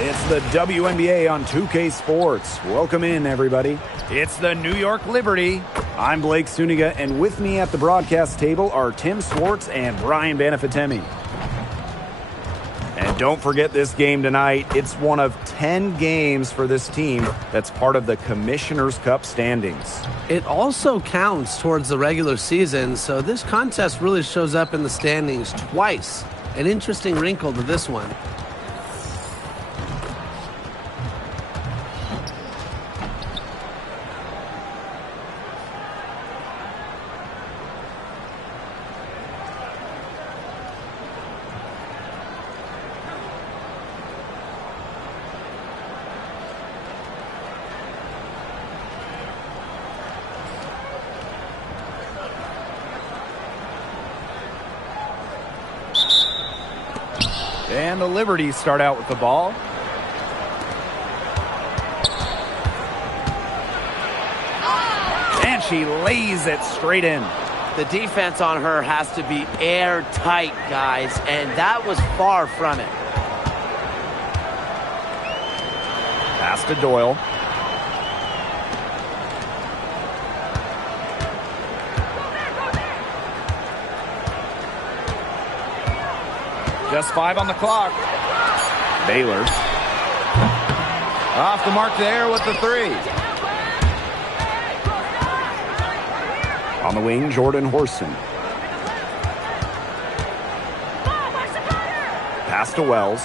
It's the WNBA on 2K Sports. Welcome in, everybody. It's the New York Liberty. I'm Blake Suniga, and with me at the broadcast table are Tim Swartz and Brian Banafitemi. And don't forget this game tonight. It's one of 10 games for this team that's part of the Commissioner's Cup standings. It also counts towards the regular season, so this contest really shows up in the standings twice. An interesting wrinkle to this one. And the Liberty start out with the ball. And she lays it straight in. The defense on her has to be airtight, guys, and that was far from it. Pass to Doyle. Just 5 on the clock. Baylor. Off the mark there with the 3. On the wing, Jordan Horston. Pass to Wells.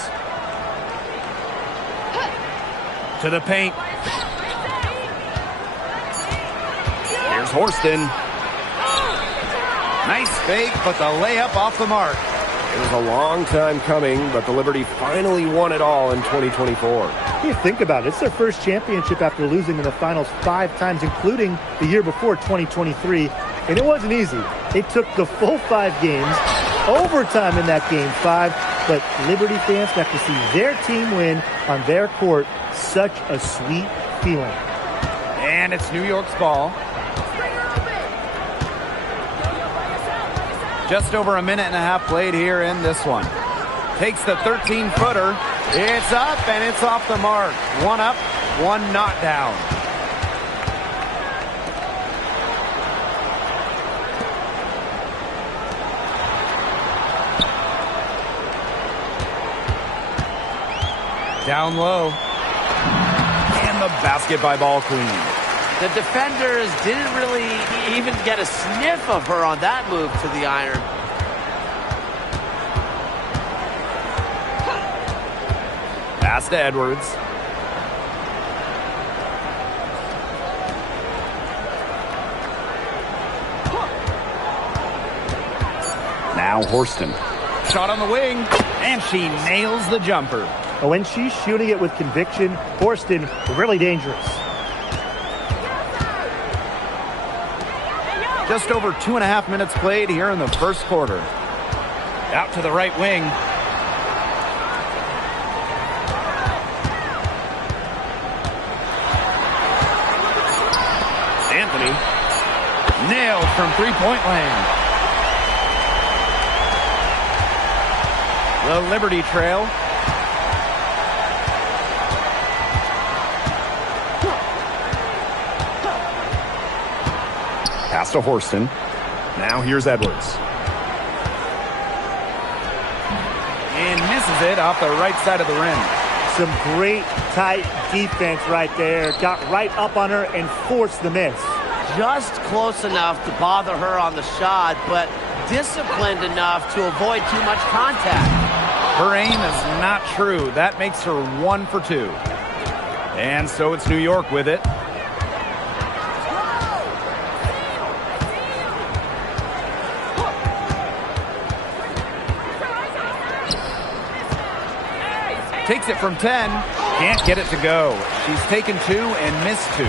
To the paint. Here's Horston. Nice fake, but the layup off the mark. It was a long time coming, but the Liberty finally won it all in 2024. You think about it. It's their first championship after losing in the finals 5 times, including the year before, 2023. And it wasn't easy. They took the full 5 games, overtime in that game 5, but Liberty fans got to see their team win on their court. Such a sweet feeling. And it's New York's ball. Just over a minute and a half played here in this one. Takes the 13-footer. It's up and it's off the mark. 1 up, 1 not down. Down low. And the basket by Ball Queen. The defenders didn't really even get a sniff of her on that move to the iron. Pass to Edwards. Now Horston. Shot on the wing, and she nails the jumper. But when she's shooting it with conviction, Horston really dangerous. Just over 2.5 minutes played here in the first quarter. Out to the right wing. Anthony. Nailed from three-point land. The Liberty trail. Pass to Horston. Now here's Edwards. And misses it off the right side of the rim. Some great tight defense right there. Got right up on her and forced the miss. Just close enough to bother her on the shot, but disciplined enough to avoid too much contact. Her aim is not true. That makes her 1 for 2. And so it's New York with it. Takes it from 10. Can't get it to go. She's taken 2 and missed 2.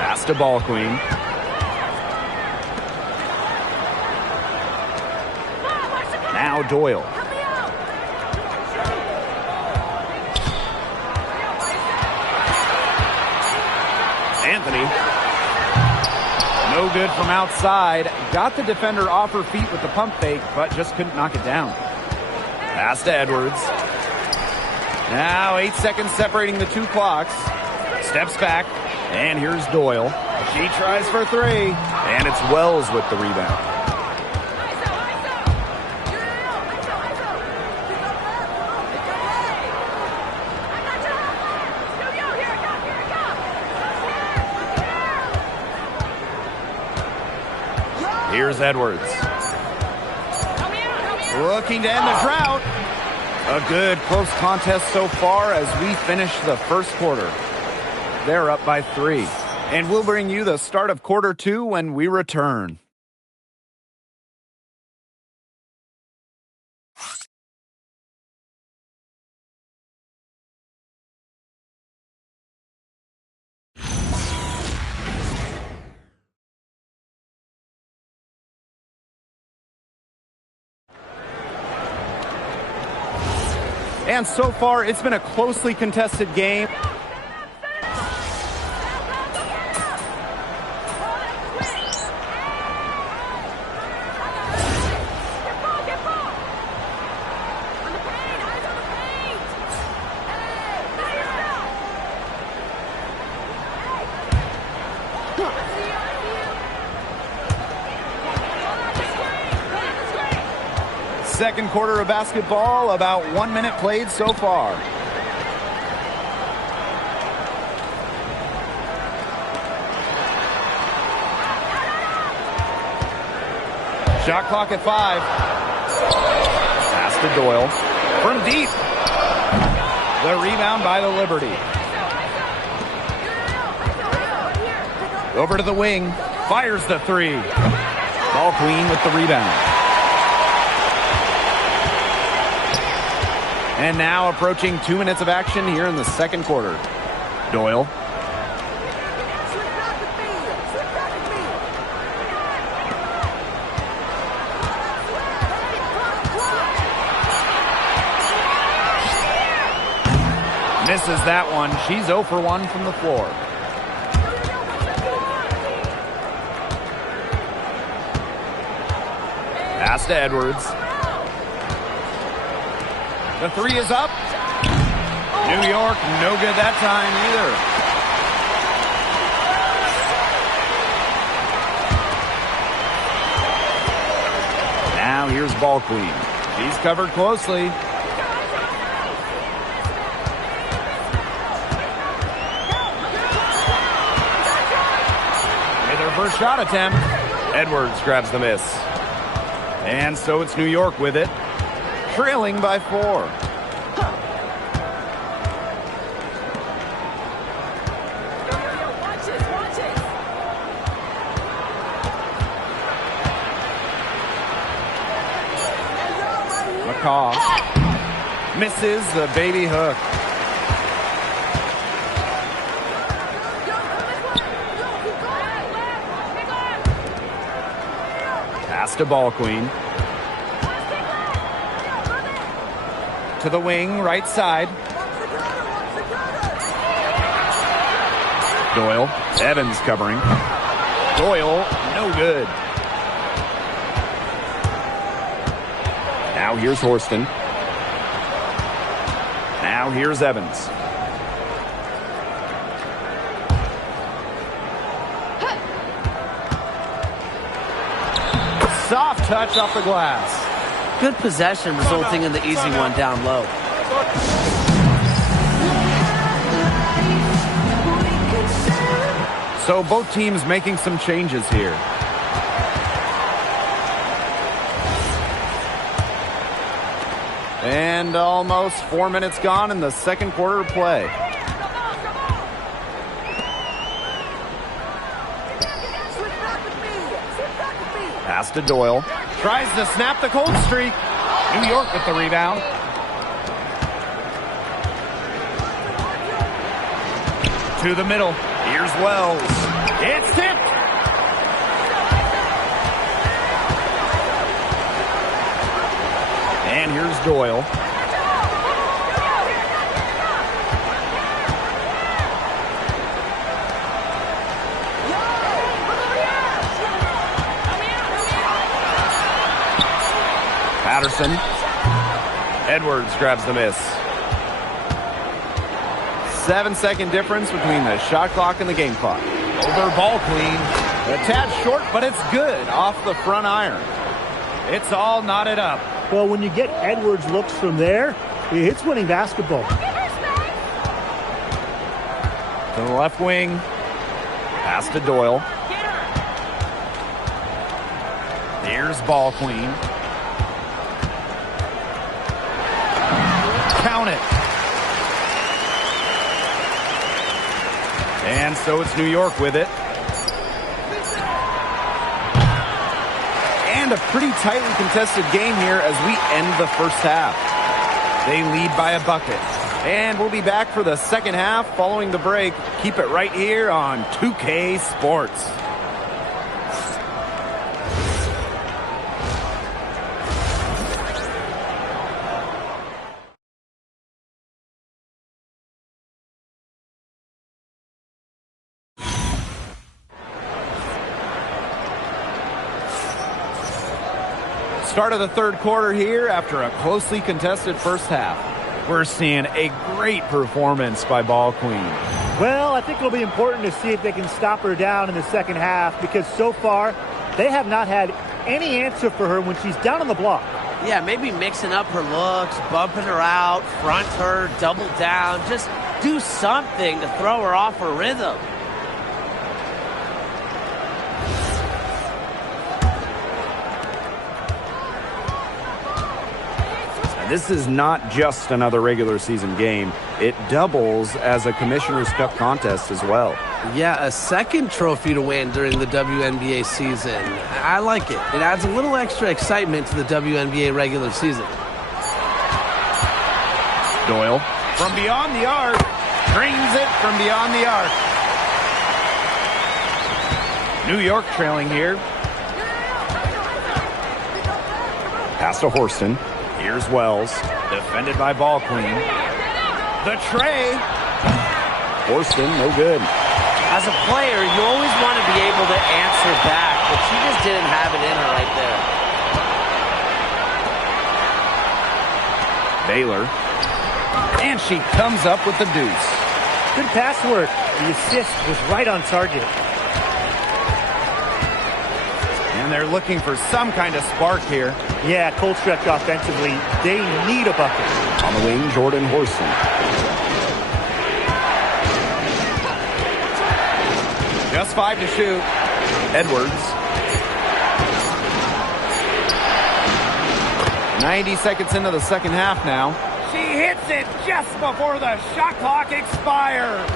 Pass to Ball Queen. Now Doyle. Anthony. No good from outside. Got the defender off her feet with the pump fake, but just couldn't knock it down. Pass to Edwards. Now 8 seconds separating the two clocks. Steps back, and here's Doyle. She tries for three, and it's Wells with the rebound. Here's Edwards. Looking to end the drought. A good close contest so far as we finish the first quarter. They're up by 3. And we'll bring you the start of quarter 2 when we return. And so far, it's been a closely contested game. Second quarter of basketball, about 1 minute played so far. Shot clock at 5. Pass to Doyle. From deep. The rebound by the Liberty. Over to the wing. Fires the three. Ball Queen with the rebound. And now approaching 2 minutes of action here in the second quarter. Doyle. Misses that one. She's 0 for 1 from the floor. Pass to Edwards. The three is up. New York, no good that time either. Now here's Ball Queen. She's covered closely. With her first shot attempt, Edwards grabs the miss. And so it's New York with it. Trailing by 4. McCaw misses the baby hook. Pass to Ball Queen. To the wing, right side. Doyle. Evans covering. Doyle, no good. Now here's Horston. Now here's Evans. Soft touch off the glass. Good possession resulting in the easy one down low. So both teams making some changes here. And almost 4 minutes gone in the second quarter of play. Pass to Doyle. Tries to snap the cold streak. New York with the rebound. To the middle. Here's Wells. It's tipped. And here's Doyle. Patterson. Edwards grabs the miss. 7-second difference between the shot clock and the game clock. Over ball queen. A tad short, but it's good off the front iron. It's all knotted up. Well, when you get Edwards looks from there, it's winning basketball. To the left wing. Pass to Doyle. Here's ball queen. Count it. And so it's New York with it. And a pretty tightly contested game here as we end the first half. They lead by a bucket. And we'll be back for the second half following the break. Keep it right here on 2K Sports. Start of the third quarter here after a closely contested first half. We're seeing a great performance by ball queen. Well, I think it'll be important to see if they can stop her down in the second half because so far they have not had any answer for her when she's down on the block. Yeah, maybe mixing up her looks, bumping her out, front her, double down. Just do something to throw her off her rhythm. This is not just another regular season game. It doubles as a Commissioner's Cup contest as well. Yeah, a second trophy to win during the WNBA season. I like it. It adds a little extra excitement to the WNBA regular season. Doyle from beyond the arc. Drains it from beyond the arc. New York trailing here. Pass to Horston. Here's Wells, defended by ball queen. The tray. Horston, no good. As a player, you always want to be able to answer back, but she just didn't have it in her right there. Baylor. And she comes up with the deuce. Good pass work. The assist was right on target. And they're looking for some kind of spark here. Yeah, cold stretch offensively. They need a bucket. On the wing, Jordan Horston. Just 5 to shoot. Edwards. 90 seconds into the second half now. She hits it just before the shot clock expires.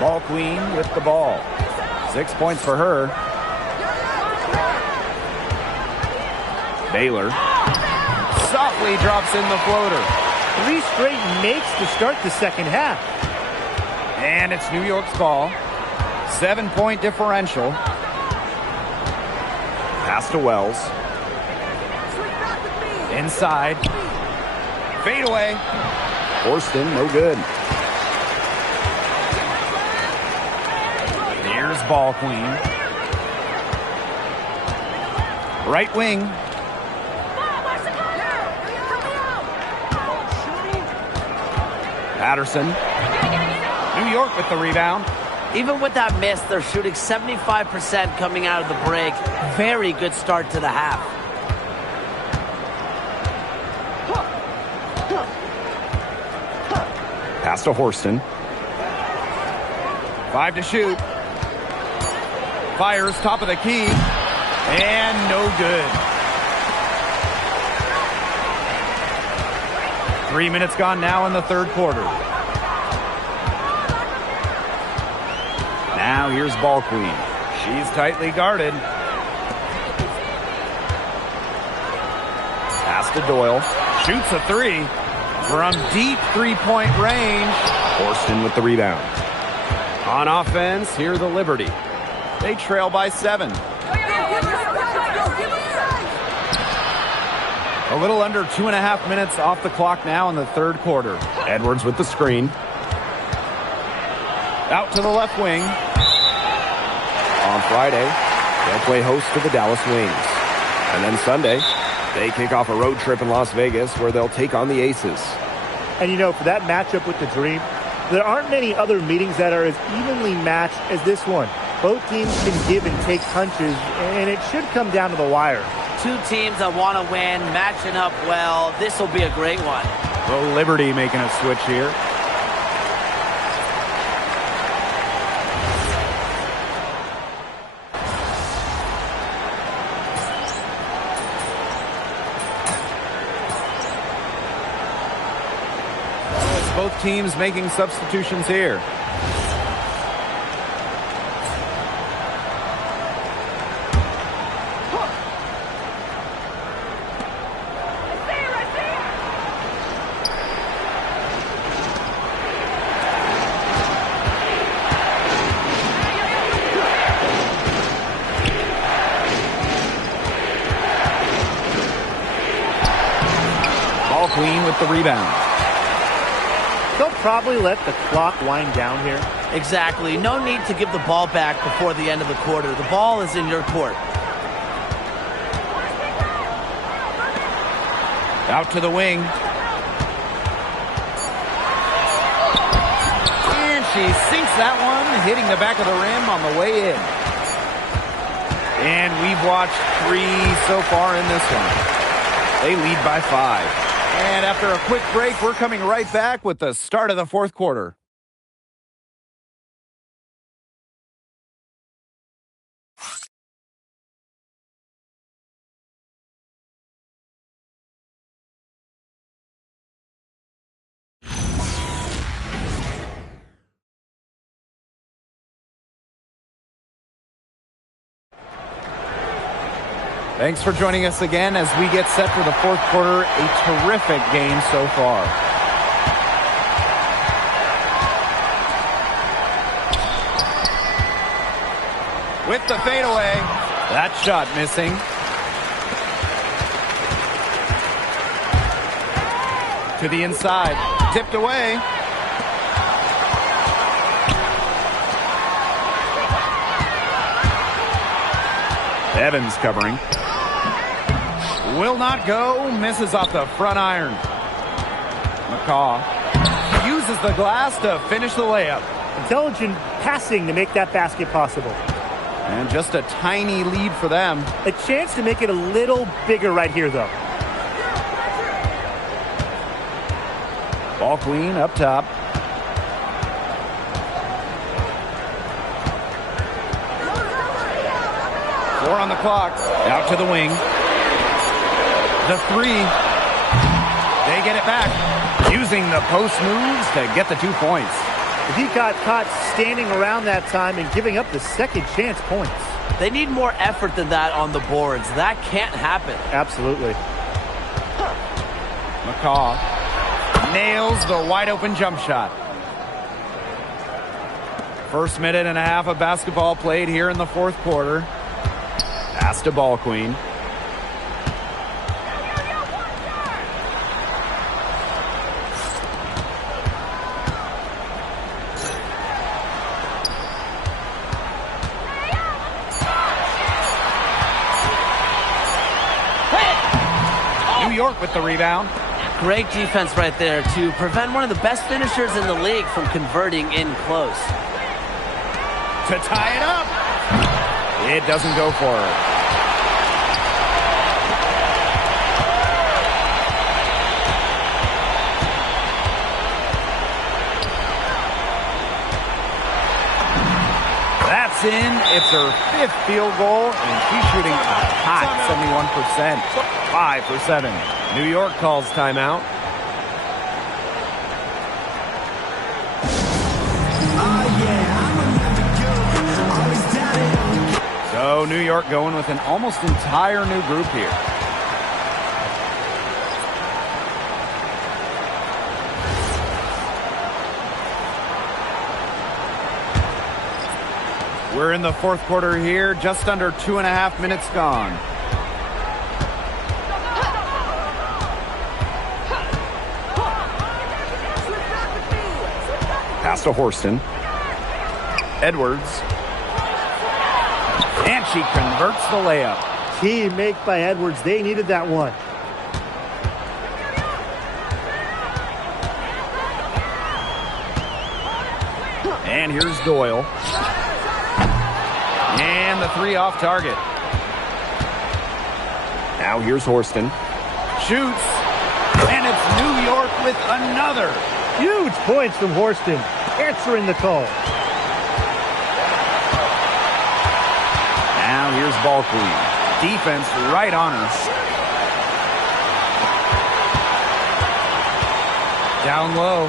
Ball queen with the ball. 6 points for her. Baylor softly drops in the floater. 3 straight makes to start the second half. And it's New York's ball. 7-point differential. Pass to Wells. Inside. Fade away. Horston, no good. Here's ball queen. Right wing. Patterson. New York with the rebound. Even with that miss, they're shooting 75% coming out of the break. Very good start to the half. Pass to Horston. 5 to shoot. Fires top of the key. And no good. 3 minutes gone now in the third quarter. Now here's ball queen. She's tightly guarded. Pass to Doyle. Shoots a 3 from deep three-point range. Horston with the rebound. On offense, here the Liberty. They trail by 7. A little under 2.5 minutes off the clock now in the third quarter. Edwards with the screen. Out to the left wing. On Friday, they'll play host to the Dallas Wings. And then Sunday, they kick off a road trip in Las Vegas where they'll take on the Aces. And you know, for that matchup with the Dream, there aren't many other meetings that are as evenly matched as this one. Both teams can give and take punches, and it should come down to the wire. Two teams that want to win, matching up well. This will be a great one. The Liberty making a switch here. Both teams making substitutions here. Ball Queen with the rebound. They'll probably let the clock wind down here. Exactly. No need to give the ball back before the end of the quarter. The ball is in your court. Out to the wing. And she sinks that one, hitting the back of the rim on the way in. And we've watched 3 so far in this one. They lead by 5. And after a quick break, we're coming right back with the start of the fourth quarter. Thanks for joining us again as we get set for the fourth quarter. A terrific game so far. With the fadeaway. That shot missing. To the inside. Tipped away. Evans covering. Will not go. Misses off the front iron. McCaw uses the glass to finish the layup. Intelligent passing to make that basket possible. And just a tiny lead for them. A chance to make it a little bigger right here, though. Ball Queen up top. Four on the clock. Out to the wing. The 3. They get it back. Using the post moves to get the 2 points. If he got caught standing around that time and giving up the second chance points. They need more effort than that on the boards. That can't happen. Absolutely. McCaw nails the wide open jump shot. First minute and a half of basketball played here in the fourth quarter. Pass to Ball Queen. New York with the rebound. Great defense right there to prevent one of the best finishers in the league from converting in close. To tie it up. It doesn't go for her. That's in. It's her 5th field goal, and she's shooting a hot 71%. 5 for 7. New York calls timeout. So New York going with an almost entire new group here. We're in the fourth quarter here, just under 2.5 minutes gone. Pass to Horston. Edwards. And she converts the layup. key make by Edwards. They needed that one. And here's Doyle. And the three off target. Now here's Horston. Shoots. And it's New York with another. Huge points from Horston, answering the call. Now here's Balkley. Defense right on her. Down low.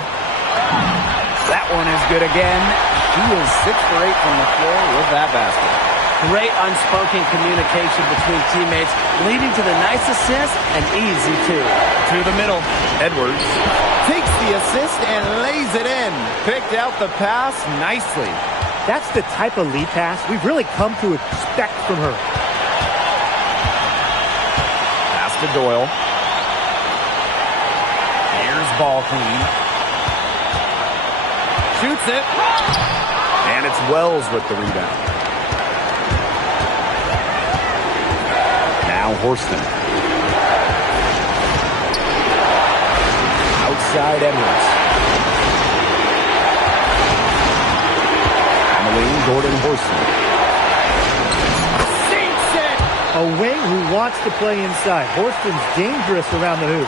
That one is good again. She is 6 for 8 from the floor with that basket. Great unspoken communication between teammates, leading to the nice assist and easy two. To the middle. Edwards takes the assist and lays it in. Picked out the pass nicely. That's the type of lead pass we've really come to expect from her. Pass to Doyle. Here's Balkley. Shoots it. And it's Wells with the rebound. Now Horston. Outside Edwards. On the wing, Gordon Horston. Sinks it! A wing who wants to play inside. Horston's dangerous around the hoop.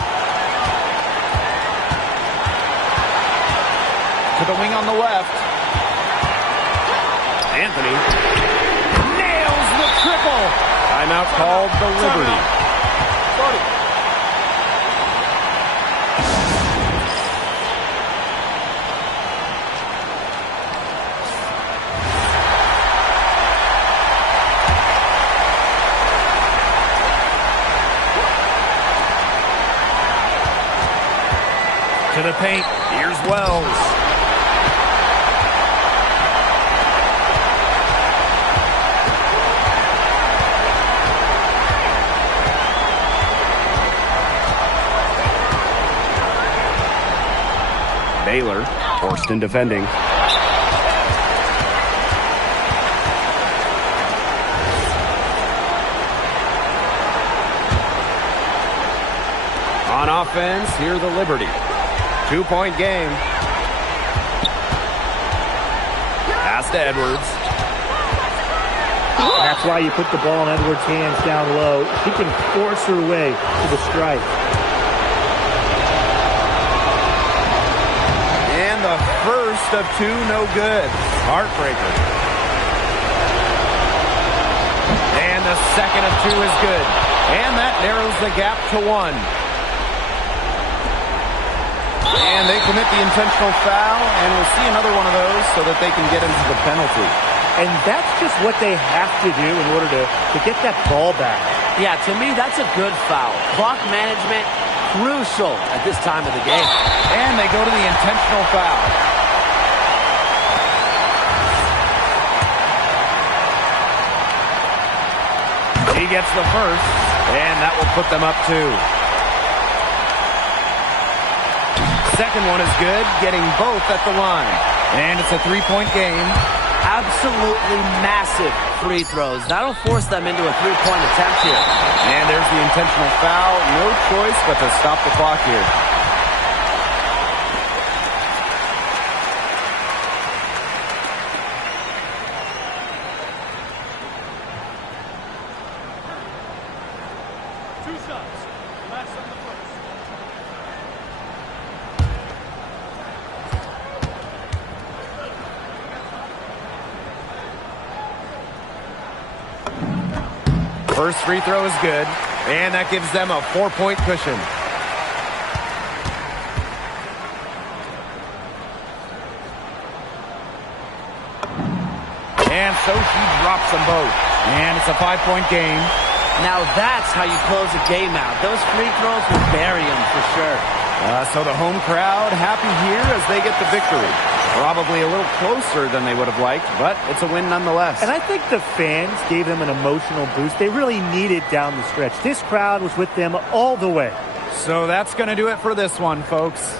To the wing on the left. Anthony nails the triple. Timeout called the Liberty. To the paint. Here's Wells. Baylor, Horston defending. On offense, here the Liberty. 2-point game. Pass to Edwards. That's why you put the ball in Edwards' hands down low. She can force her way to the strike. And the first of two, no good. Heartbreaker. And the second of two is good. And that narrows the gap to 1. And they commit the intentional foul, and we'll see another one of those so that they can get into the penalty. And that's just what they have to do in order to get that ball back. Yeah, to me, that's a good foul. Clock management, crucial at this time of the game. And they go to the intentional foul. He gets the first, and that will put them up 2. Second one is good, getting both at the line. And it's a 3-point game. Absolutely massive free throws. That'll force them into a 3-point attempt here. And there's the intentional foul. No choice but to stop the clock here. First free throw is good, and that gives them a 4-point cushion. And so she drops them both. And it's a 5-point game. Now that's how you close a game out. Those free throws will bury them for sure. So the home crowd happy here as they get the victory. Probably a little closer than they would have liked, but it's a win nonetheless. And I think the fans gave them an emotional boost they really needed down the stretch. This crowd was with them all the way. So that's going to do it for this one, folks.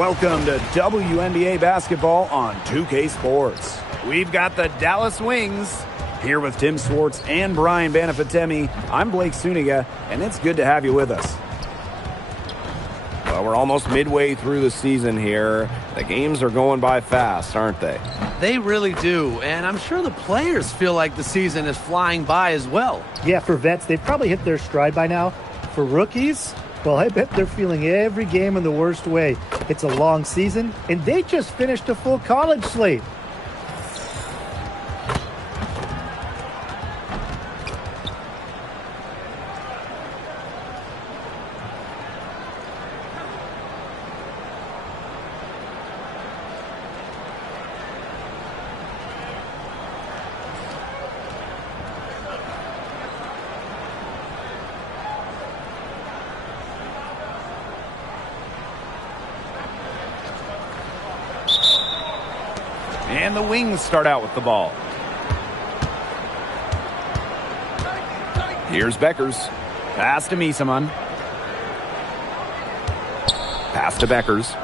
Welcome to WNBA basketball on 2K Sports. We've got the Dallas Wings. Here with Tim Swartz and Brian Banafitemi, I'm Blake Suniga, and it's good to have you with us. Well, we're almost midway through the season here. The games are going by fast, aren't they? They really do, and I'm sure the players feel like the season is flying by as well. Yeah, for vets, they've probably hit their stride by now. For rookies, well, I bet they're feeling every game in the worst way. It's a long season, and they just finished a full college slate. And the Wings start out with the ball. Here's Beckers. Pass to Misaman. Pass to Beckers.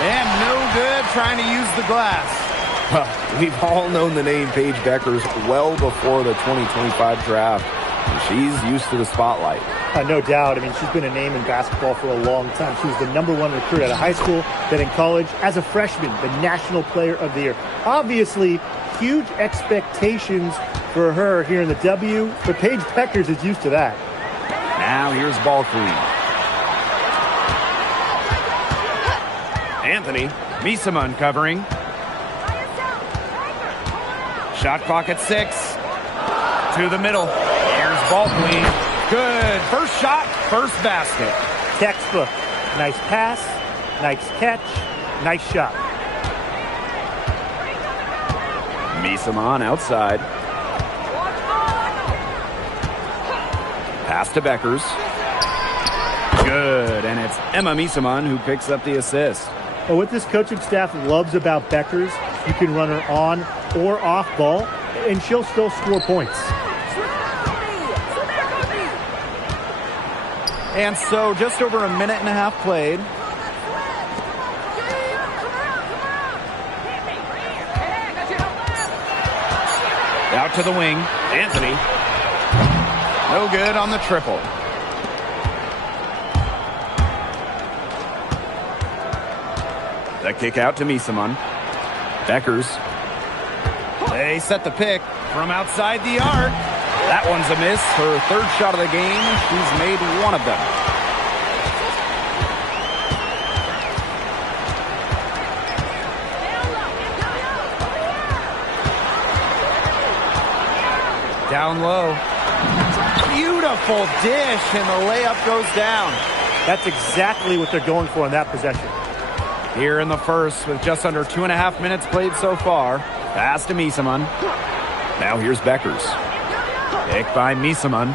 And no good trying to use the glass. We've all known the name Paige Beckers well before the 2025 draft. And she's used to the spotlight. No doubt. I mean, she's been a name in basketball for a long time. She was the #1 recruit out of high school, then in college. As a freshman, the National Player of the Year. Obviously, huge expectations for her here in the W, but Paige Beckers is used to that. Now here's ball queen. Anthony, Misaman covering. Shot clock at 6. To the middle. Here's ball queen. Good. First shot, first basket. Textbook. Nice pass, nice catch, nice shot. Misaman outside. Pass to Beckers. Good. And it's Emma Misaman who picks up the assist. Well, what this coaching staff loves about Beckers, you can run her on or off ball, and she'll still score points. And so just over a minute and a half played. Out to the wing. Anthony. No good on the triple. The kick out to Misaman. Beckers. They set the pick from outside the arc. That one's a miss. Her third shot of the game. She's made one of them. Down low. Beautiful dish, and the layup goes down. That's exactly what they're going for in that possession. Here in the first, with just under 2.5 minutes played so far. Pass to Misaman. Now here's Beckers. Picked by Misaman.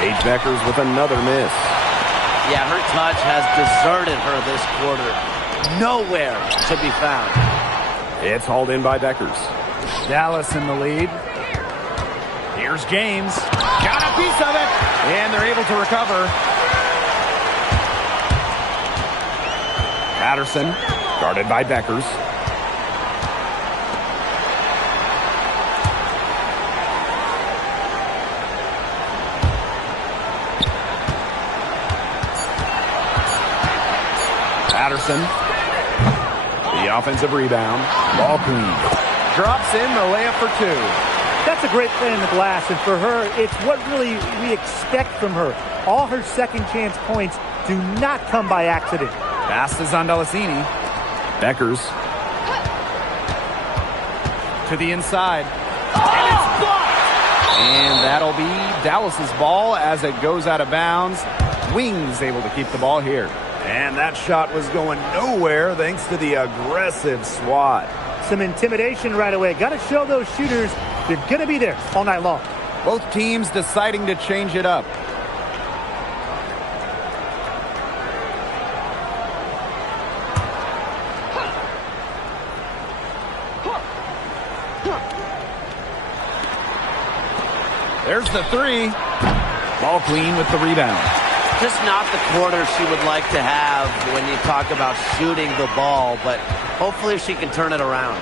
Paige Beckers with another miss. Yeah, her touch has deserted her this quarter. Nowhere to be found. It's hauled in by Beckers. Dallas in the lead. Here's James. Got a piece of it. And they're able to recover. Patterson, guarded by Beckers. Patterson. The offensive rebound. Ball clean. Drops in the layup for 2. That's a great play in the glass, and for her, it's what really we expect from her. All her second chance points do not come by accident. Pass to Zondalicini. Beckers. To the inside. And it's blocked! And that'll be Dallas's ball as it goes out of bounds. Wings able to keep the ball here. And that shot was going nowhere thanks to the aggressive swat. Some intimidation right away. Got to show those shooters they're going to be there all night long. Both teams deciding to change it up. There's the 3. Ball clean with the rebound. Just not the quarter she would like to have when you talk about shooting the ball, but hopefully she can turn it around.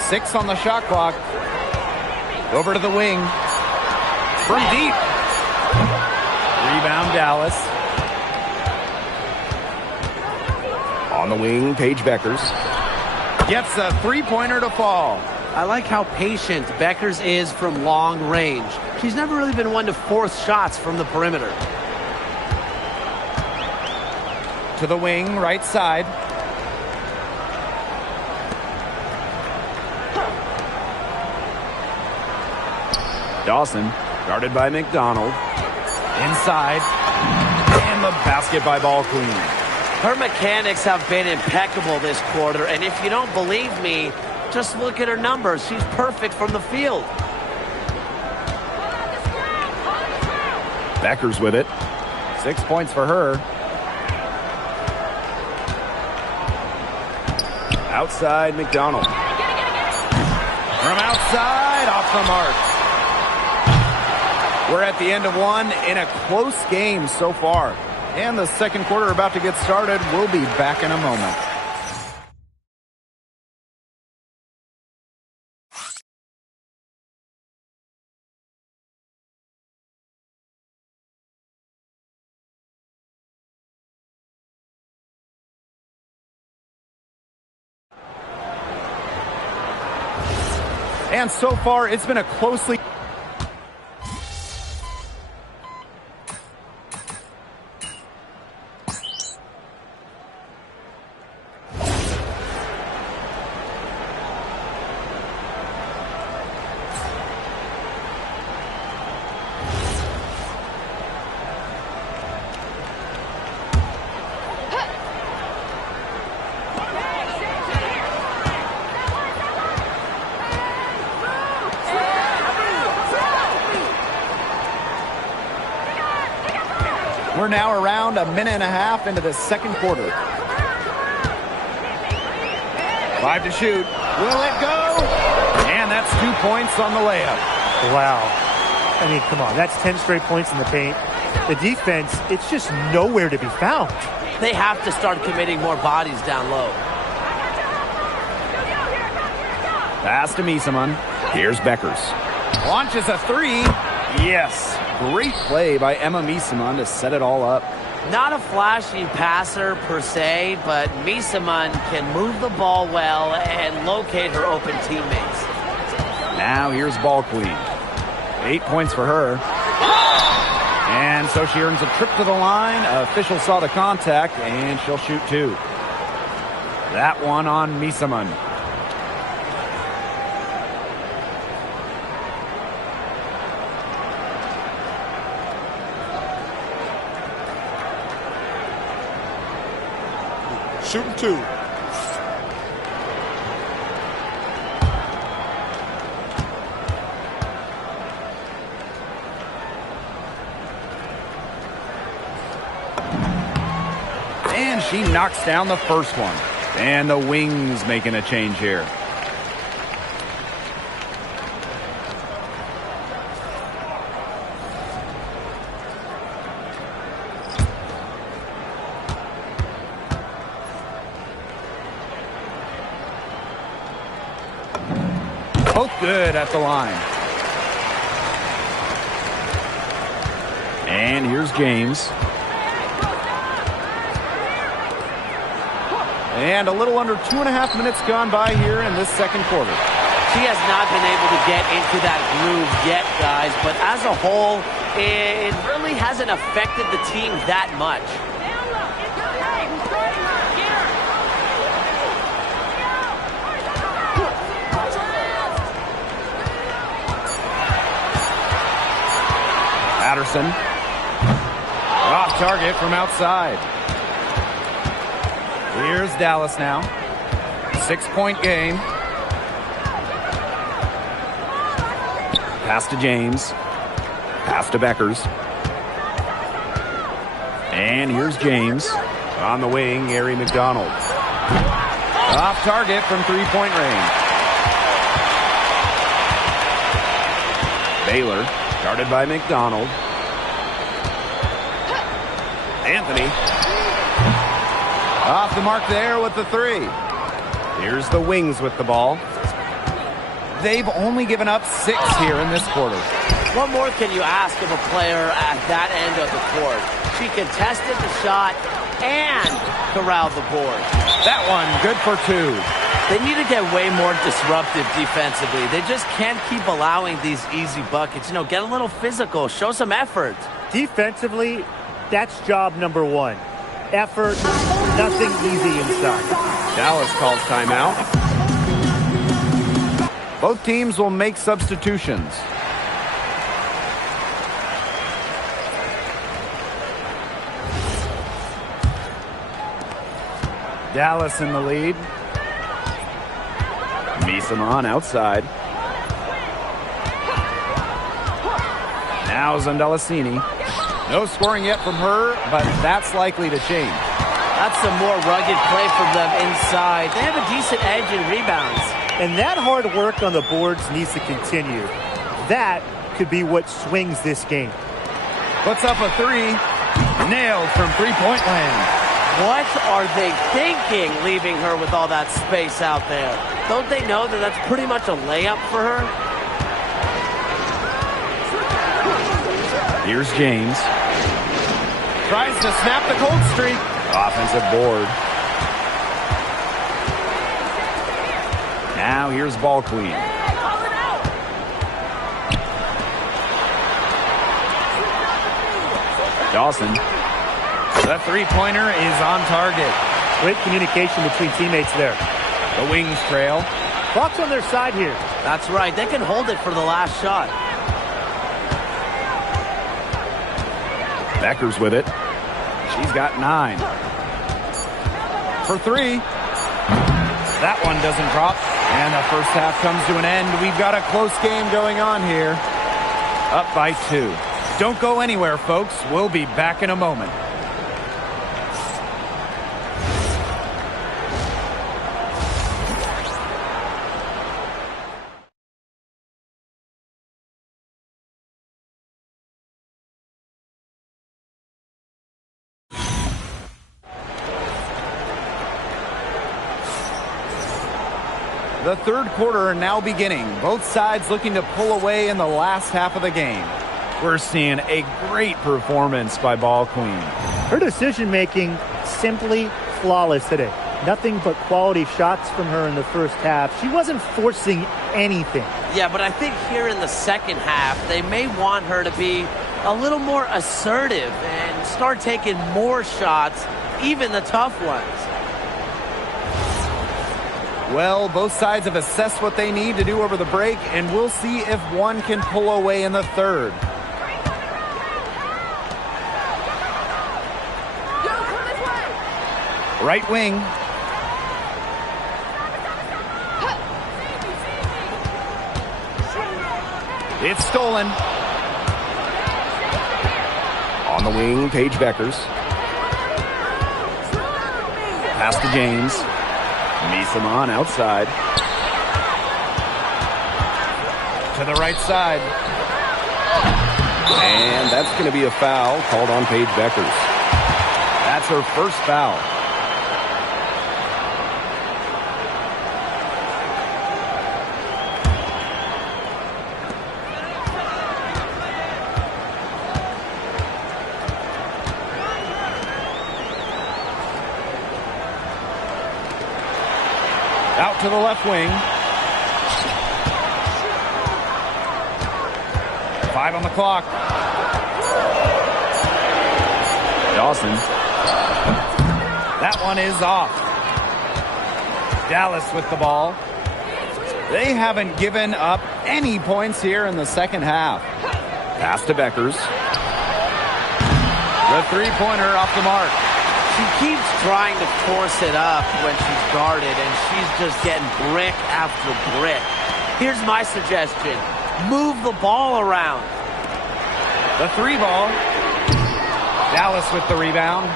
Six on the shot clock. Over to the wing. From deep. Rebound, Dallas. On the wing, Paige Bueckers. Gets a three-pointer to fall. I like how patient Bueckers is from long range. She's never really been one to force shots from the perimeter. To the wing, right side. Dawson, guarded by McDonald. Inside. And the basket by Ball Queen. Her mechanics have been impeccable this quarter, and if you don't believe me, just look at her numbers. She's perfect from the field. Bueckers with it. 6 points for her. Outside, McDonald. From outside, off the mark. We're at the end of one in a close game so far. And the second quarter about to get started. We'll be back in a moment. And so far, it's been a closely... We're now around a minute and a half into the second quarter. 5 to shoot. Will it go? And that's 2 points on the layup. Wow. I mean, come on. That's 10 straight points in the paint. The defense, it's just nowhere to be found. They have to start committing more bodies down low. Pass to Miesemann. Here's Bueckers. Launches a three. Yes. Great play by Emma Miesemann to set it all up. Not a flashy passer per se, but Miesemann can move the ball well and locate her open teammates. Now here's Ball Queen. 8 points for her. And so she earns a trip to the line. Official saw the contact, and she'll shoot two. That one on Miesemann. Shooting two. And she knocks down the first one. And the Wings making a change here. Both good at the line. And here's James. And a little under 2.5 minutes gone by here in this second quarter. She has not been able to get into that groove yet, guys, but as a whole, it really hasn't affected the team that much. Patterson. Off target from outside. Here's Dallas now. 6-point game. Pass to James. Pass to Bueckers. And here's James. On the wing, Gary McDonald. Off target from 3-point range. Baylor, guarded by McDonald. Anthony. Off the mark there with the three. Here's the Wings with the ball. They've only given up 6 here in this quarter. What more can you ask of a player at that end of the court? She contested the shot and corralled the board. That one, good for 2. They need to get way more disruptive defensively. They just can't keep allowing these easy buckets. You know, get a little physical, show some effort. Defensively, that's job number 1. Effort, nothing easy inside. Dallas calls timeout. Both teams will make substitutions. Dallas in the lead. Misaman outside. Now Zandalasini. No scoring yet from her, but that's likely to change. That's some more rugged play from them inside. They have a decent edge in rebounds. And that hard work on the boards needs to continue. That could be what swings this game. Puts up a 3. Nailed from three-point land. What are they thinking, leaving her with all that space out there? Don't they know that that's pretty much a layup for her? Here's James. Tries to snap the cold streak. Offensive board. Now here's Ball Queen. Dawson. The three-pointer is on target. Great communication between teammates there. The Wings trail. Clock's on their side here. That's right. They can hold it for the last shot. Becker's with it. She's got 9. For 3. That one doesn't drop. And the first half comes to an end. We've got a close game going on here. Up by 2. Don't go anywhere, folks. We'll be back in a moment. The third quarter now beginning. Both sides looking to pull away in the last half of the game. We're seeing a great performance by Ball Queen. Her decision-making simply flawless today. Nothing but quality shots from her in the first half. She wasn't forcing anything. Yeah, but I think here in the second half, they may want her to be a little more assertive and start taking more shots, even the tough ones. Well, both sides have assessed what they need to do over the break, and we'll see if one can pull away in the third. Right wing. It's stolen. On the wing, Paige Beckers. Pass to James. Misaman outside. To the right side. And that's going to be a foul called on Paige Beckers. That's her first foul. Out to the left wing. 5 on the clock. Dawson. That one is off. Dallas with the ball. They haven't given up any points here in the second half. Pass to Beckers. The three-pointer off the mark. She keeps trying to force it up when she's guarded, and she's just getting brick after brick. Here's my suggestion. Move the ball around. The 3-ball. Dallas with the rebound.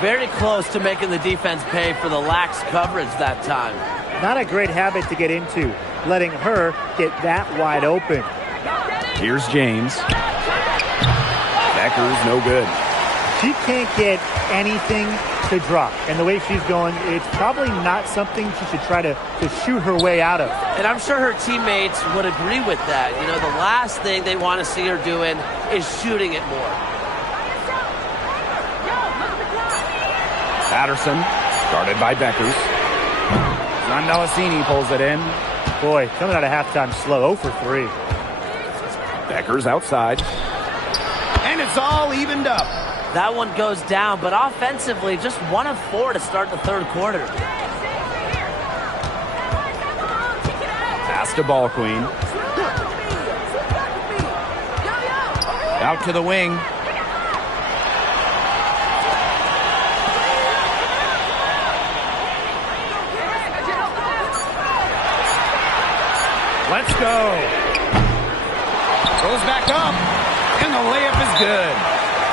Very close to making the defense pay for the lax coverage that time. Not a great habit to get into, letting her get that wide open. Here's James. Becker's no good. She can't get anything to drop. And the way she's going, it's probably not something she should try to shoot her way out of. And I'm sure her teammates would agree with that. You know, the last thing they want to see her doing is shooting it more. Patterson, guarded by Beckers. Zondalacini pulls it in. Boy, coming out of halftime slow, 0 for 3. Beckers outside. And it's all evened up. That one goes down, but offensively, just 1 of 4 to start the third quarter. Pass to Ball Queen. Out to the wing. Let's go. Goes back up, and the layup is good.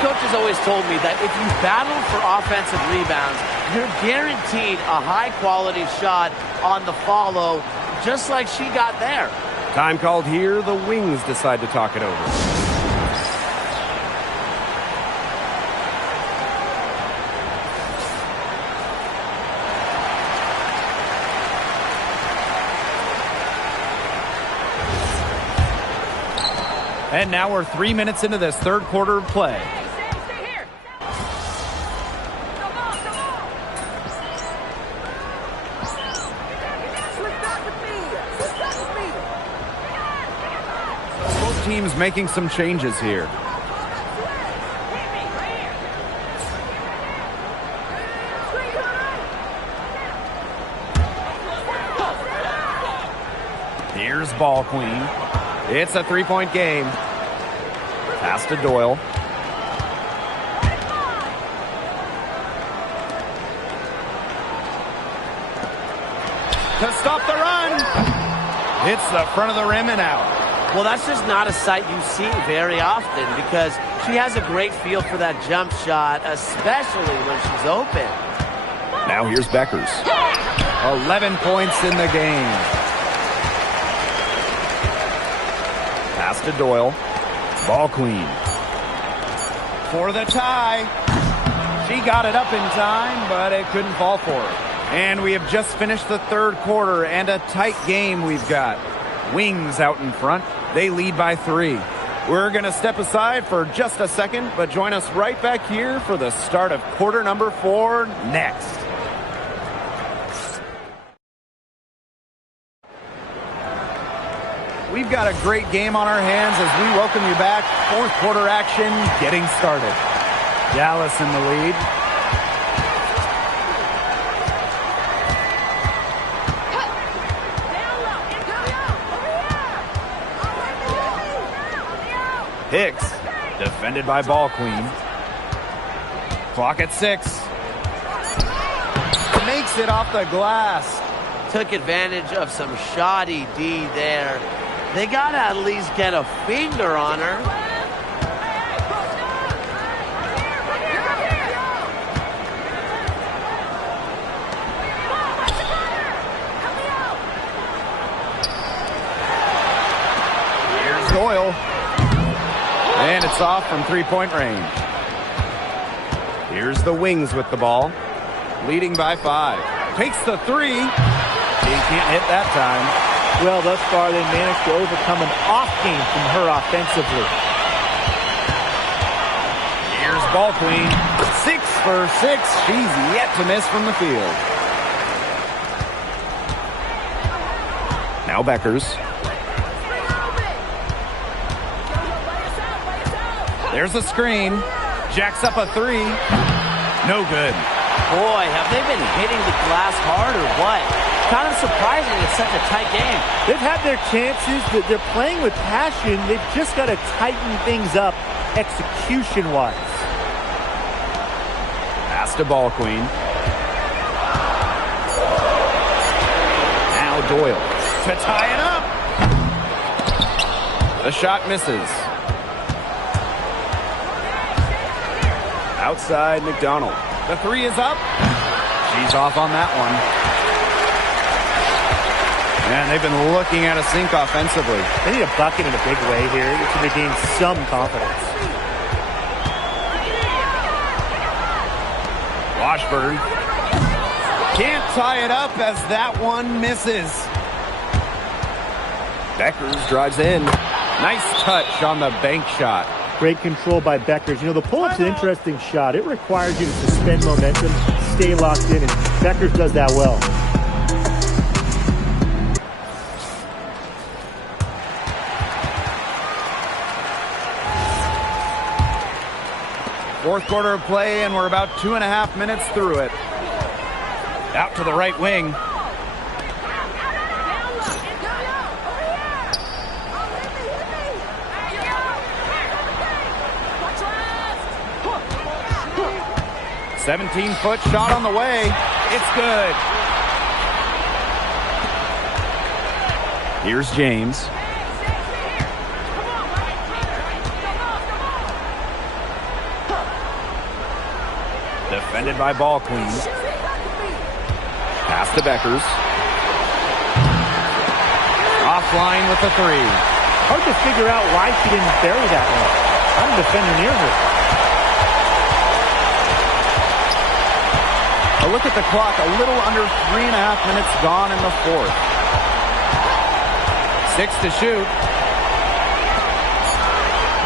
Coach has always told me that if you battle for offensive rebounds, you're guaranteed a high-quality shot on the follow, just like she got there. Time called here. The Wings decide to talk it over. And now we're 3 minutes into this third quarter of play. Both teams making some changes here. Here's Ball Queen. It's a three-point game. Pass to Doyle. To stop the run. Hits the front of the rim and out. Well, that's just not a sight you see very often because she has a great feel for that jump shot, especially when she's open. Now here's Beckers. 11 points in the game. Pass to Doyle. Ball Queen. For the tie. She got it up in time, but it couldn't fall for her. And we have just finished the third quarter, and a tight game we've got. Wings out in front. They lead by 3. We're going to step aside for just a second, but join us right back here for the start of quarter number 4 next. We've got a great game on our hands as we welcome you back. Fourth quarter action getting started. Dallas in the lead. Hicks, defended by Ball Queen. Clock at 6. Makes it off the glass. Took advantage of some shoddy D there. They got to at least get a finger on her. Here's Doyle. And it's off from three-point range. Here's the Wings with the ball. Leading by 5. Takes the 3. He can't hit that time. Well, thus far, they managed to overcome an off game from her offensively. Here's Ball Queen. 6 for 6. She's yet to miss from the field. Now Beckers. There's a screen. Jacks up a 3. No good. Boy, have they been hitting the glass hard or what? Kind of surprising it's such a tight game. They've had their chances. They're playing with passion. They've just got to tighten things up execution-wise. Pass to Ball Queen. Now Doyle to tie it up. The shot misses. Outside McDonald. The 3 is up. She's off on that one. And they've been looking at a sink offensively. They need a bucket in a big way here to regain some confidence. Washburn can't tie it up as that one misses. Beckers drives in. Nice touch on the bank shot. Great control by Beckers. You know, the pull-up's an interesting shot. It requires you to suspend momentum, stay locked in, and Beckers does that well. Fourth quarter of play, and we're about 2.5 minutes through it. Out to the right wing. "17-foot shot on the way. It's good." Here's James. Defended by Ball Queen. Pass to Beckers. Offline with the three. Hard to figure out why she didn't bury that one. I'm a defender near her. A look at the clock, a little under 3.5 minutes gone in the fourth. 6 to shoot.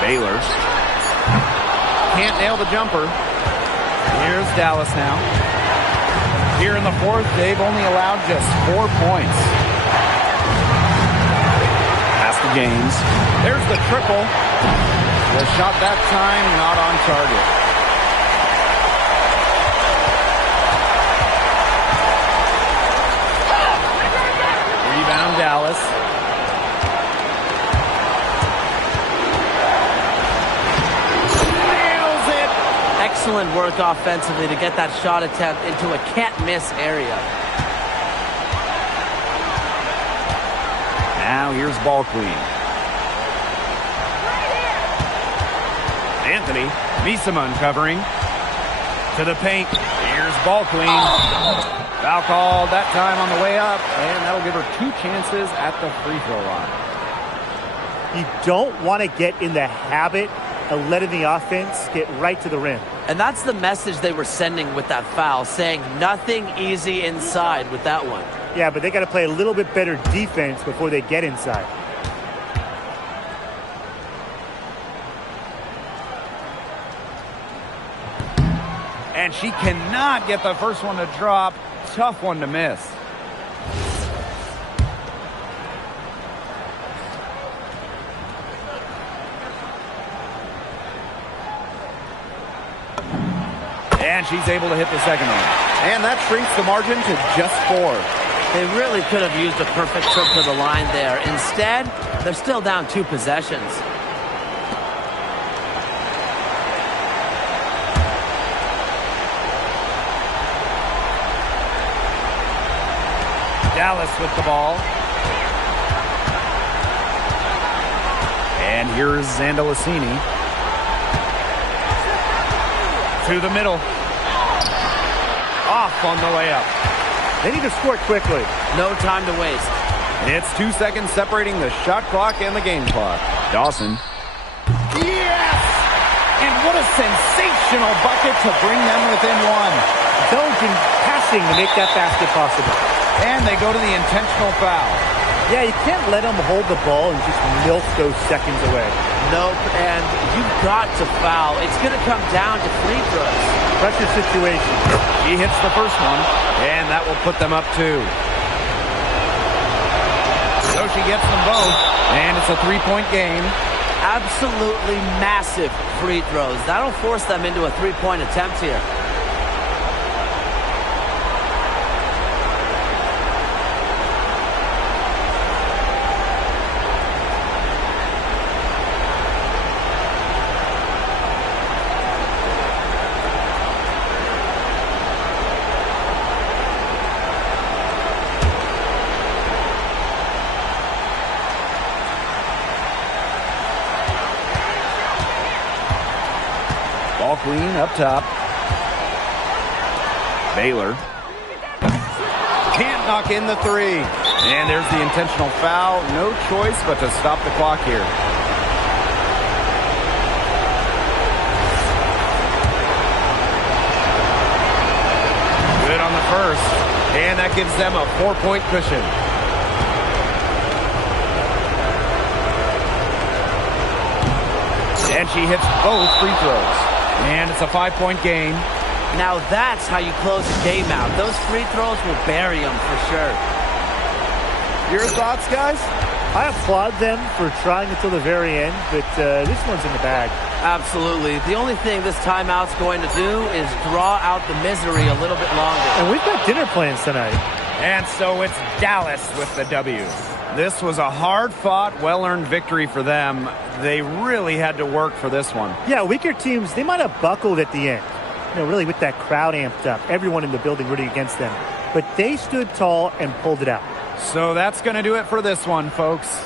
Baylor can't nail the jumper. Here's Dallas now. Here in the fourth, they've only allowed just 4 points. Pass to James. There's the triple. The shot that time not on target. Rebound Dallas. Nails it. Excellent work offensively to get that shot attempt into a can't-miss area. Now here's Ball Queen. Anthony, Misama uncovering. To the paint. Here's Ball Queen. Foul called that time on the way up, and that'll give her 2 chances at the free throw line. You don't want to get in the habit of letting the offense get right to the rim. And that's the message they were sending with that foul, saying nothing easy inside with that one. Yeah, but they got to play a little bit better defense before they get inside. And she cannot get the first one to drop. Tough one to miss. And she's able to hit the second one. And that shrinks the margin to just 4. They really could have used a perfect trip to the line there. Instead, they're still down 2 possessions. Dallas with the ball. And here's Zandalicini. To the middle. Off on the way up. They need to score quickly. No time to waste. It's 2 seconds separating the shot clock and the game clock. Dawson. Yes! And what a sensational bucket to bring them within 1. Intelligent passing to make that basket possible. And they go to the intentional foul. Yeah, you can't let them hold the ball and just milk those seconds away. Nope, and you've got to foul. It's going to come down to free throws. Pressure situation. He hits the first one, and that will put them up 2. So she gets them both, and it's a 3-point game. Absolutely massive free throws. That'll force them into a 3-point attempt here. Ball Queen up top. Baylor can't knock in the 3. And there's the intentional foul. No choice but to stop the clock here. Good on the first. And that gives them a 4-point cushion. And she hits both free throws. And it's a 5-point game. Now that's how you close the game out. Those free throws will bury them for sure. Your thoughts, guys? I applaud them for trying until the very end, but this one's in the bag. Absolutely. The only thing this timeout's going to do is draw out the misery a little bit longer. And we've got dinner plans tonight. And so it's Dallas with the W. This was a hard-fought, well-earned victory for them. They really had to work for this one. Yeah, weaker teams, they might have buckled at the end. Really with that crowd amped up. Everyone in the building rooting against them. But they stood tall and pulled it out. So that's going to do it for this one, folks.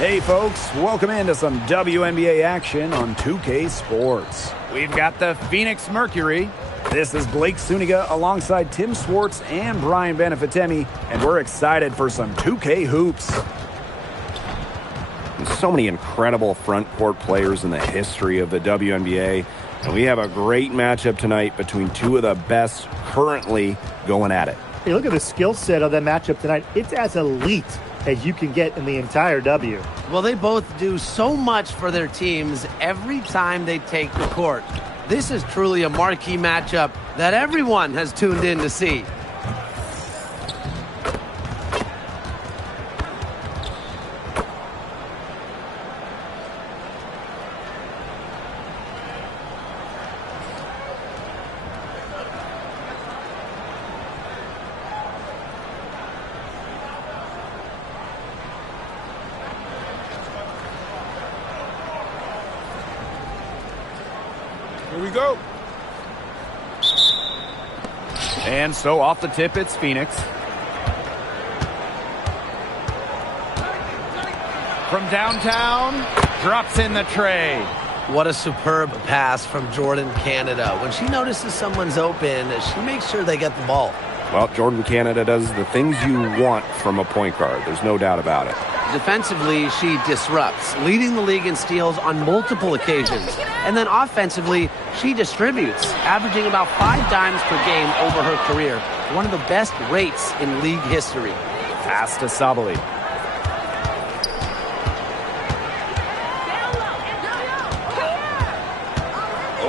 Hey folks, welcome into some WNBA action on 2K Sports. We've got the Phoenix Mercury. This is Blake Suniga alongside Tim Swartz and Brian Banafitemi, and we're excited for some 2K hoops. There's so many incredible front court players in the history of the WNBA, and we have a great matchup tonight between two of the best currently going at it. Hey, look at the skill set of that matchup tonight. It's as elite as you can get in the entire W. Well, they both do so much for their teams every time they take the court. This is truly a marquee matchup that everyone has tuned in to see. Here we go. And so off the tip, it's Phoenix. From downtown, drops in the tray. What a superb pass from Jordan Canada. When she notices someone's open, she makes sure they get the ball. Well, Jordan Canada does the things you want from a point guard. There's no doubt about it. Defensively, she disrupts, leading the league in steals on multiple occasions. And then offensively, she distributes, averaging about 5 dimes per game over her career. One of the best rates in league history. Pass to Sabali.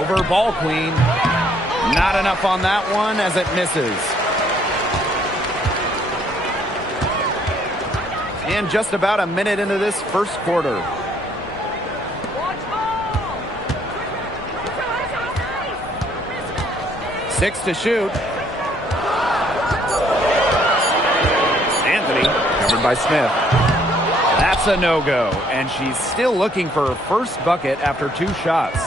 Over ball queen. Not enough on that one as it misses. And just about a minute into this first quarter. Six to shoot. Anthony, covered by Smith. That's a no-go, and she's still looking for her first bucket after 2 shots.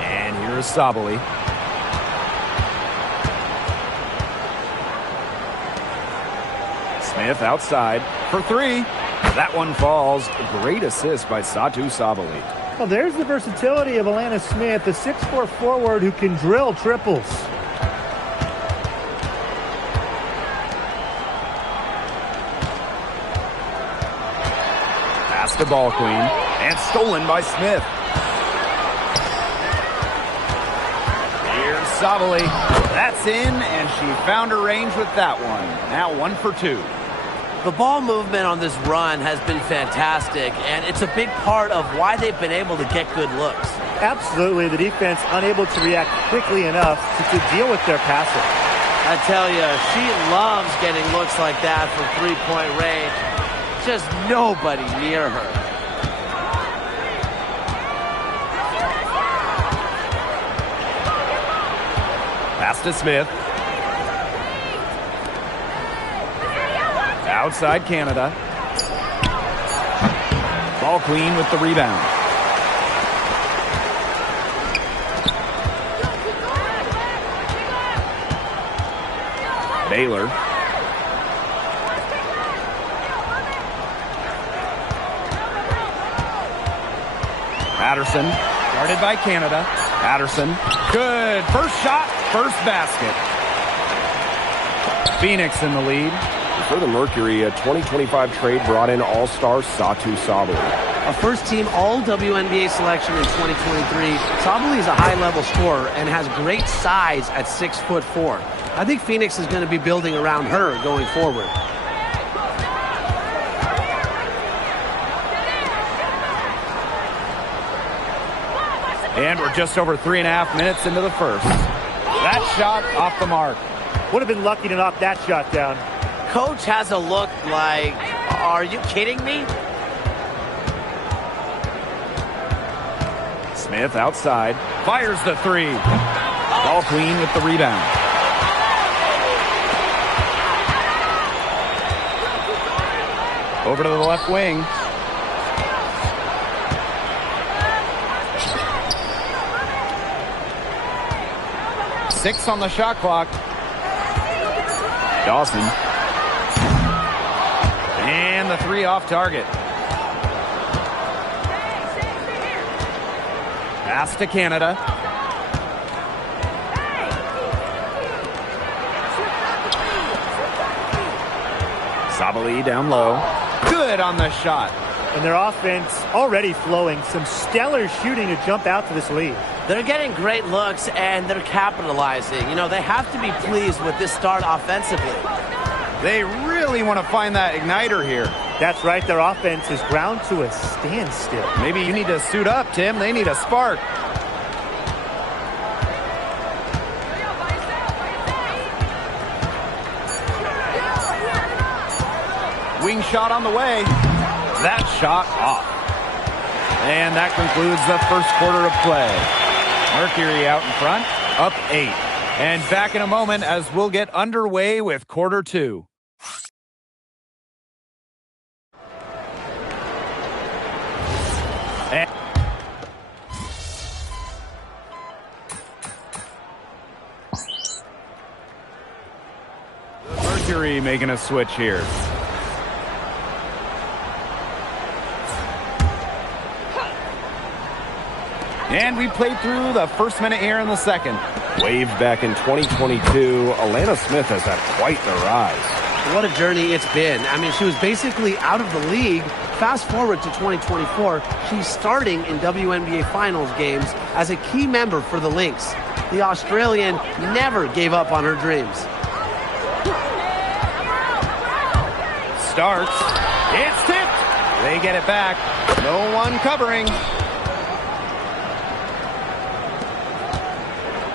And here's Sabali. Smith outside for 3. That one falls. Great assist by Satou Sabali. Well, there's the versatility of Alana Smith, the 6'4" forward who can drill triples. Pass to ball queen and stolen by Smith. Here's Sabali. That's in, and she found her range with that one. Now 1 for 2. The ball movement on this run has been fantastic, and it's a big part of why they've been able to get good looks. Absolutely, the defense unable to react quickly enough to deal with their passing. I tell you, she loves getting looks like that from three-point range. Just nobody near her. Pass to Smith. Outside Canada. Ball queen with the rebound. Baylor. Patterson, guarded by Canada. Patterson, good. First shot, first basket. Phoenix in the lead. For the Mercury, a 2025 trade brought in all-star Satou Sabali. A first-team All-WNBA selection in 2023, Sabali is a high-level scorer and has great size at 6'4". I think Phoenix is going to be building around her going forward. And we're just over 3.5 minutes into the first. That shot off the mark. Would have been lucky to knock that shot down. Coach has a look like, are you kidding me? Smith outside, fires the 3. Ball queen with the rebound. Over to the left wing. Six on the shot clock. Dawson. the three off target. Pass to Canada. Sabali down low. Good on the shot. And their offense already flowing. Some stellar shooting to jump out to this lead. They're getting great looks, and they're capitalizing. You know, they have to be pleased with this start offensively. They really want to find that igniter here. That's right. Their offense is ground to a standstill. Maybe you need to suit up, Tim. They need a spark. Wing shot on the way. That shot off. And that concludes the first quarter of play. Mercury out in front, up 8. And back in a moment as we'll get underway with quarter 2. Mercury making a switch here. And we played through the first minute here in the second. Waved back in 2022, Alana Smith has had quite the rise. What a journey it's been. I mean, she was basically out of the league. Fast forward to 2024, she's starting in WNBA Finals games as a key member for the Lynx. The Australian never gave up on her dreams. Starts. It's tipped. They get it back. No one covering.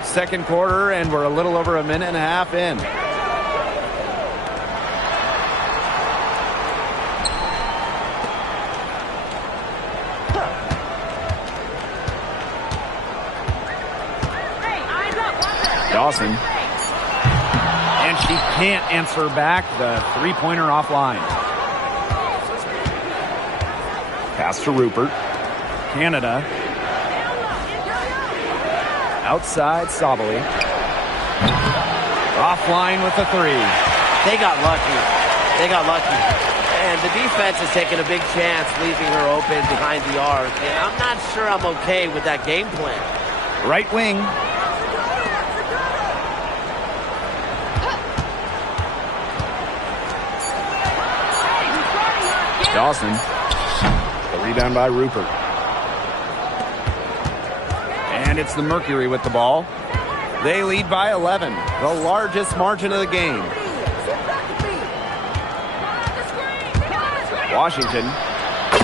Second quarter, and we're a little over a minute and a half in. Dawson. And she can't answer back. The three-pointer offline. Pass to Rupert. Canada. Outside, Sabali. Offline with the three. They got lucky. And the defense is taking a big chance, leaving her open behind the arc. And I'm not sure I'm okay with that game plan. Right wing. Dawson. The rebound by Rupert. And it's the Mercury with the ball. They lead by 11, the largest margin of the game. Washington.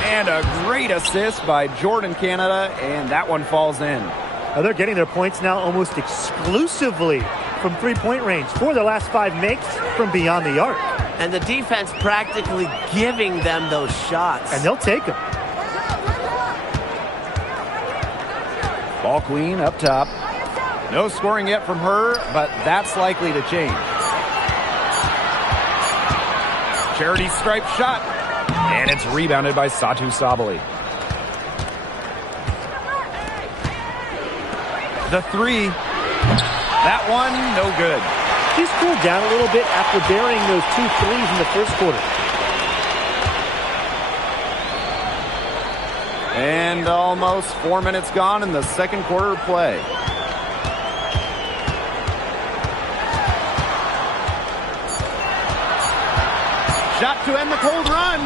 And a great assist by Jordan Canada, and that one falls in. Now they're getting their points now almost exclusively from three-point range. 4 of their last 5 makes from beyond the arc. And the defense practically giving them those shots. And they'll take them. Ball queen up top. No scoring yet from her, but that's likely to change. Charity stripe shot. And it's rebounded by Satou Sabali. The three. That one, no good. She's cooled down a little bit after burying those 2 threes in the first quarter. And almost 4 minutes gone in the second quarter of play. Shot to end the cold run.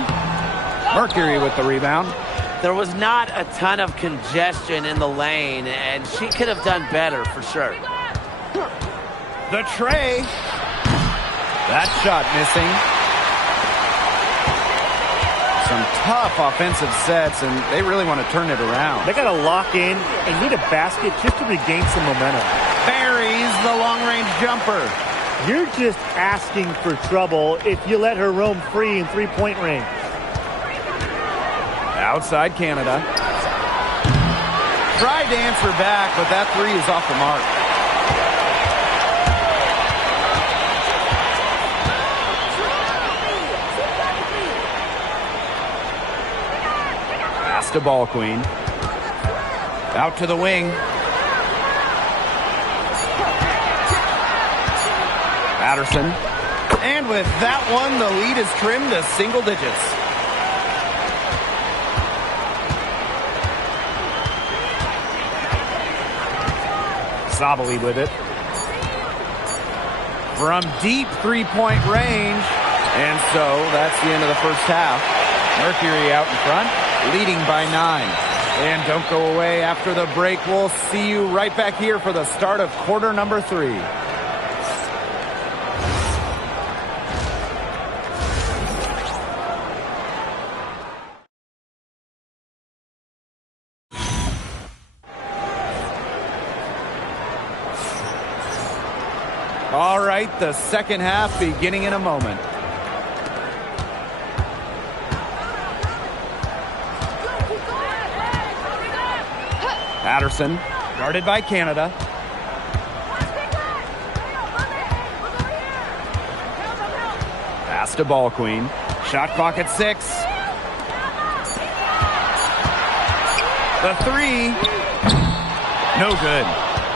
Mercury with the rebound. There was not a ton of congestion in the lane, and she could have done better for sure. The tray. That shot missing. Some tough offensive sets, and they really want to turn it around. They got to lock in and need a basket just to regain some momentum. Buries the long-range jumper. You're just asking for trouble if you let her roam free in three-point range. Outside Canada. Tried to answer back, but that three is off the mark. Pass to Ball Queen. Out to the wing. Patterson. And with that one, the lead is trimmed to single digits. Sabali with it. From deep three-point range. And so that's the end of the first half. Mercury out in front, leading by 9. And don't go away after the break. We'll see you right back here for the start of quarter number 3. All right, the second half beginning in a moment. Patterson, guarded by Canada. Pass to Ball Queen. Shot clock at 6. The 3. No good.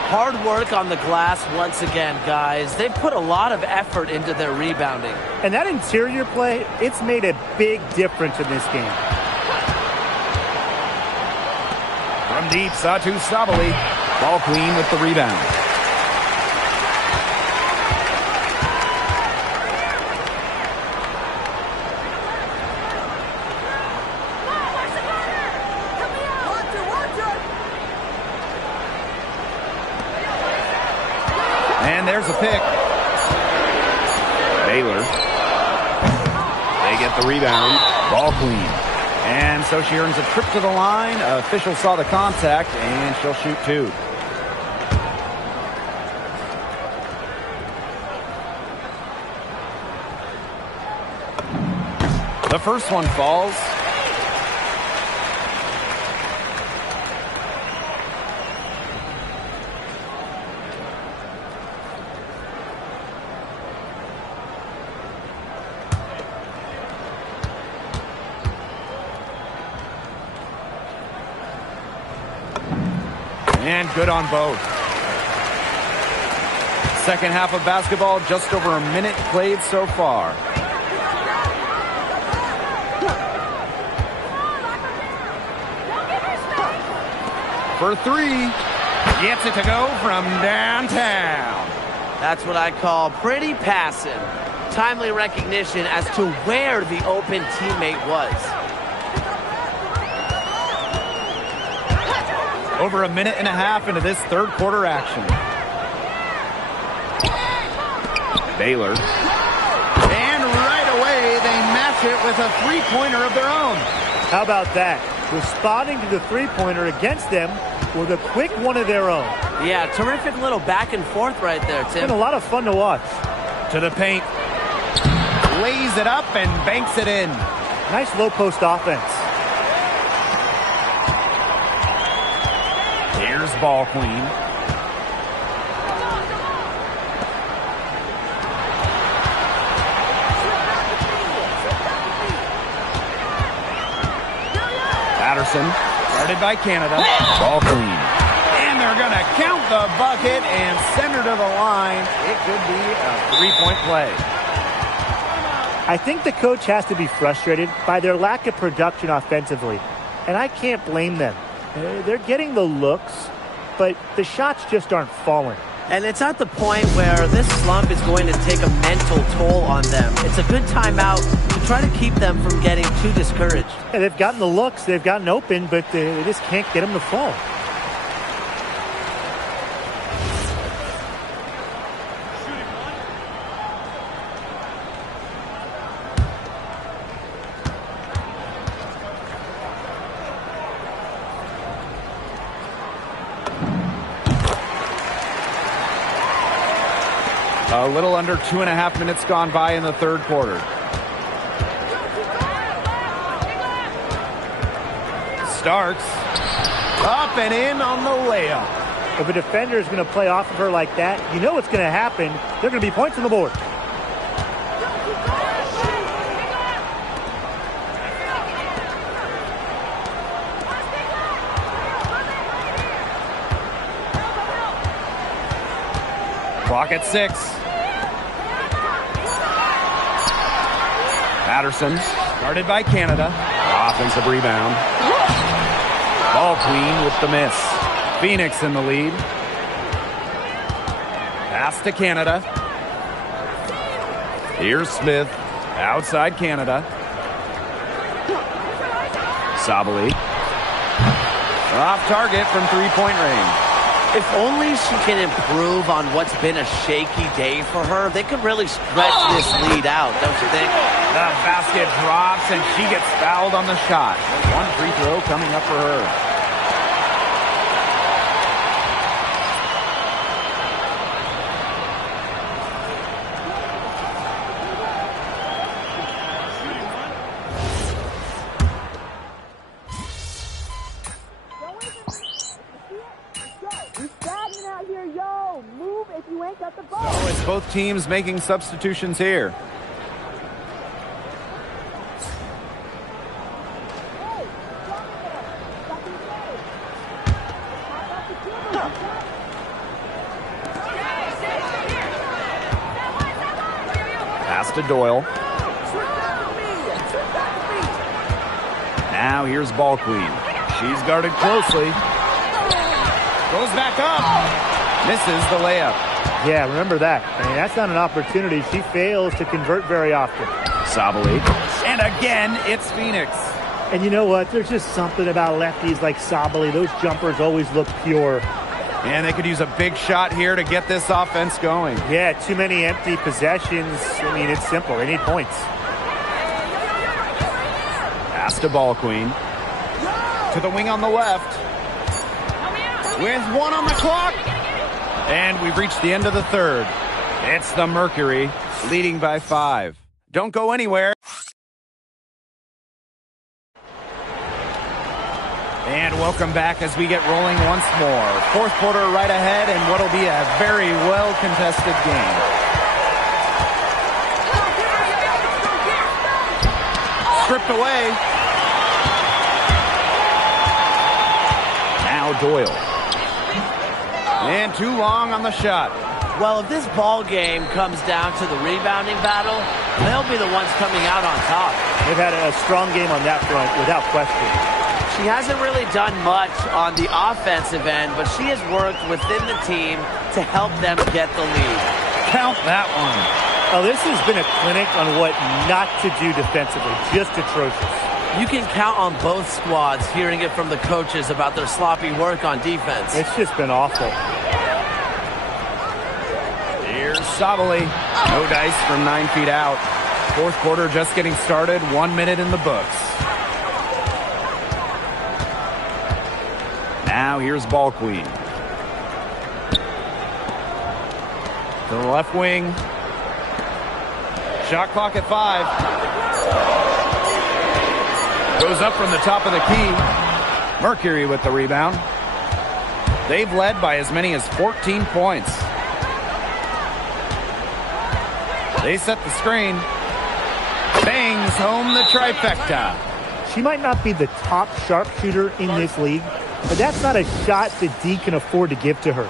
Hard work on the glass once again, guys. They've put a lot of effort into their rebounding. And that interior play, it's made a big difference in this game. From deep, Satu Sabali. Ball Queen with the rebound. And there's a pick. Baylor. They get the rebound. Ball Queen. And so she earns a trip to the line. Official saw the contact, and she'll shoot 2. The first one falls. And good on both. Second half of basketball, just over a minute played so far. For 3, gets it to go from downtown. That's what I call pretty passive. Timely recognition as to where the open teammate was. Over a minute and a half into this third quarter action. Baylor. And right away, they match it with a three-pointer of their own. How about that? Responding to the three-pointer against them with a quick one of their own. Yeah, terrific little back and forth right there, Tim. Been a lot of fun to watch. To the paint. Lays it up and banks it in. Nice low-post offense. Here's Ball Queen. Patterson, guarded by Canada. Ball Queen. And they're going to count the bucket and send her to the line. It could be a three-point play. I think the coach has to be frustrated by their lack of production offensively. And I can't blame them. They're getting the looks, but the shots just aren't falling. And it's at the point where this slump is going to take a mental toll on them. It's a good timeout to try to keep them from getting too discouraged. Yeah, they've gotten the looks, they've gotten open, but they just can't get them to fall. A little under 2.5 minutes gone by in the third quarter. Starks up and in on the layup. If a defender is going to play off of her like that, you know what's going to happen. There are going to be points on the board. Clock at 6. Patterson, guarded by Canada. Offensive rebound. Ball Queen with the miss. Phoenix in the lead. Pass to Canada. Here's Smith. Outside Canada. Sabali. Off target from three-point range. If only she can improve on what's been a shaky day for her, they could really stretch this lead out, don't you think? The basket drops, and she gets fouled on the shot. One free throw coming up for her. So it's both teams making substitutions here. Pass to Doyle. Now here's Ball Queen. She's guarded closely. Goes back up. Misses the layup. Yeah, remember that. I mean, that's not an opportunity. She fails to convert very often. Sabali. And again, it's Phoenix. And you know what? There's just something about lefties like Sabali. Those jumpers always look pure. And they could use a big shot here to get this offense going. Yeah, too many empty possessions. I mean, it's simple. They need points. Pass to Ball Queen. To the wing on the left. With one on the clock. And we've reached the end of the third. It's the Mercury leading by 5. Don't go anywhere. And welcome back as we get rolling once more. Fourth quarter right ahead and what'll be a very well-contested game. Stripped away. Now Doyle. And too long on the shot. Well, if this ball game comes down to the rebounding battle, they'll be the ones coming out on top. They've had a strong game on that front, without question. She hasn't really done much on the offensive end, but she has worked within the team to help them get the lead. Count that one. Oh, this has been a clinic on what not to do defensively. Just atrocious. You can count on both squads hearing it from the coaches about their sloppy work on defense. It's just been awful. Here's Sabali. No dice from 9 feet out. Fourth quarter just getting started. 1 minute in the books. Now here's Ball Queen. To the left wing. Shot clock at 5. Goes up from the top of the key. Mercury with the rebound. They've led by as many as 14 points. They set the screen. Bangs home the trifecta. She might not be the top sharpshooter in this league, but that's not a shot that D can afford to give to her.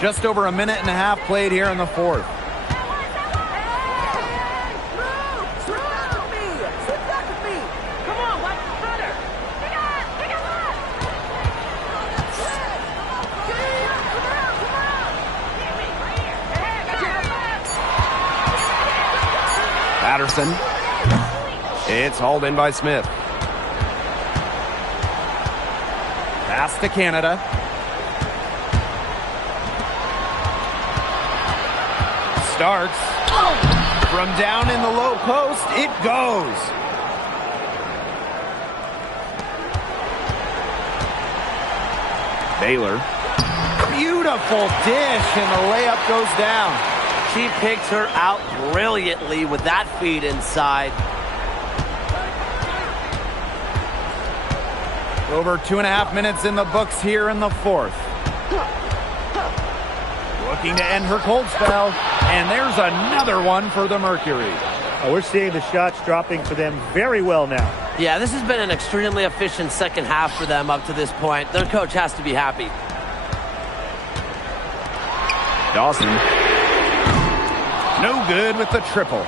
Just over a minute and a half played here in the fourth. Patterson. It's hauled in by Smith. Pass to Canada. Starts from down in the low post. It goes. Baylor. Beautiful dish, and the layup goes down. She picked her out brilliantly with that feed inside. Over 2.5 minutes in the books here in the fourth. Looking to end her cold spell, and there's another one for the Mercury. We're seeing the shots dropping for them very well now. Yeah, this has been an extremely efficient second half for them up to this point. Their coach has to be happy. Dawson. No good with the triple.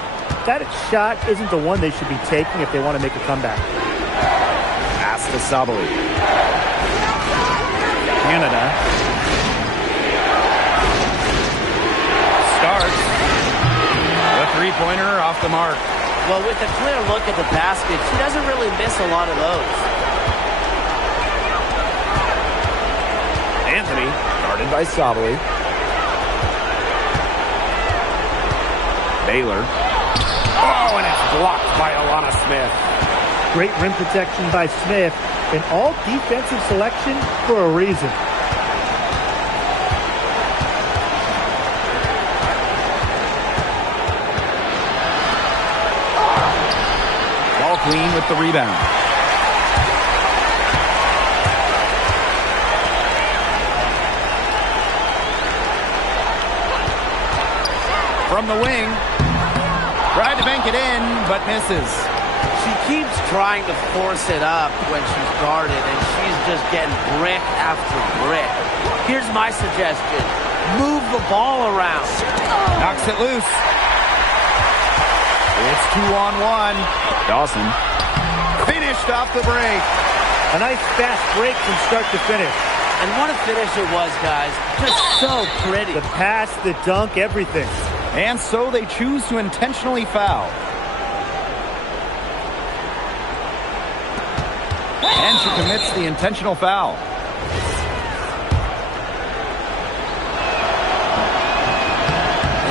That shot isn't the one they should be taking if they want to make a comeback. Pass pass to Sabali. Canada starts. The three-pointer off the mark. Well, with a clear look at the basket, she doesn't really miss a lot of those. Anthony, guarded by Sabali. Baylor. Oh, and it's blocked by Alana Smith. Great rim protection by Smith. An all-defensive selection for a reason. Ball clean with the rebound. From the wing. Tried to bank it in, but misses. She keeps trying to force it up when she's guarded, and she's just getting brick after brick. Here's my suggestion. Move the ball around. Knocks it loose. It's 2-on-1. Dawson finished off the break. A nice fast break from start to finish. And what a finish it was, guys. Just so pretty. The pass, the dunk, everything. And so they choose to intentionally foul. And she commits the intentional foul.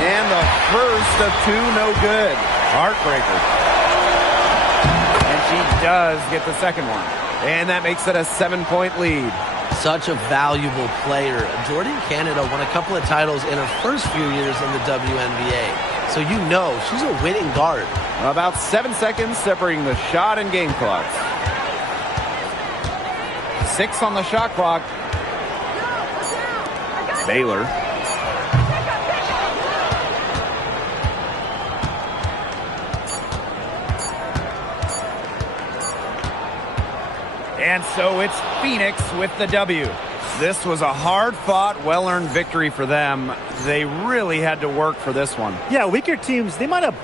And the first of two, no good. Heartbreaker. And she does get the second one. And that makes it a 7-point lead. Such a valuable player. Jordan Canada won a couple of titles in her first few years in the WNBA. So you know she's a winning guard. About 7 seconds separating the shot and game clocks. 6 on the shot clock. Baylor. And so it's Phoenix with the W. This was a hard-fought, well-earned victory for them. They really had to work for this one. Yeah, weaker teams, they might have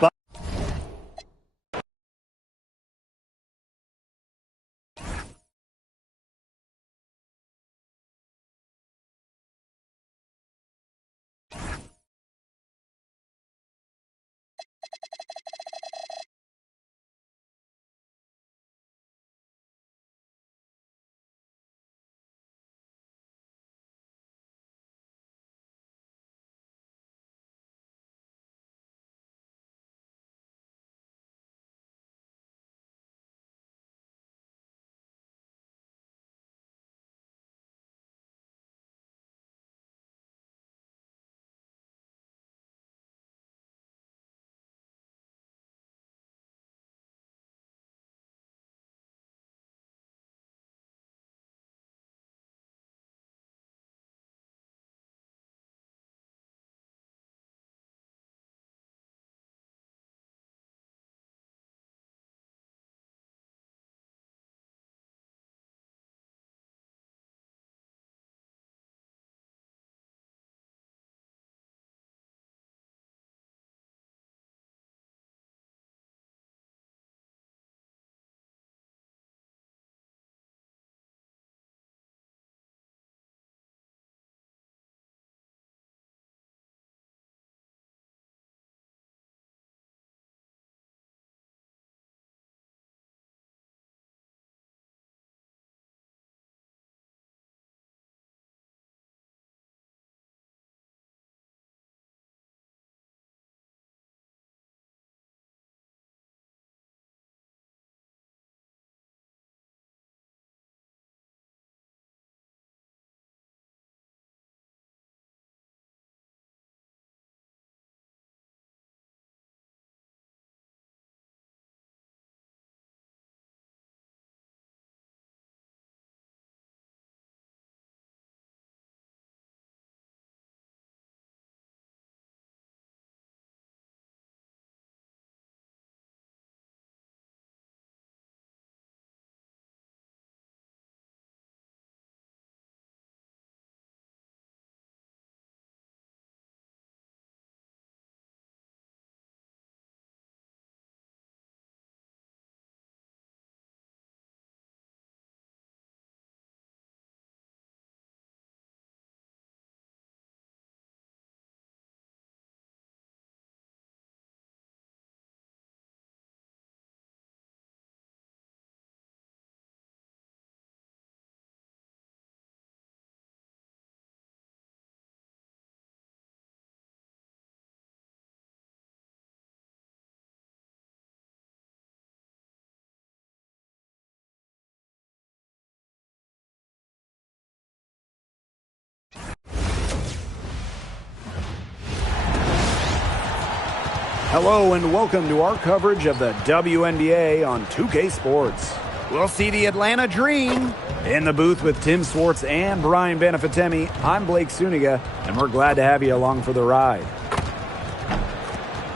Hello and welcome to our coverage of the WNBA on 2K Sports. We'll see the Atlanta Dream. In the booth with Tim Swartz and Brian Benefitemi, I'm Blake Suniga, and we're glad to have you along for the ride.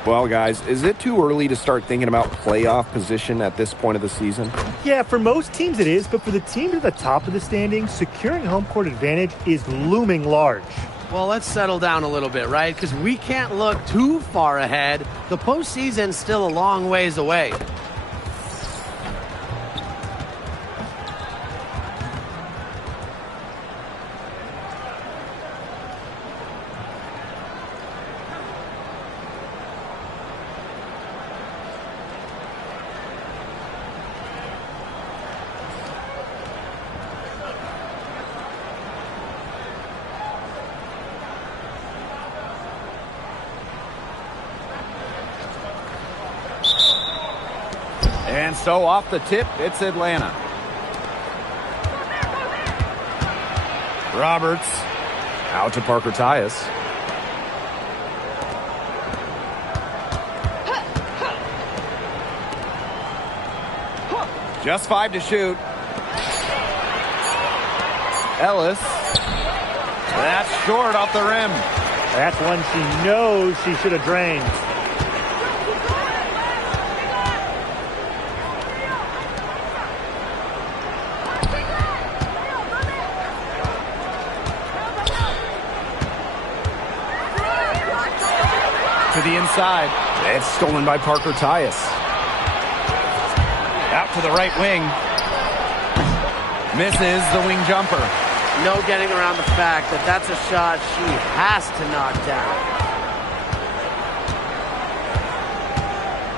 Well, guys, is it too early to start thinking about playoff position at this point of the season? Yeah, for most teams it is, but for the team at the top of the standings, securing home court advantage is looming large. Well, let's settle down a little bit, right? Because we can't look too far ahead. The postseason's still a long ways away. And so off the tip, it's Atlanta. Roberts out to Parker Tyus. Just 5 to shoot. Ellis. That's short off the rim. That's one she knows she should have drained. To the inside. It's stolen by Parker Tyus. Out to the right wing. Misses the wing jumper. No getting around the fact that that's a shot she has to knock down.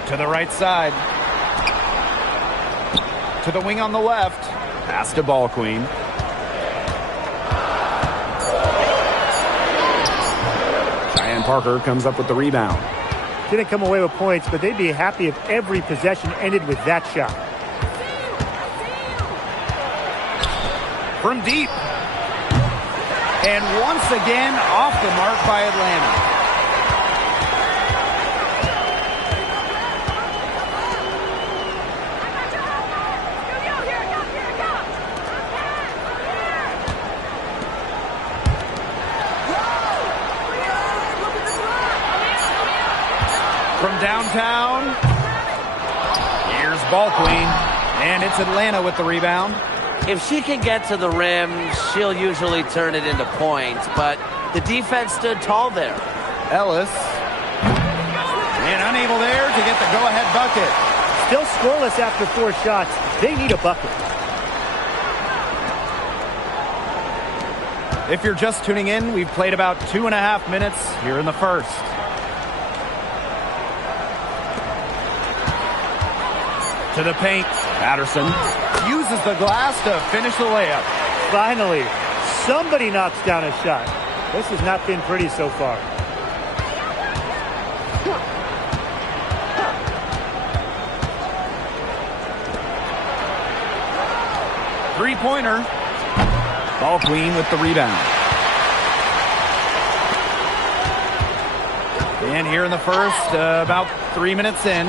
To the right side. To the wing on the left. Pass to Ball Queen. Cheyenne Parker comes up with the rebound. Didn't come away with points, but they'd be happy if every possession ended with that shot. From deep. And once again, off the mark by Atlanta. From downtown, here's Ball Queen, and it's Atlanta with the rebound. If she can get to the rim, she'll usually turn it into points, but the defense stood tall there. Ellis, and unable there to get the go-ahead bucket. Still scoreless after 4 shots. They need a bucket. If you're just tuning in, we've played about 2.5 minutes here in the first. To the paint, Patterson uses the glass to finish the layup. Finally, somebody knocks down a shot. This has not been pretty so far. Three-pointer. Ball Queen with the rebound. And here in the first, about 3 minutes in.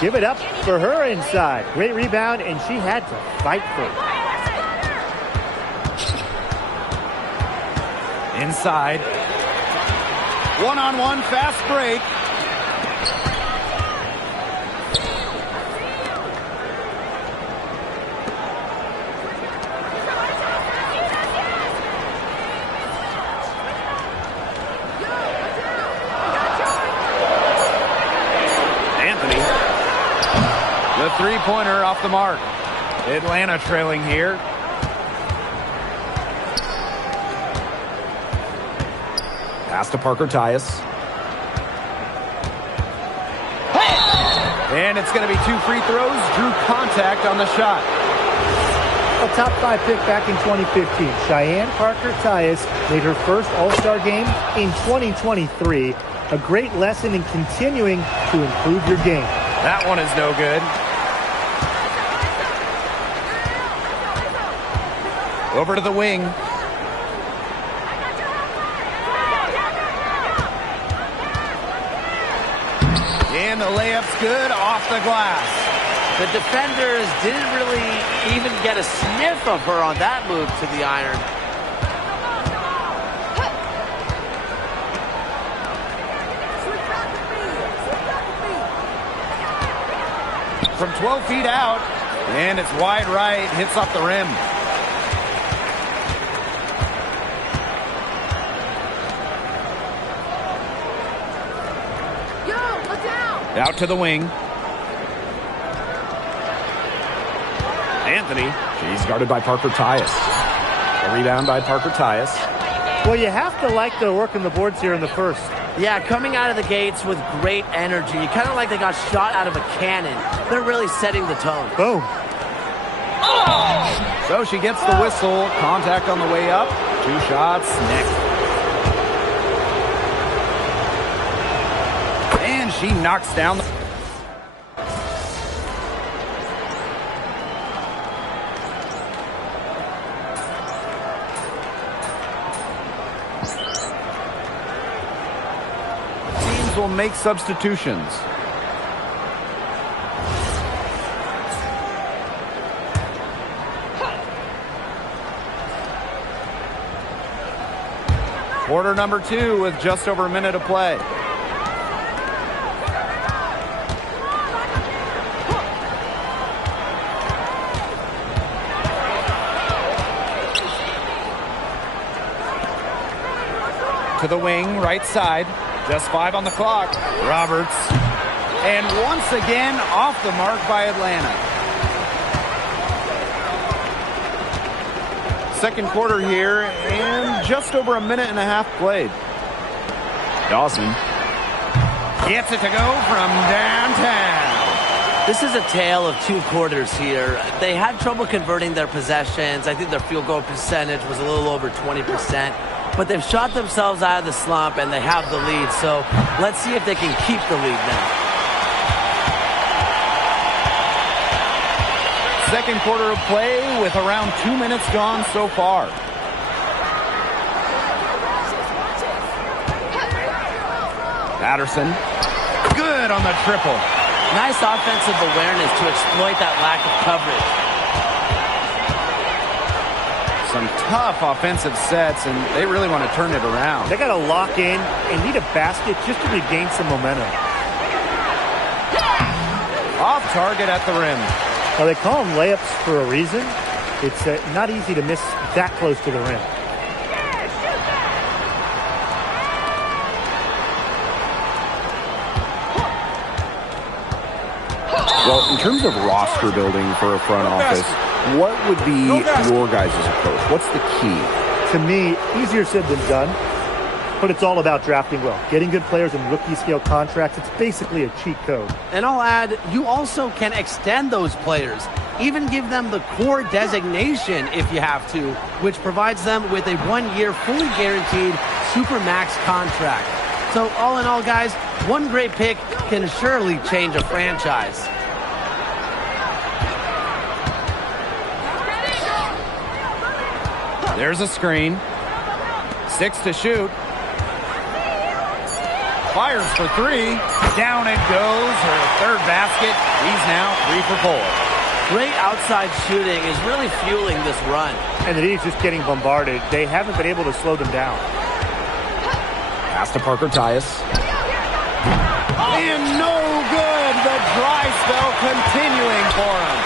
Give it up for her inside. Great rebound, and she had to fight for it. Inside. One-on-one fast break. The three-pointer off the mark. Atlanta trailing here. Pass to Parker Tyus. And it's going to be 2 free throws. Drew contact on the shot. A top 5 pick back in 2015. Cheyenne Parker Tyus made her first All-Star game in 2023. A great lesson in continuing to improve your game. That one is no good. Over to the wing. And the layup's good off the glass. The defenders didn't really even get a sniff of her on that move to the iron. From 12 feet out, and it's wide right, hits off the rim. Out to the wing. Anthony. She's guarded by Parker Tyus. A rebound by Parker Tyus. Well, you have to like the work on the boards here in the first. Yeah, coming out of the gates with great energy. Kind of like they got shot out of a cannon. They're really setting the tone. Boom. So she gets the whistle. Contact on the way up. 2 shots. Next. And she knocks down the... Teams will make substitutions. Quarter number 2 with just over a minute to play. To the wing, right side. Just 5 on the clock. Roberts. And once again, off the mark by Atlanta. Second quarter here, and just over a minute and a half played. Dawson gets it to go from downtown. This is a tale of 2 quarters here. They had trouble converting their possessions. I think their field goal percentage was a little over 20%. But they've shot themselves out of the slump, and they have the lead. So let's see if they can keep the lead now. Second quarter of play with around 2 minutes gone so far. Patterson. Good on the triple. Nice offensive awareness to exploit that lack of coverage. Some tough offensive sets, and they really want to turn it around. They got to lock in and need a basket just to regain some momentum. Off target at the rim. Well, they call them layups for a reason. It's not easy to miss that close to the rim. Well, in terms of roster building for a front office, what would be your guys' approach? What's the key? To me, easier said than done, but it's all about drafting well. Getting good players in rookie-scale contracts, it's basically a cheat code. And I'll add, you also can extend those players. Even give them the core designation if you have to, which provides them with a 1-year fully guaranteed Supermax contract. So all in all, guys, one great pick can surely change a franchise. There's a screen. 6 to shoot. Fires for 3. Down it goes. Her third basket. He's now 3 for 4. Great outside shooting is really fueling this run. And the Heat's just getting bombarded. They haven't been able to slow them down. Pass to Parker Tyus. And no good. The dry spell continuing for him.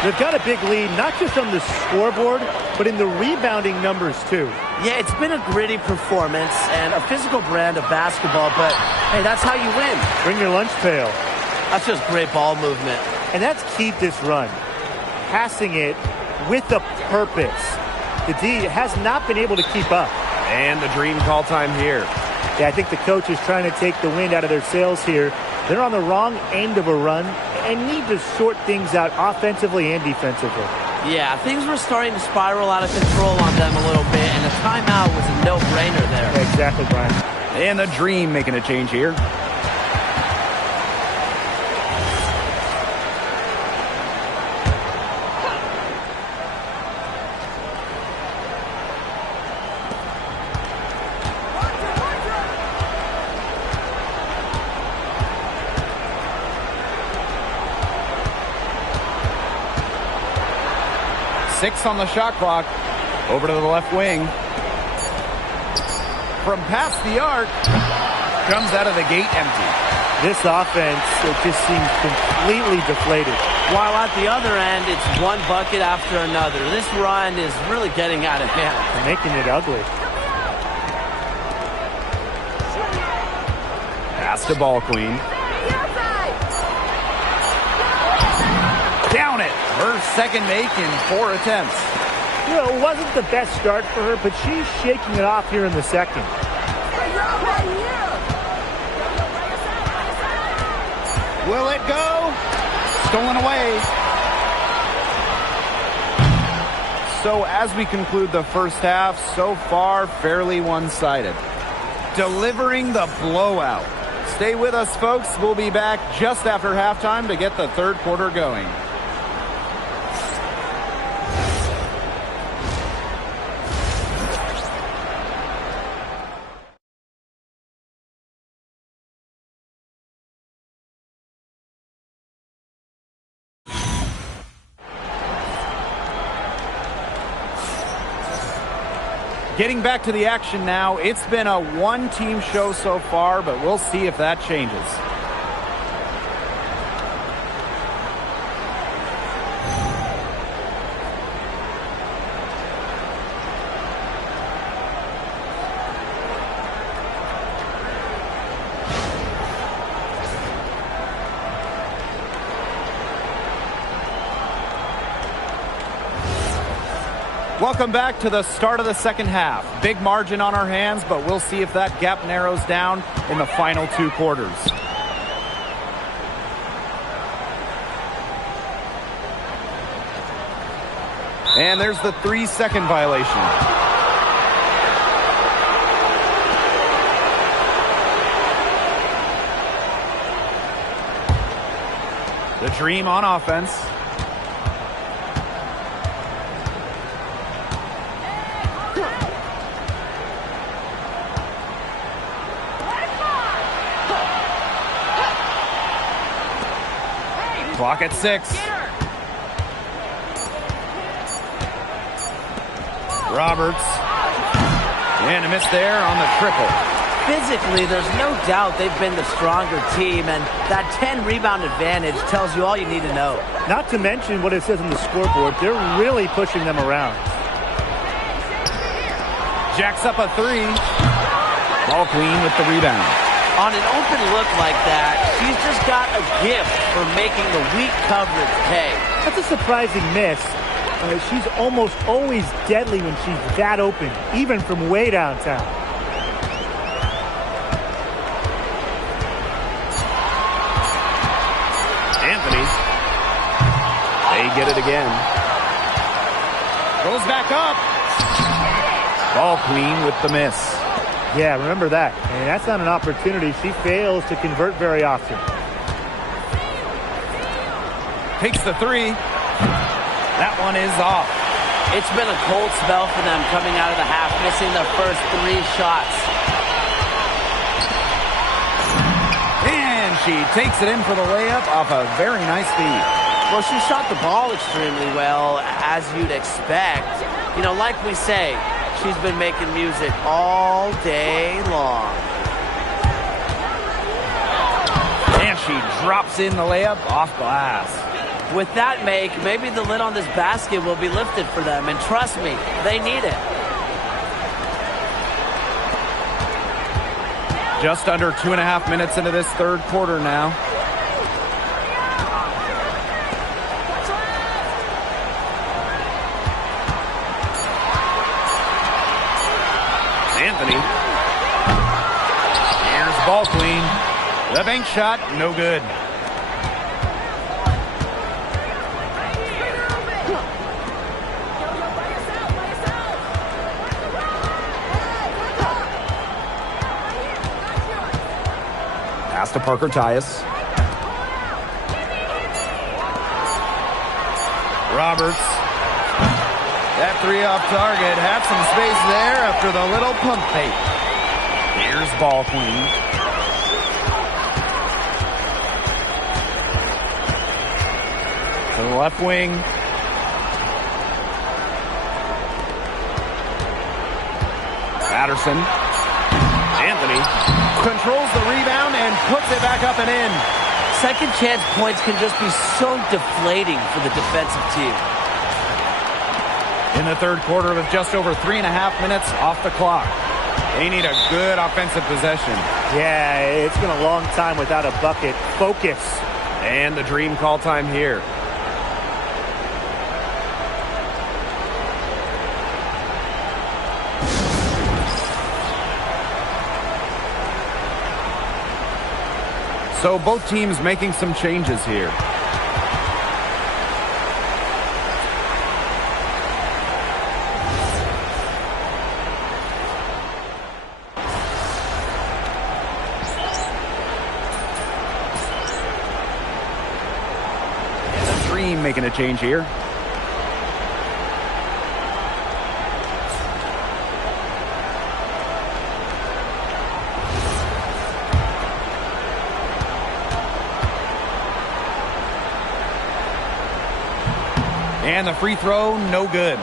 They've got a big lead, not just on the scoreboard, but in the rebounding numbers, too. Yeah, it's been a gritty performance and a physical brand of basketball, but, hey, that's how you win. Bring your lunch pail. That's just great ball movement. And that's key to this run. Passing it with a purpose. The D has not been able to keep up. And the dream call time here. Yeah, I think the coach is trying to take the wind out of their sails here. They're on the wrong end of a run and need to sort things out offensively and defensively. Yeah, things were starting to spiral out of control on them a little bit, and a timeout was a no-brainer there. Yeah, exactly, Brian. And the dream making a change here. 6 on the shot clock. Over to the left wing. From past the arc. Comes out of the gate empty. This offense, it just seems completely deflated. While at the other end, it's one bucket after another. This run is really getting out of hand. They're making it ugly. Pass to Ball Queen. Down it. Her second make in 4 attempts. You know, it wasn't the best start for her, but she's shaking it off here in the second. Will it go? Stolen away. So as we conclude the first half, so far fairly one-sided. Delivering the blowout. Stay with us, folks. We'll be back just after halftime to get the third quarter going. Getting back to the action now. It's been a one-team show so far, but we'll see if that changes. Welcome back to the start of the second half. Big margin on our hands, but we'll see if that gap narrows down in the final 2 quarters. And there's the 3-second violation. The Dream on offense. Clock at 6. Roberts. And a miss there on the triple. Physically, there's no doubt they've been the stronger team, and that 10-rebound advantage tells you all you need to know. Not to mention what it says on the scoreboard. They're really pushing them around. Jacks up a 3. Ball Queen with the rebound. On an open look like that, she's just got a gift for making the weak coverage pay. That's a surprising miss. She's almost always deadly when she's that open, even from way downtown. Anthony. They get it again. Goes back up. Ball Queen with the miss. Yeah, remember that. And that's not an opportunity. She fails to convert very often. Takes the 3. That one is off. It's been a cold spell for them coming out of the half, missing their first 3 shots. And she takes it in for the layup off a very nice feed. Well, she shot the ball extremely well, as you'd expect. You know, like we say, she's been making music all day long. And she drops in the layup off glass. With that make, maybe the lid on this basket will be lifted for them. And trust me, they need it. Just under 2.5 minutes into this third quarter now. Anthony. Here's Ball Queen. The bank shot, no good. Pass to Parker Tyus. Roberts. That 3 off target. Had some space there after the little pump fake. Here's Ball Queen. To the left wing. Patterson. Anthony controls the rebound and puts it back up and in. Second chance points can just be so deflating for the defensive team. In the third quarter with just over 3.5 minutes off the clock. They need a good offensive possession. Yeah, it's been a long time without a bucket. Focus. And the dream call time here. So both teams making some changes here. Making a change here. And the free throw, no good.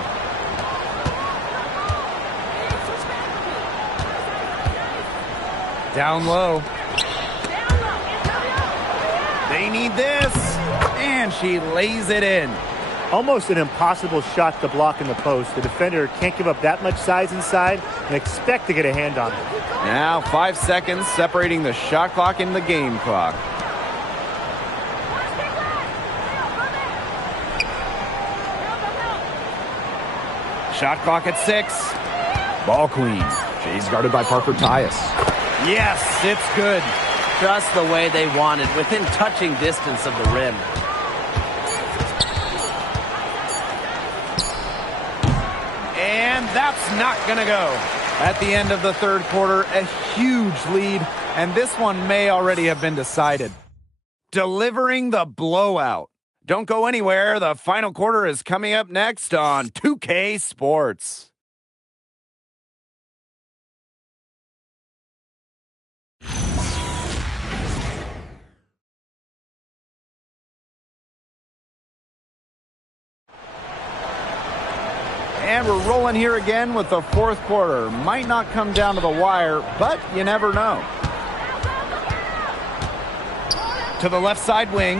Down low. They need this. And she lays it in. Almost an impossible shot to block in the post. The defender can't give up that much size inside and expect to get a hand on it. Now 5 seconds separating the shot clock and the game clock. Shot clock at 6. Ball queen. She's guarded by Parker Tyus. Yes, it's good. Just the way they wanted, within touching distance of the rim. And that's not going to go. At the end of the third quarter, a huge lead, and this one may already have been decided. Delivering the blowout. Don't go anywhere. The final quarter is coming up next on 2K Sports. And we're rolling here again with the fourth quarter. Might not come down to the wire, but you never know. To the left side wing.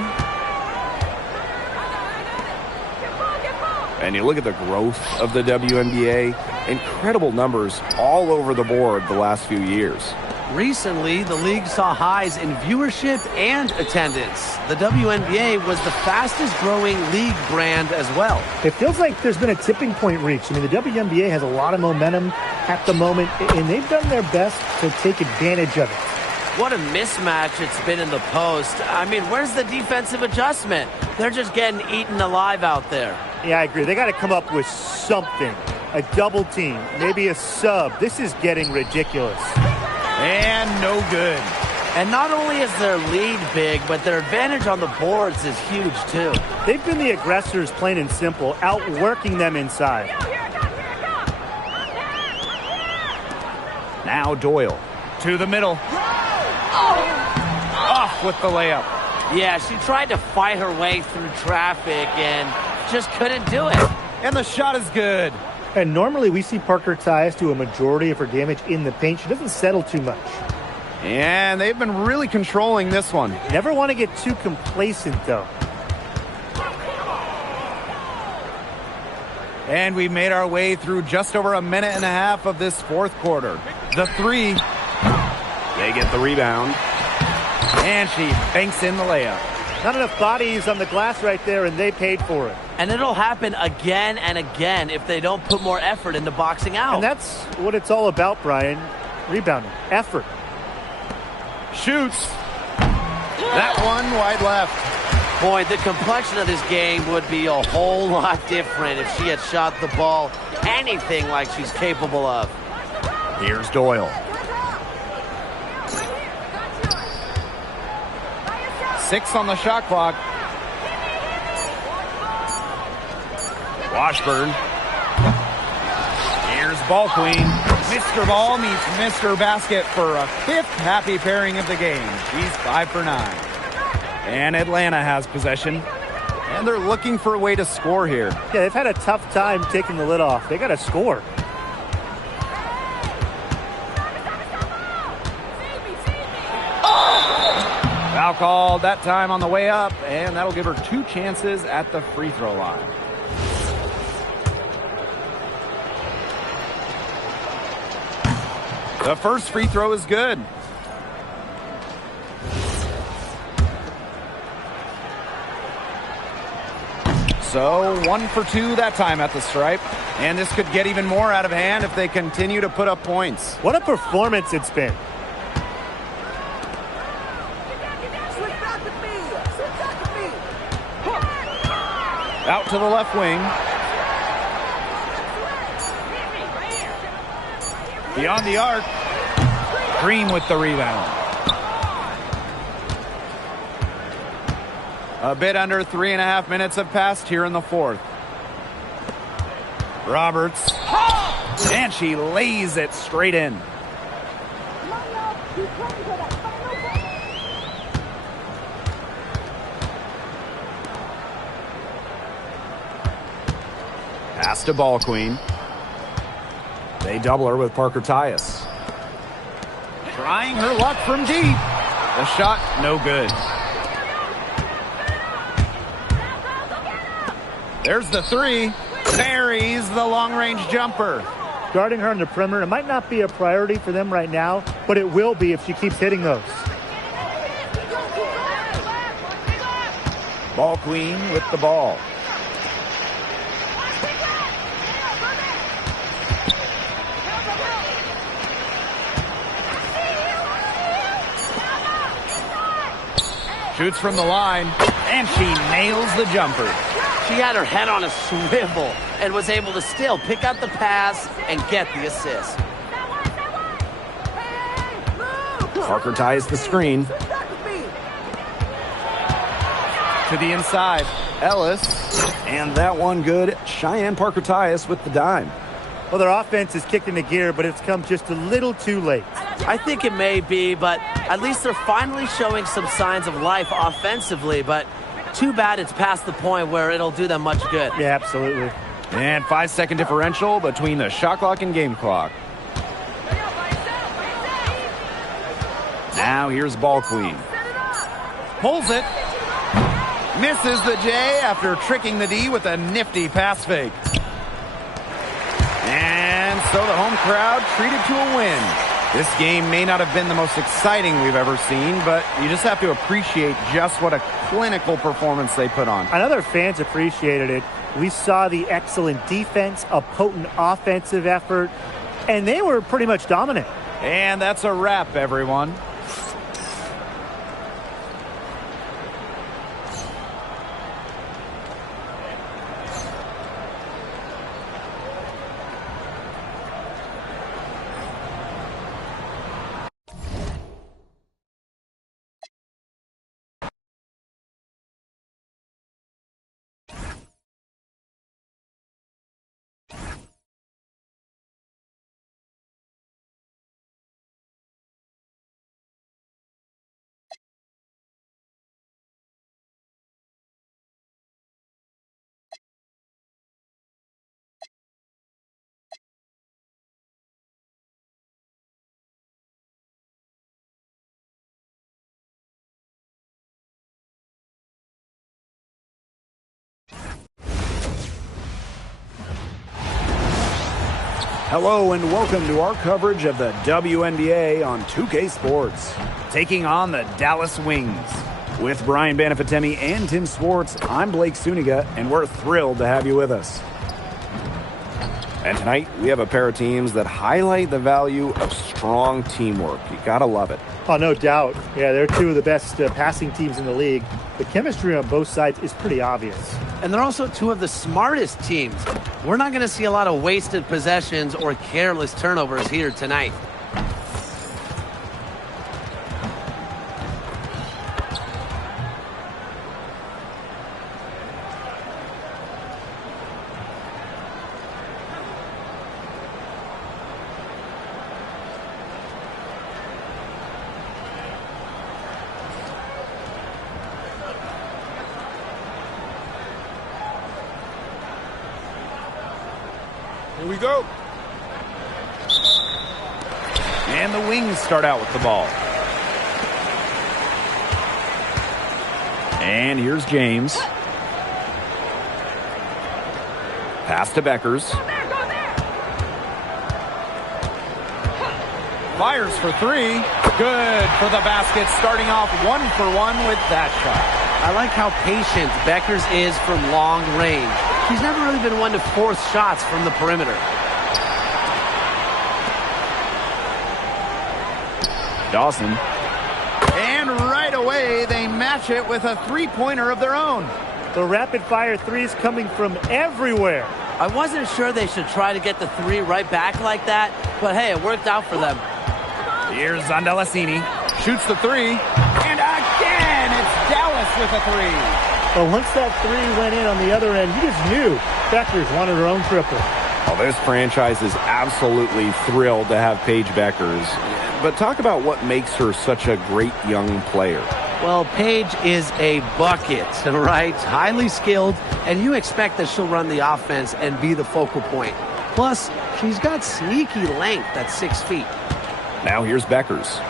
And you look at the growth of the WNBA. Incredible numbers all over the board the last few years. Recently, the league saw highs in viewership and attendance. The WNBA was the fastest growing league brand as well. It feels like there's been a tipping point reached. I mean, the WNBA has a lot of momentum at the moment, and they've done their best to take advantage of it. What a mismatch it's been in the post. I mean, where's the defensive adjustment? They're just getting eaten alive out there. Yeah, I agree. They got to come up with something. A double team, maybe a sub. This is getting ridiculous. And no good. And not only is their lead big, but their advantage on the boards is huge too. They've been the aggressors, plain and simple, outworking them inside. Now Doyle to the middle. Off with the layup. Yeah, she tried to fight her way through traffic and just couldn't do it. And the shot is good. And normally we see Parker Tyus do a majority of her damage in the paint. She doesn't settle too much. And they've been really controlling this one. Never want to get too complacent, though. And we made our way through just over a minute and a half of this fourth quarter. The three. They get the rebound. And she banks in the layup. Not enough bodies on the glass right there, and they paid for it. And it'll happen again and again if they don't put more effort into boxing out. And that's what it's all about, Brian. Rebounding. Effort. Shoots. That one wide left. Boy, the complexion of this game would be a whole lot different if she had shot the ball anything like she's capable of. Here's Doyle. 6 on the shot clock. Washburn. Here's Ball Queen. Mr. Ball meets Mr. Basket for a 5th happy pairing of the game. She's 5 for 9. And Atlanta has possession. And they're looking for a way to score here. Yeah, they've had a tough time taking the lid off. They got to score. called that time on the way up, and that'll give her 2 chances at the free throw line. The first free throw is good. So 1 for 2 that time at the stripe. And this could get even more out of hand if they continue to put up points. What a performance it's been. Out to the left wing. Beyond the arc. Green with the rebound. A bit under 3.5 minutes have passed here in the fourth. Roberts. And she lays it straight in. Pass to Ball Queen. They double her with Parker Tyus. Trying her luck from deep. The shot, no good. There's the three. Buries the long-range jumper. Guarding her on the perimeter, it might not be a priority for them right now, but it will be if she keeps hitting those. Ball Queen with the ball. Shoots from the line, and she nails the jumper. She had her head on a swivel and was able to still pick up the pass and get the assist. Parker ties the screen. To the inside, Ellis. And that one good. Cheyenne Parker Tyus with the dime. Well, their offense is kicked into gear, but it's come just a little too late. I think it may be, but at least they're finally showing some signs of life offensively, but too bad it's past the point where it'll do them much good. Yeah, absolutely. And 5-second differential between the shot clock and game clock. Now here's Ball Queen. Pulls it. Misses the J after tricking the D with a nifty pass fake. And so the home crowd treated to a win. This game may not have been the most exciting we've ever seen, but you just have to appreciate just what a clinical performance they put on. I know their fans appreciated it. We saw the excellent defense, a potent offensive effort, and they were pretty much dominant. And that's a wrap, everyone. Hello and welcome to our coverage of the WNBA on 2K Sports. Taking on the Dallas Wings. With Brian Banafitemi and Tim Swartz, I'm Blake Suniga, and we're thrilled to have you with us. And tonight, we have a pair of teams that highlight the value of strong teamwork. You gotta love it. Oh, no doubt. Yeah, they're two of the best passing teams in the league. The chemistry on both sides is pretty obvious. And they're also two of the smartest teams. We're not going to see a lot of wasted possessions or careless turnovers here tonight. Here we go. And the Wings start out with the ball. And here's James. Pass to Beckers. Fires for three. Good for the basket, starting off 1-for-1 with that shot. I like how patient Beckers is from long range. He's never really been one to force shots from the perimeter. Dawson. And right away, they match it with a three-pointer of their own. The rapid-fire threes coming from everywhere. I wasn't sure they should try to get the three right back like that, but hey, it worked out for them. Here's Zondelasini. Shoots the three. And again, it's Dallas with a three. But once that three went in on the other end, you just knew Beckers wanted her own triple. Well, this franchise is absolutely thrilled to have Paige Beckers. But talk about what makes her such a great young player. Well, Paige is a bucket, right? Highly skilled, and you expect that she'll run the offense and be the focal point. Plus, she's got sneaky length at 6 feet. Now here's Beckers.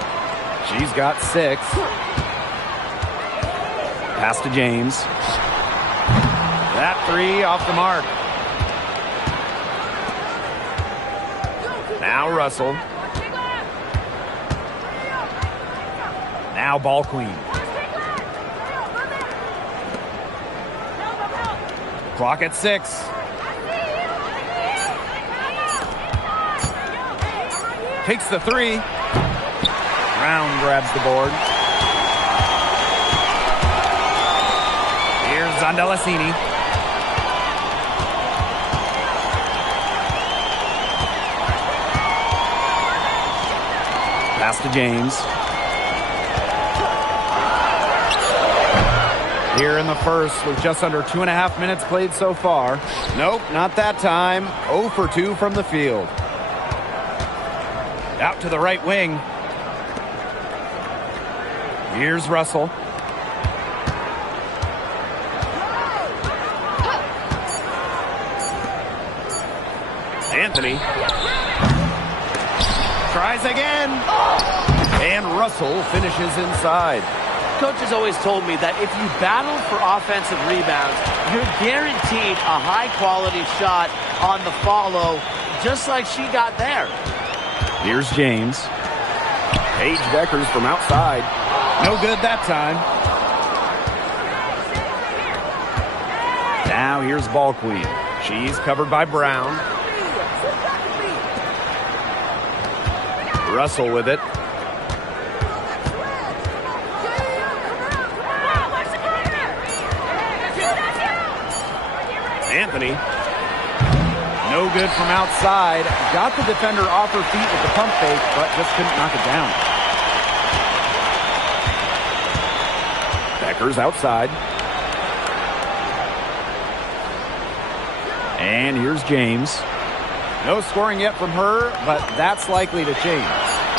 She's got 6. Pass to James. That three off the mark. Now Russell. Now ball queen. Clock at 6. Takes the three. Brown grabs the board. Here's Zondelasini. Pass to James. Here in the first with just under 2.5 minutes played so far. Nope, not that time. 0 for 2 from the field. Out to the right wing. Here's Russell. Anthony. Tries again. And Russell finishes inside. Coach has always told me that if you battle for offensive rebounds, you're guaranteed a high-quality shot on the follow, just like she got there. Here's James. Paige Beckers from outside. No good that time. Now here's ball queen. She's covered by Brown. Russell with it. Anthony. No good from outside. Got the defender off her feet with the pump fake, but just couldn't knock it down. Beckers outside. And here's James. No scoring yet from her, but that's likely to change.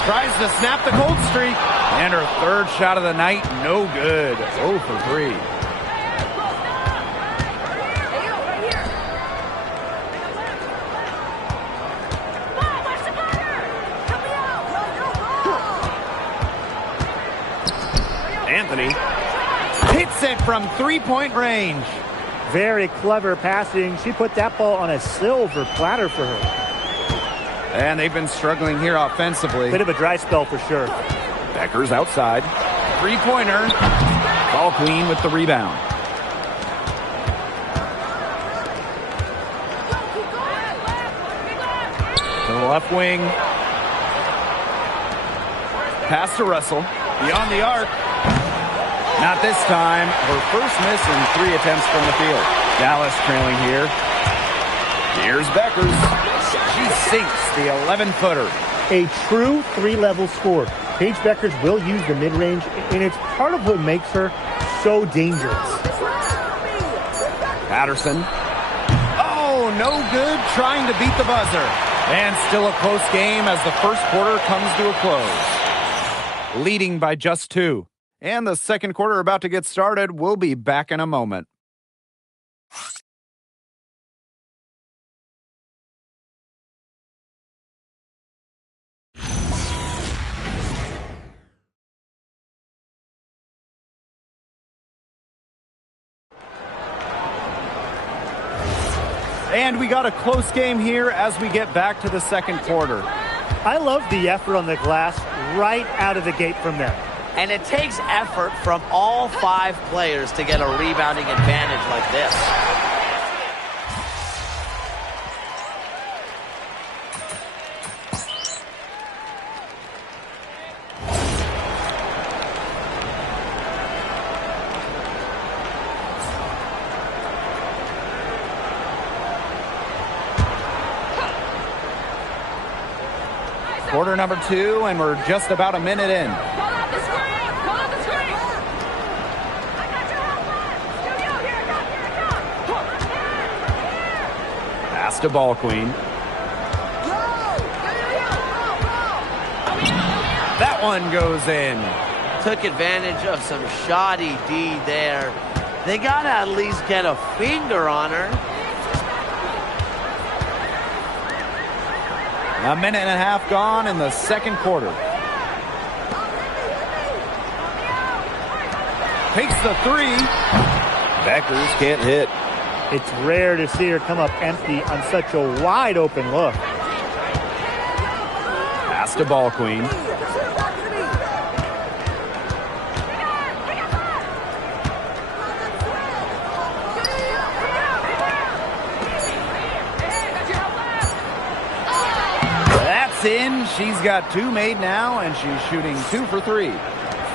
Tries to snap the cold streak. And her third shot of the night, no good. 0 for 3. Anthony hits it from three-point range. Very clever passing. She put that ball on a silver platter for her. And they've been struggling here offensively. Bit of a dry spell for sure. Beckers outside. Three-pointer. Ball queen with the rebound. To the left wing. Pass to Russell. Beyond the arc. Not this time. Her first miss in 3 attempts from the field. Dallas trailing here. Here's Beckers. She sinks the 11-footer. A true three-level score. Paige Beckers will use the mid-range, and it's part of what makes her so dangerous. Patterson. Oh, no good trying to beat the buzzer. And still a close game as the first quarter comes to a close. Leading by just 2. And the second quarter about to get started. We'll be back in a moment. And we got a close game here as we get back to the second quarter. I love the effort on the glass right out of the gate from them. And it takes effort from all 5 players to get a rebounding advantage like this. Quarter number 2, and we're just about a minute in. Pass to Ball Queen. That one goes in. Took advantage of some shoddy D there. They got to at least get a finger on her. A minute and a half gone in the second quarter. Takes the 3. Beckers can't hit. It's rare to see her come up empty on such a wide open look. Pass to Ball Queen. In. She's got 2 made now, and she's shooting 2 for 3.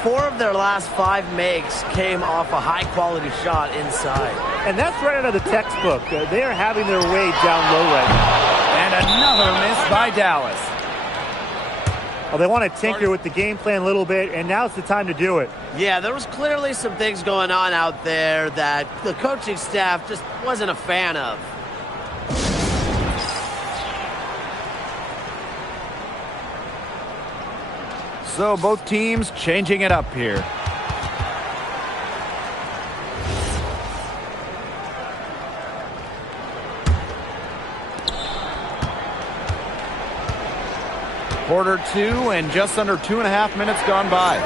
4 of their last 5 makes came off a high-quality shot inside. And that's right out of the textbook. They are having their way down low right now. And another miss by Dallas. Well, they want to tinker with the game plan a little bit, and now's the time to do it. Yeah, there was clearly some things going on out there that the coaching staff just wasn't a fan of. So both teams changing it up here. Quarter 2 and just under 2.5 minutes gone by.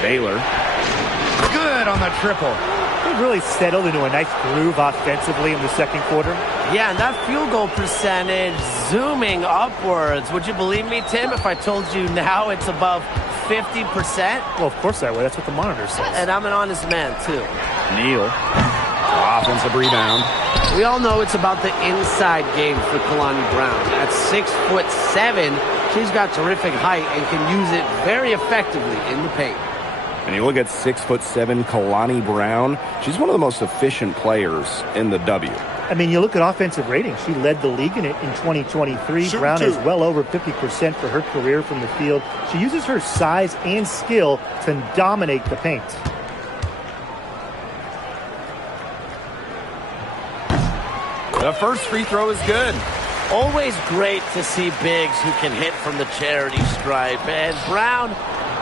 Baylor. Good on the triple. They've really settled into a nice groove offensively in the second quarter. Yeah, and that field goal percentage zooming upwards. Would you believe me, Tim, if I told you now it's above 50%? Well, of course I would. That's what the monitor says. And I'm an honest man, too. Neal. Offensive rebound. We all know it's about the inside game for Kalani Brown. At 6'7", she's got terrific height and can use it very effectively in the paint. And you look at 6'7" Kalani Brown. She's one of the most efficient players in the W. I mean, you look at offensive rating. She led the league in it in 2023. Brown is well over 50% for her career from the field. She uses her size and skill to dominate the paint. The first free throw is good. Always great to see bigs who can hit from the charity stripe. And Brown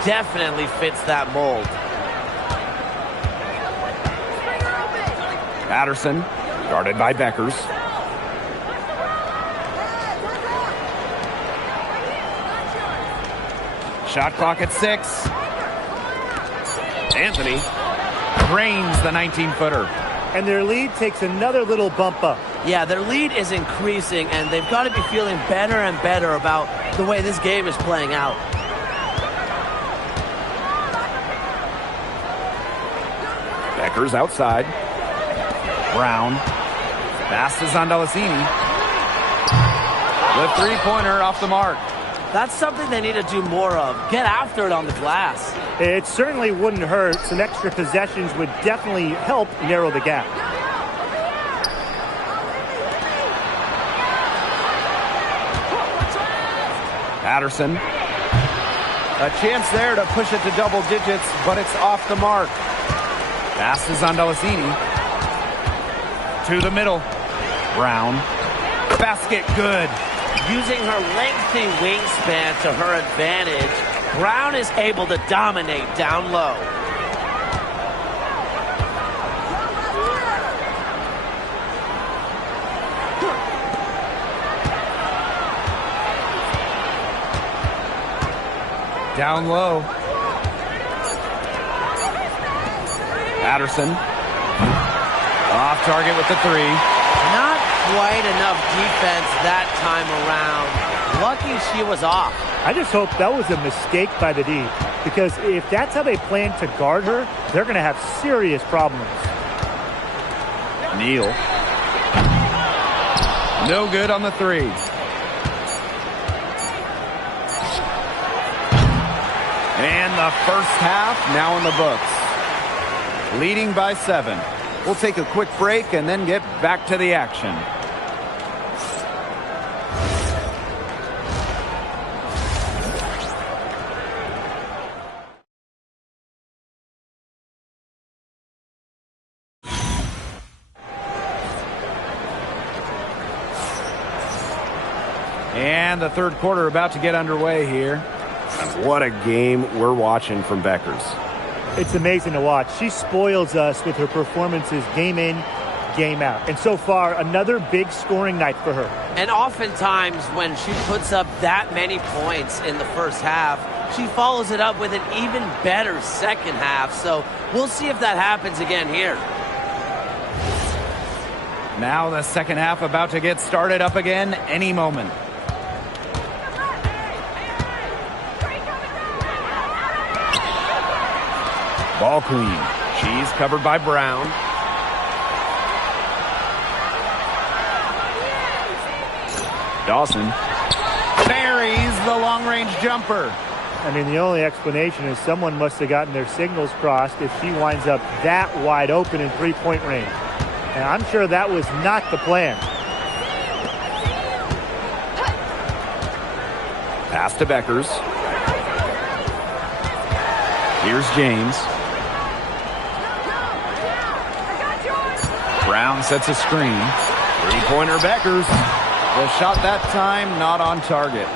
definitely fits that mold. Patterson, guarded by Beckers. Shot clock at 6. Anthony drains the 19-footer. And their lead takes another little bump up. Yeah, their lead is increasing, and they've got to be feeling better and better about the way this game is playing out. Beckers outside. Brown. Pass to Zondalesini. The three-pointer off the mark. That's something they need to do more of. Get after it on the glass. It certainly wouldn't hurt. Some extra possessions would definitely help narrow the gap. Patterson. A chance there to push it to double digits, but it's off the mark. Pass to Zondalesini. To the middle. Brown. Basket good. Using her lengthy wingspan to her advantage, Brown is able to dominate down low. Down low. Patterson. Off target with the three. Not quite enough defense that time around. Lucky she was off. I just hope that was a mistake by the D, because if that's how they plan to guard her, they're going to have serious problems. Neal. No good on the three. And the first half now in the books. Leading by 7. We'll take a quick break and then get back to the action. And the third quarter about to get underway here. What a game we're watching from Beckers. It's amazing to watch. She spoils us with her performances game in, game out. And so far, another big scoring night for her. And oftentimes when she puts up that many points in the first half, she follows it up with an even better second half. So we'll see if that happens again here. Now the second half about to get started up again any moment. Ball queen. She's covered by Brown. Dawson buries the long-range jumper. I mean, the only explanation is someone must have gotten their signals crossed if she winds up that wide open in three-point range. And I'm sure that was not the plan. Pass to Beckers. Here's James. Brown sets a screen. Three-pointer Beckers. The shot that time not on target.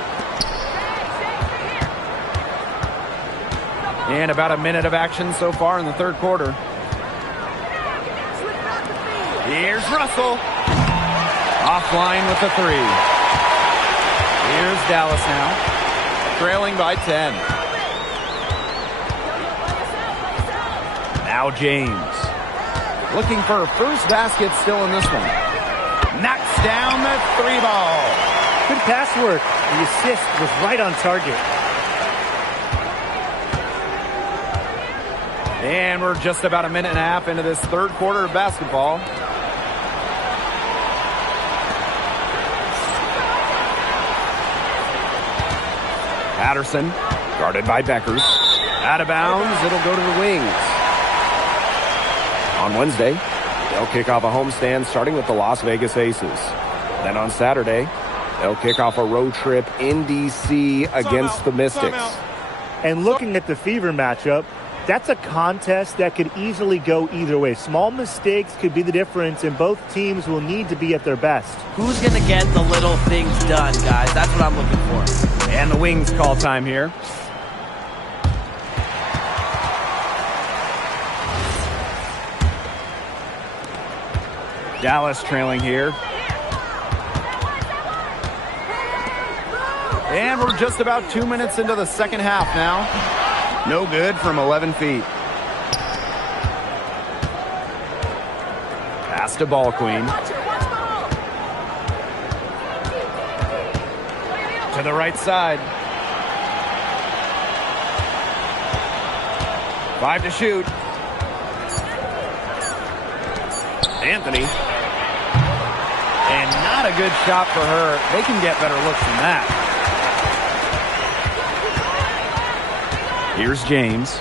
And about a minute of action so far in the third quarter. Here's Russell. Offline with the three. Here's Dallas now. Trailing by 10. Now James. Looking for a first basket still in this one. Knocks down the three ball. Good pass work. The assist was right on target. And we're just about a minute and a half into this third quarter of basketball. Patterson, guarded by Beckers. Out of bounds, it'll go to the wings. On Wednesday, they'll kick off a homestand starting with the Las Vegas Aces. Then on Saturday, they'll kick off a road trip in D.C. against the Mystics. And looking at the Fever matchup, that's a contest that could easily go either way. Small mistakes could be the difference, and both teams will need to be at their best. Who's going to get the little things done, guys? That's what I'm looking for. And the Wings call time here. Dallas trailing here. And we're just about 2 minutes into the second half now. No good from 11 feet. Pass to Ball Queen. To the right side. 5 to shoot. Anthony. And not a good shot for her. They can get better looks than that. Here's James.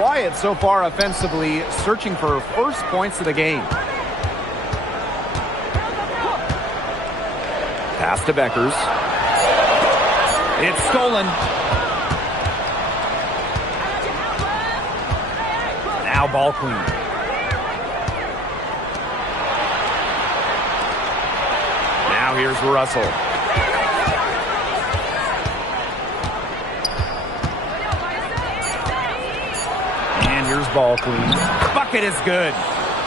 Wyatt so far offensively searching for first points of the game. Pass to Beckers. It's stolen. Now Ball Queen. Now here's Russell. Here's Ball Queen. Bucket is good.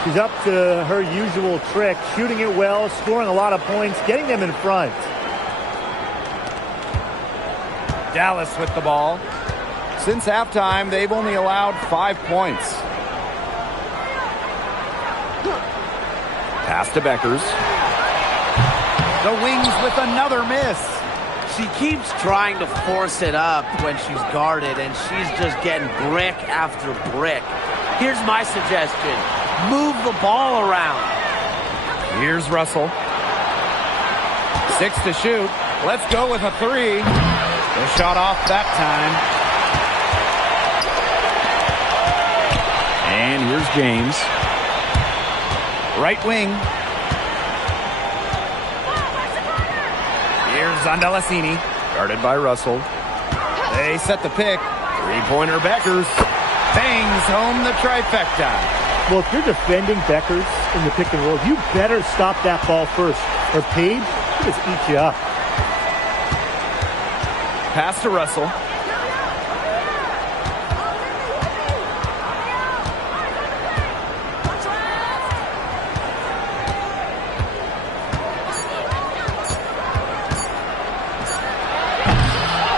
She's up to her usual trick, shooting it well, scoring a lot of points, getting them in front. Dallas with the ball. Since halftime, they've only allowed 5 points. Pass to Beckers. The wings with another miss. She keeps trying to force it up when she's guarded, and she's just getting brick after brick. Here's my suggestion. Move the ball around. Here's Russell. 6 to shoot. Let's go with a 3. The shot off that time. And here's James. Right wing. Here's Zondalasini. Guarded by Russell. They set the pick. Three-pointer Beckers. Bangs home the trifecta. Well, if you're defending Beckers in the pick and roll, you better stop that ball first. Or Paige, he'll just eat you up. Pass to Russell.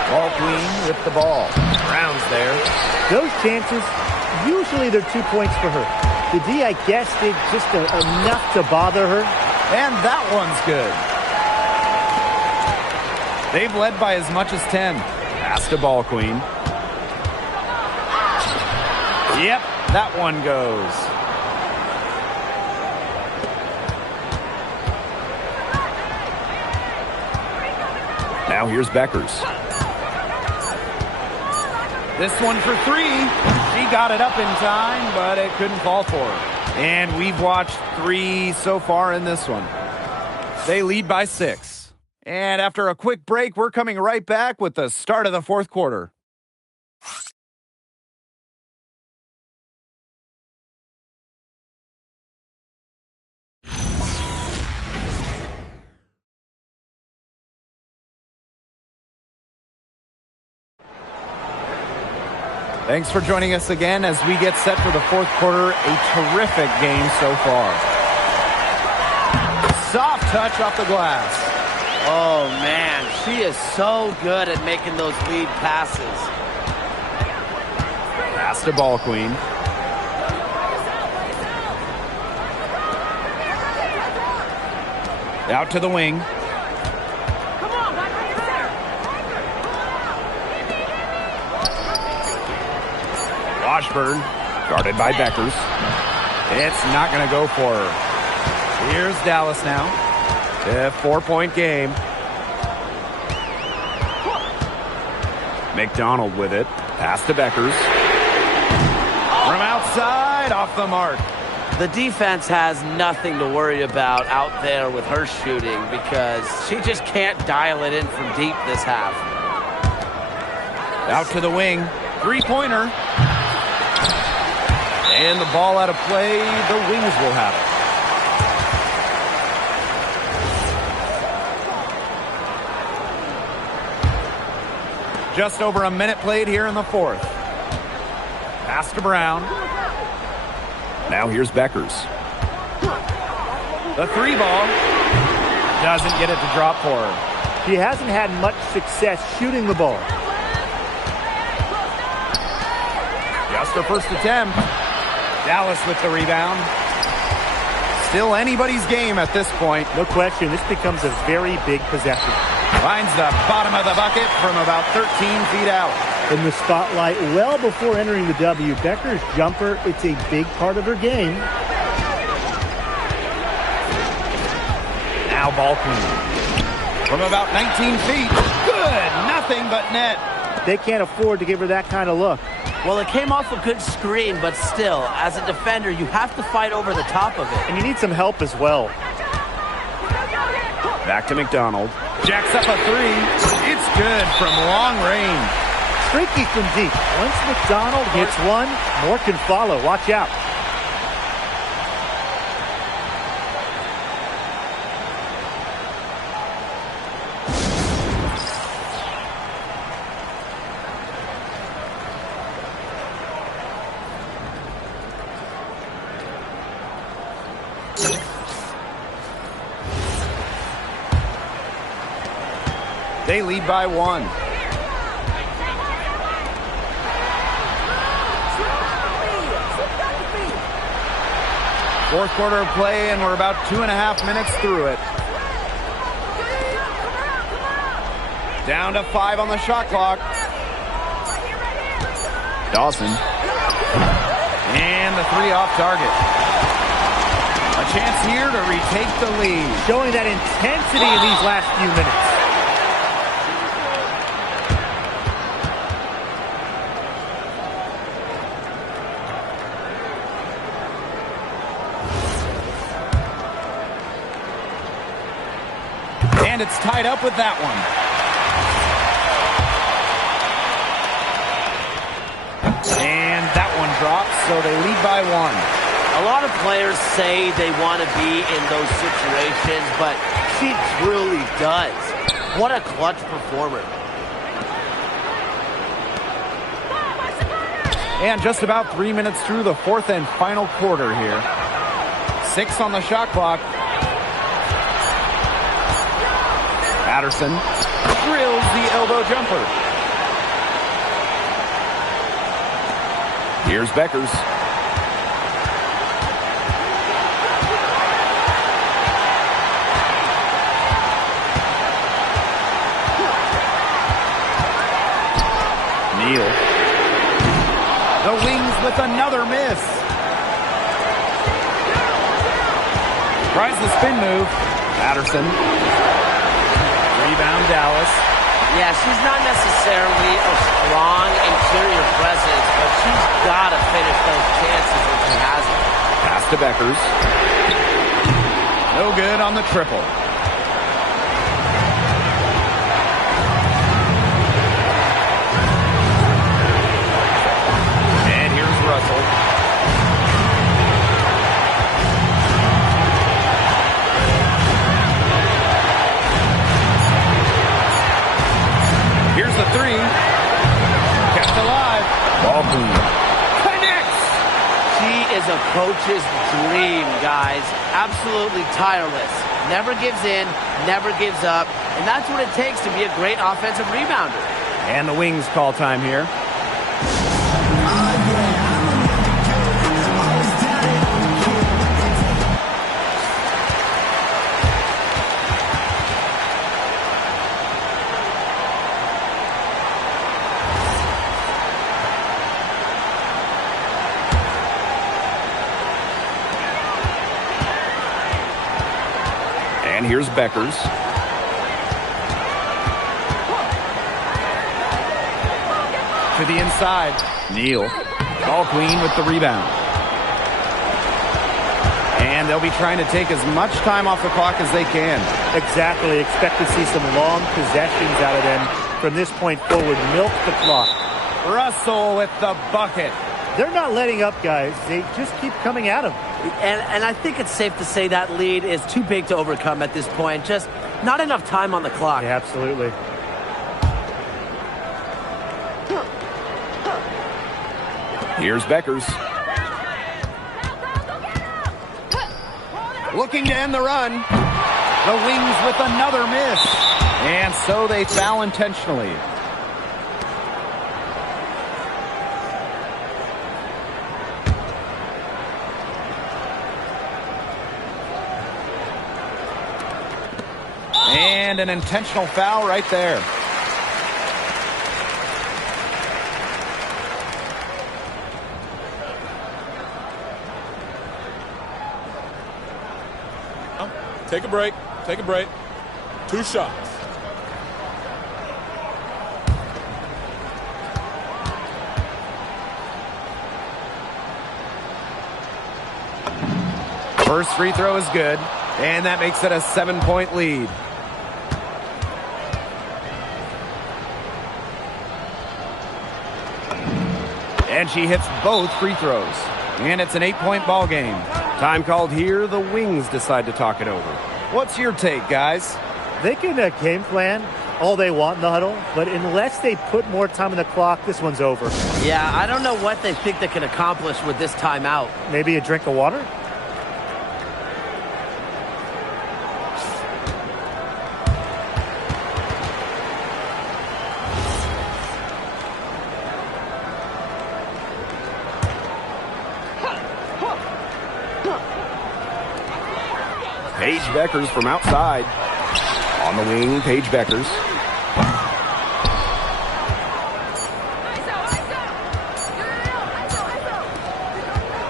Ball queen with the ball. Brown's there. Those chances, usually they're 2 points for her. The D, I guess, did just enough to bother her. And that one's good. They've led by as much as 10. Pass to ball queen. Yep, that one goes. Now here's Beckers. This one for 3. She got it up in time, but it couldn't fall for her. And we've watched 3 so far in this one. They lead by 6. And after a quick break, we're coming right back with the start of the fourth quarter. Thanks for joining us again as we get set for the fourth quarter. A terrific game so far. Soft touch off the glass. Oh, man, she is so good at making those lead passes. Pass to ball queen. Out to the wing. Washburn, guarded by Beckers. It's not going to go for her. Here's Dallas now. A 4-point game. McDonald with it. Pass to Beckers. From outside, off the mark. The defense has nothing to worry about out there with her shooting because she just can't dial it in from deep this half. Out to the wing. Three-pointer. And the ball out of play. The Wings will have it. Just over a minute played here in the fourth. Pass to Brown. Now here's Beckers. The 3 ball. Doesn't get it to drop for her. She hasn't had much success shooting the ball. Just her first attempt. Dallas with the rebound. Still anybody's game at this point. No question, this becomes a very big possession. Finds the bottom of the bucket from about 13 feet out. In the spotlight well before entering the W. Becker's jumper, it's a big part of her game. Now ball queen. From about 19 feet. Good. Nothing but net. They can't afford to give her that kind of look. Well, it came off a good screen, but still, as a defender, you have to fight over the top of it. And you need some help as well. Back to McDonald. Jacks up a 3. It's good from long range. Streaky from deep. Once McDonald hits one, more can follow. Watch out. They lead by 1. Fourth quarter of play, and we're about 2.5 minutes through it. Down to 5 on the shot clock. Dawson. And the 3 off target. A chance here to retake the lead. Showing that intensity in these last few minutes. And it's tied up with that one. And that one drops, so they lead by 1. A lot of players say they want to be in those situations, but she truly does. What a clutch performer. And just about 3 minutes through the fourth and final quarter here. 6 on the shot clock. Patterson drills the elbow jumper. Here's Beckers. Neal. The Wings with another miss. Tries the spin move. Patterson. Rebound Dallas. Yeah, she's not necessarily a strong interior presence, but she's got to finish those chances when she has them. Pass to Beckers. No good on the triple. And here's Russell. Here's the 3. Kept alive. Ball clean. Connects. She is a coach's dream, guys. Absolutely tireless. Never gives in, never gives up. And that's what it takes to be a great offensive rebounder. And the Wings call time here. And here's Beckers. To the inside. Neal. Ball queen with the rebound. And they'll be trying to take as much time off the clock as they can. Exactly. Expect to see some long possessions out of them from this point forward. Milk the clock. Russell with the bucket. They're not letting up, guys. They just keep coming at them. And I think it's safe to say that lead is too big to overcome at this point. Just not enough time on the clock. Yeah, absolutely. Here's Beckers. Looking to end the run. The Wings with another miss. And so they foul intentionally. And an intentional foul right there. Take a break. Take a break. 2 shots. First free throw is good, and that makes it a 7-point lead. And she hits both free throws. And it's an 8-point ball game. Time called here. The Wings decide to talk it over. What's your take, guys? They can game plan all they want in the huddle, but unless they put more time on the clock, this one's over. Yeah, I don't know what they think they can accomplish with this timeout. Maybe a drink of water? Paige Beckers from outside. On the wing, Paige Beckers.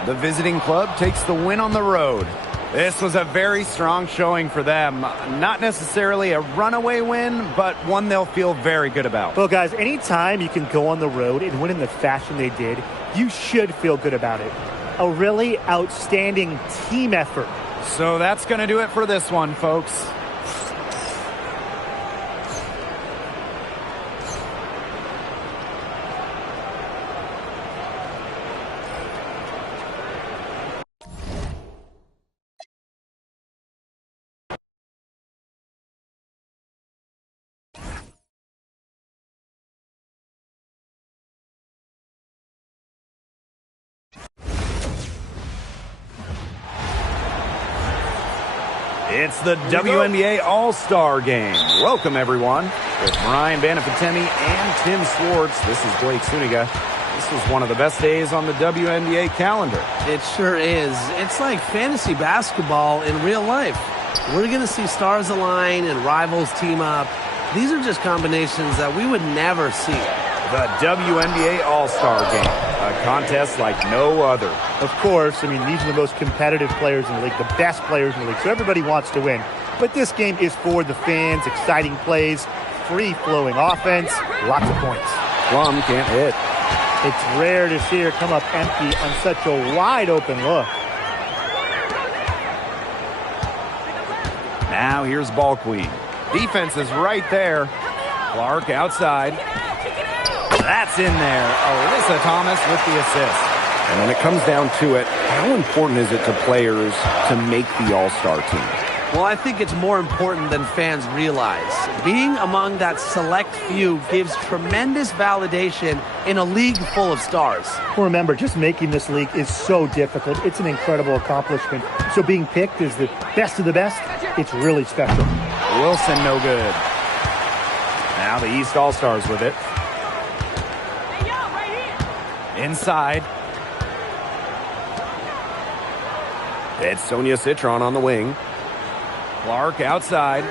The visiting club takes the win on the road. This was a very strong showing for them. Not necessarily a runaway win, but one they'll feel very good about. Well, guys, anytime you can go on the road and win in the fashion they did, you should feel good about it. A really outstanding team effort. So that's going to do it for this one, folks. It's the WNBA All-Star Game. Welcome, everyone. With Brian Banafitemi and Tim Swartz, this is Blake Suniga. This was one of the best days on the WNBA calendar. It sure is. It's like fantasy basketball in real life. We're going to see stars align and rivals team up. These are just combinations that we would never see. The WNBA All-Star Game, a contest like no other. Of course, I mean, these are the most competitive players in the league, the best players in the league, so everybody wants to win. But this game is for the fans, exciting plays, free-flowing offense, lots of points. Plum can't hit. It's rare to see her come up empty on such a wide-open look. Now here's Ball Queen. Defense is right there. Clark outside. That's in there. Alyssa Thomas with the assist. And when it comes down to it, how important is it to players to make the All-Star team? Well, I think it's more important than fans realize. Being among that select few gives tremendous validation in a league full of stars. Well, remember, just making this league is so difficult. It's an incredible accomplishment. So being picked as the best of the best, it's really special. Wilson, no good. Now the East All-Stars with it. Inside. It's Sonia Citron on the wing. Clark outside.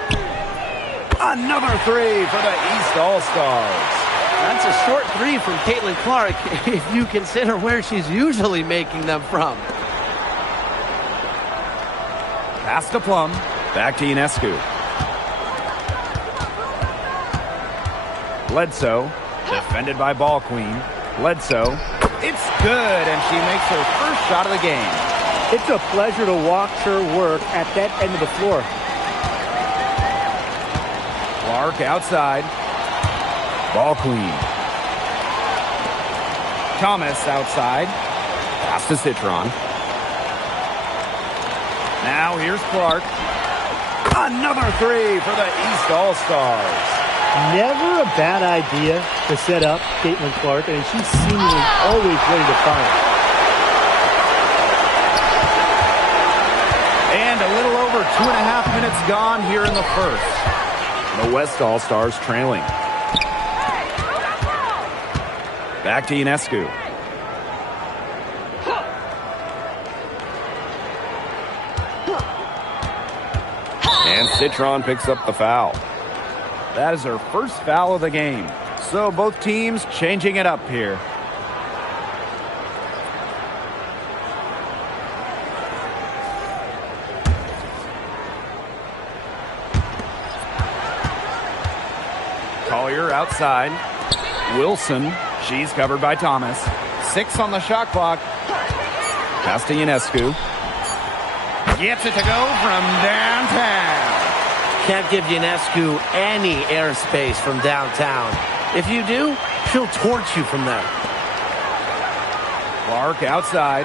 Another three for the East All-Stars. That's a short three from Caitlin Clark if you consider where she's usually making them from. Pass to Plum. Back to Ionescu. Bledsoe. Defended by Ball Queen. Bledsoe. It's good, and she makes her first shot of the game. It's a pleasure to watch her work at that end of the floor. Clark outside. Ball Queen. Thomas outside. Pass to Citron. Now here's Clark. Another three for the East All-Stars. Never a bad idea to set up Caitlin Clark, and she's seemingly always ready to fire. And a little over 2.5 minutes gone here in the first. The West All-Stars trailing. Back to Ionescu. And Citron picks up the foul. That is her first foul of the game. So both teams changing it up here. Collier outside. Wilson. She's covered by Thomas. 6 on the shot clock. Pass to Ionescu. Gets it to go from downtown. Can't give Ionescu any airspace from downtown. If you do, she'll torch you from there. Clark outside.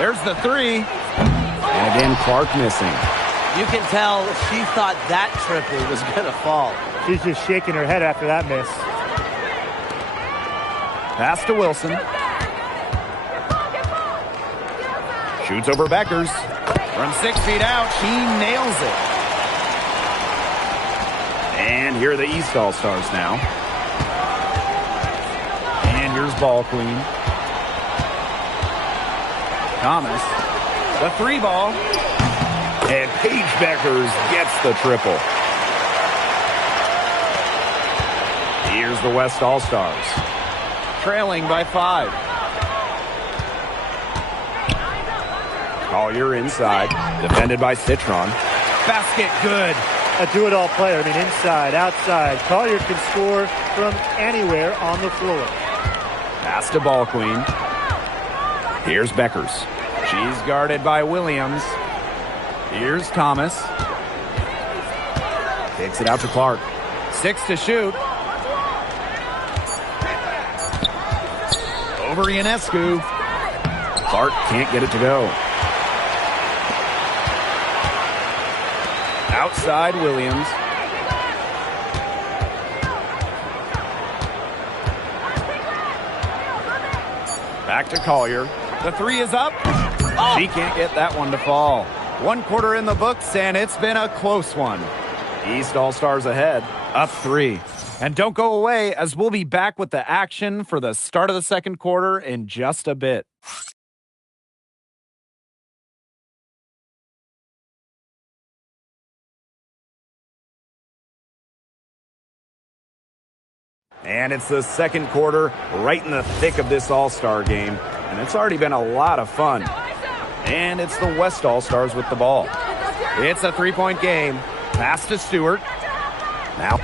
There's the three. And again, Clark missing. You can tell she thought that triple was going to fall. She's just shaking her head after that miss. Pass to Wilson. Shoots over Beckers. From 6 feet out, she nails it. And here are the East All-Stars now. And here's Ball Queen. Thomas. The three ball. And Paige Bueckers gets the triple. Here's the West All-Stars. Trailing by 5. Collier inside. Defended by Citron. Basket good. A do-it-all player. I mean, inside, outside. Collier can score from anywhere on the floor. Pass to Ball Queen. Here's Bueckers. She's guarded by Williams. Here's Thomas. Takes it out to Clark. 6 to shoot. Over Ionescu. Clark can't get it to go. Outside Williams. Back to Collier. The three is up. Oh. She can't get that one to fall. 1 quarter in the books, and it's been a close one. East All-Stars ahead, up 3. And don't go away, as we'll be back with the action for the start of the second quarter in just a bit. And it's the second quarter, right in the thick of this All-Star game. And it's already been a lot of fun. And it's the West All-Stars with the ball. It's a three-point game. Pass to Stewart. Now.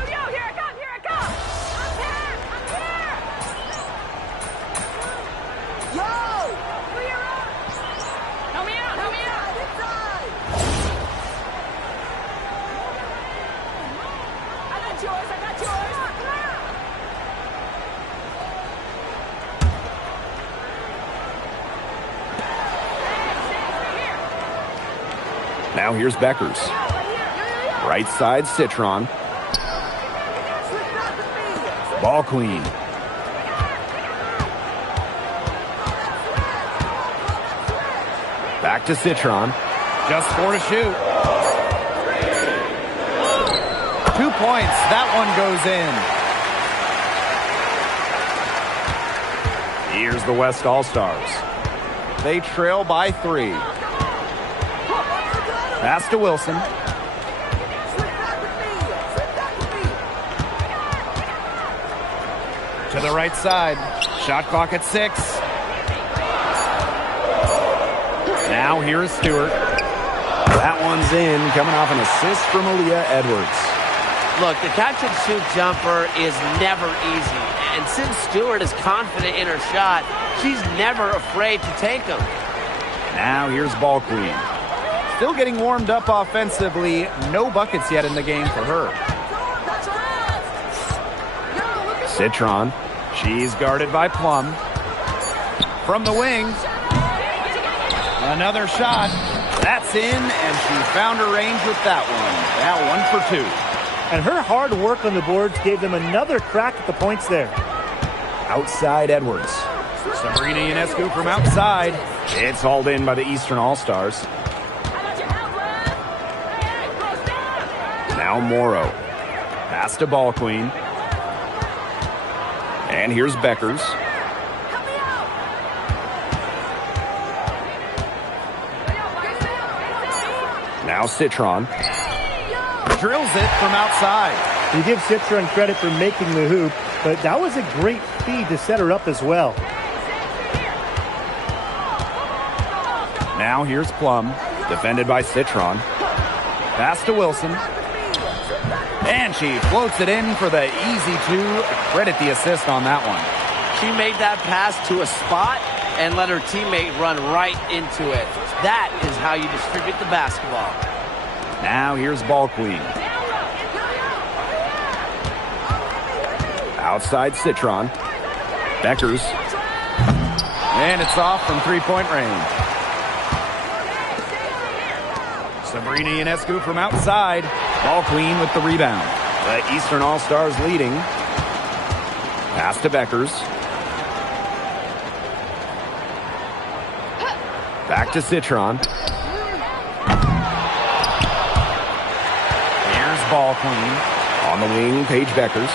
Now here's Bueckers. Right side, Citron. Ball Queen. Back to Citron. Just 4 to shoot. 2 points. That one goes in. Here's the West All-Stars. They trail by 3. Pass to Wilson. To the right side. Shot clock at 6. Now here is Stewart. That one's in, coming off an assist from Aaliyah Edwards. Look, the catch-and-shoot jumper is never easy. And since Stewart is confident in her shot, she's never afraid to take them. Now here's Ball Queen. Still getting warmed up offensively. No buckets yet in the game for her. Citron. She's guarded by Plum. From the wing. Another shot. That's in, and she found her range with that one. Now 1 for 2. And her hard work on the boards gave them another crack at the points there. Outside Edwards. Sabrina Ionescu from outside. It's hauled in by the Eastern All-Stars. Now Morrow. Pass to Ball Queen. And here's Bueckers. Now Citron. Drills it from outside. You give Citron credit for making the hoop, but that was a great feed to set her up as well. Now here's Plum. Defended by Citron. Pass to Wilson. And she floats it in for the easy 2. Credit the assist on that one. She made that pass to a spot and let her teammate run right into it. That is how you distribute the basketball. Now here's Ball Queen. Outside Citron. Bueckers. And it's off from three-point range. Sabrina Ionescu from outside. Ball Queen with the rebound. The Eastern All-Stars leading. Pass to Bueckers. Back to Citron. Here's Ball Queen. On the wing, Paige Bueckers.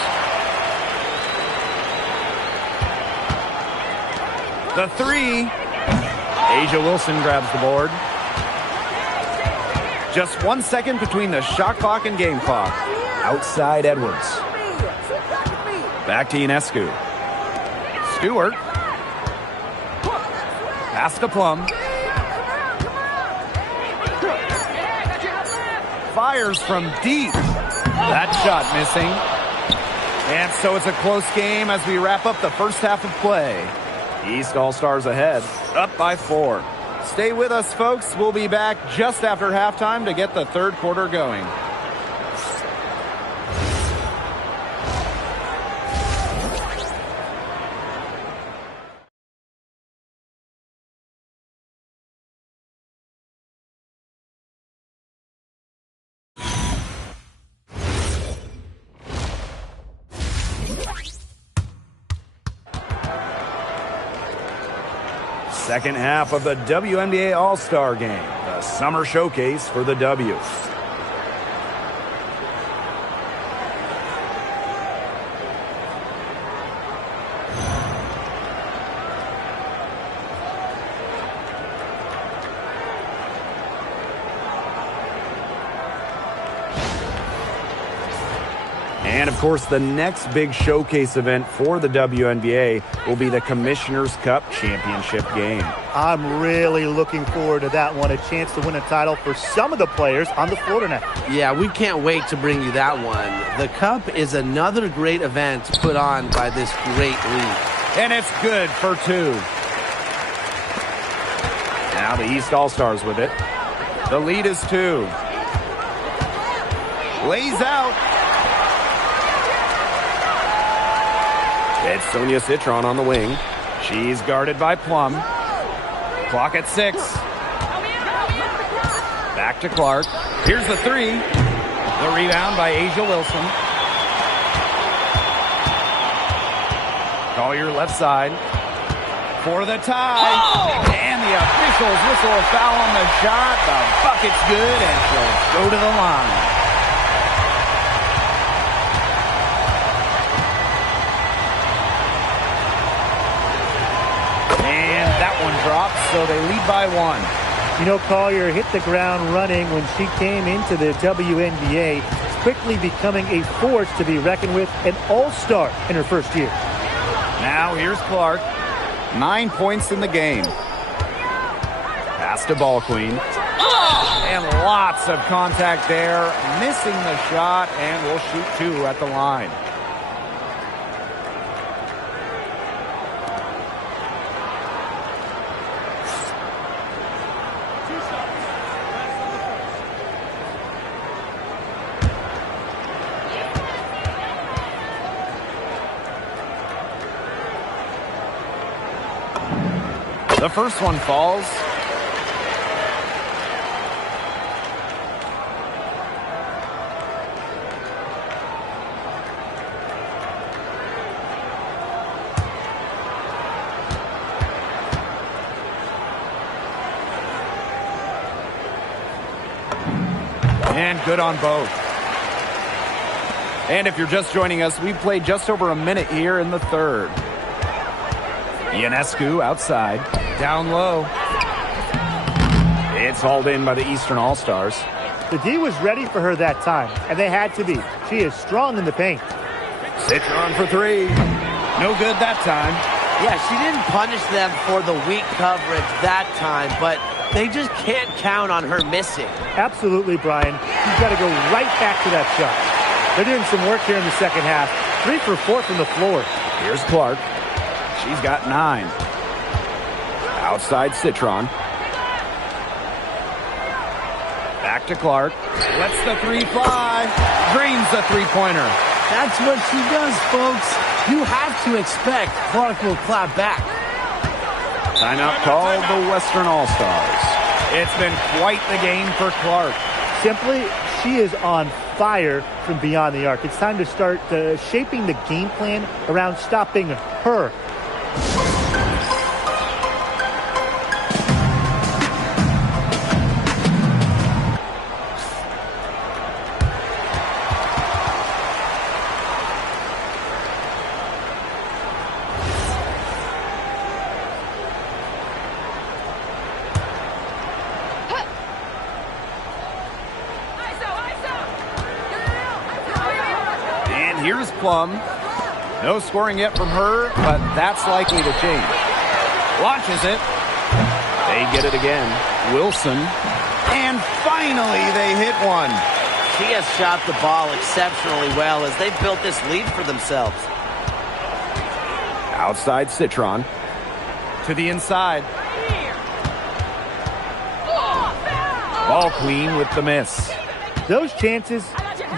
The 3. Asia Wilson grabs the board. Just 1 second between the shot clock and game clock. Outside Edwards. Back to Ionescu. Stewart. Pass to Plum. Fires from deep. That shot missing. And so it's a close game as we wrap up the first half of play. East All-Stars ahead, up by 4. Stay with us, folks. We'll be back just after halftime to get the third quarter going. Second half of the WNBA All-Star Game, the summer showcase for the W. And, of course, the next big showcase event for the WNBA will be the Commissioner's Cup Championship game. I'm really looking forward to that one, a chance to win a title for some of the players on the floor tonight. Yeah, we can't wait to bring you that one. The Cup is another great event put on by this great league. And it's good for 2. Now the East All-Stars with it. The lead is 2. Lays out. It's Sonia Citron on the wing. She's guarded by Plum. Clock at 6. Back to Clark. Here's the 3. The rebound by Asia Wilson. Collier left side. For the tie. Oh! And the officials whistle a foul on the shot. The bucket's good, and she'll go to the line. Drops, so they lead by 1. You know, Collier hit the ground running when she came into the WNBA, quickly becoming a force to be reckoned with, an all-star in her first year. Now here's Clark. 9 points in the game. Pass to Ball Queen. And lots of contact there. Missing the shot, and will shoot 2 at the line. The first one falls. And good on both. And if you're just joining us, we've played just over a minute here in the third. Ionescu outside, down low. It's hauled in by the Eastern All-Stars. The D was ready for her that time, and they had to be. She is strong in the paint. Citron for 3. No good that time. Yeah, she didn't punish them for the weak coverage that time, but they just can't count on her missing. Absolutely, Brian. You've got to go right back to that shot. They're doing some work here in the second half. 3 for 4 from the floor. Here's Clark. She's got 9. Outside Citron. Back to Clark. Lets the 3 fly. Drains the 3-pointer. That's what she does, folks. You have to expect Clark will clap back. Timeout called the Western All-Stars. It's been quite the game for Clark. Simply, she is on fire from beyond the arc. It's time to start shaping the game plan around stopping her. here's Plum. No scoring yet from her, but that's likely to change. Launches it. They get it again. Wilson. And finally, they hit one. She has shot the ball exceptionally well as they've built this lead for themselves. Outside Citron. To the inside. Ball queen with the miss. Those chances,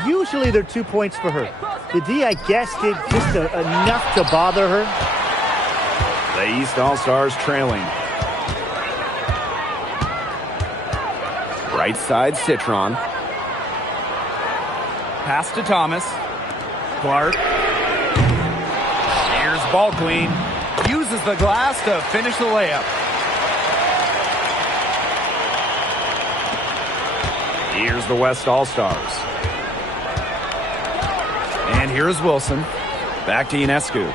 usually they're 2 points for her. The D, I guess, did just enough to bother her. The East All-Stars trailing. Right side Citron. Pass to Thomas. Clark. Here's ball queen. Uses the glass to finish the layup. Here's the West All-Stars. And here's Wilson. Back to Ionescu.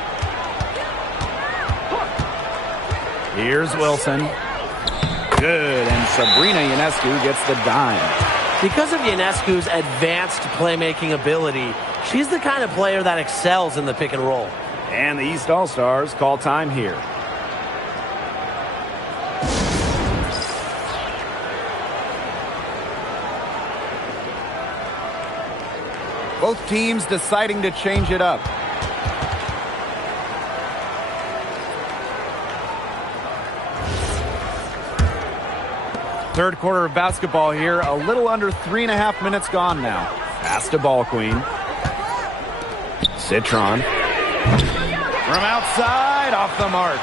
Here's Wilson. Good, and Sabrina Ionescu gets the dime. Because of Ionescu's advanced playmaking ability, she's the kind of player that excels in the pick and roll. And the East All-Stars call time here. Both teams deciding to change it up. Third quarter of basketball here. A little under 3.5 minutes gone now. Pass to ball queen. Citron. From outside, off the mark.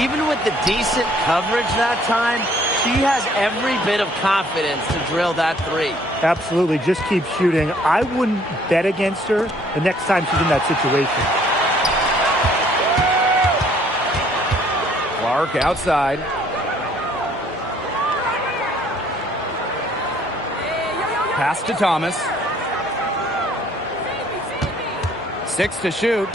Even with the decent coverage that time, she has every bit of confidence to drill that three. Absolutely. Just keep shooting. I wouldn't bet against her the next time she's in that situation. Clark outside. Pass to Thomas. 6 to shoot.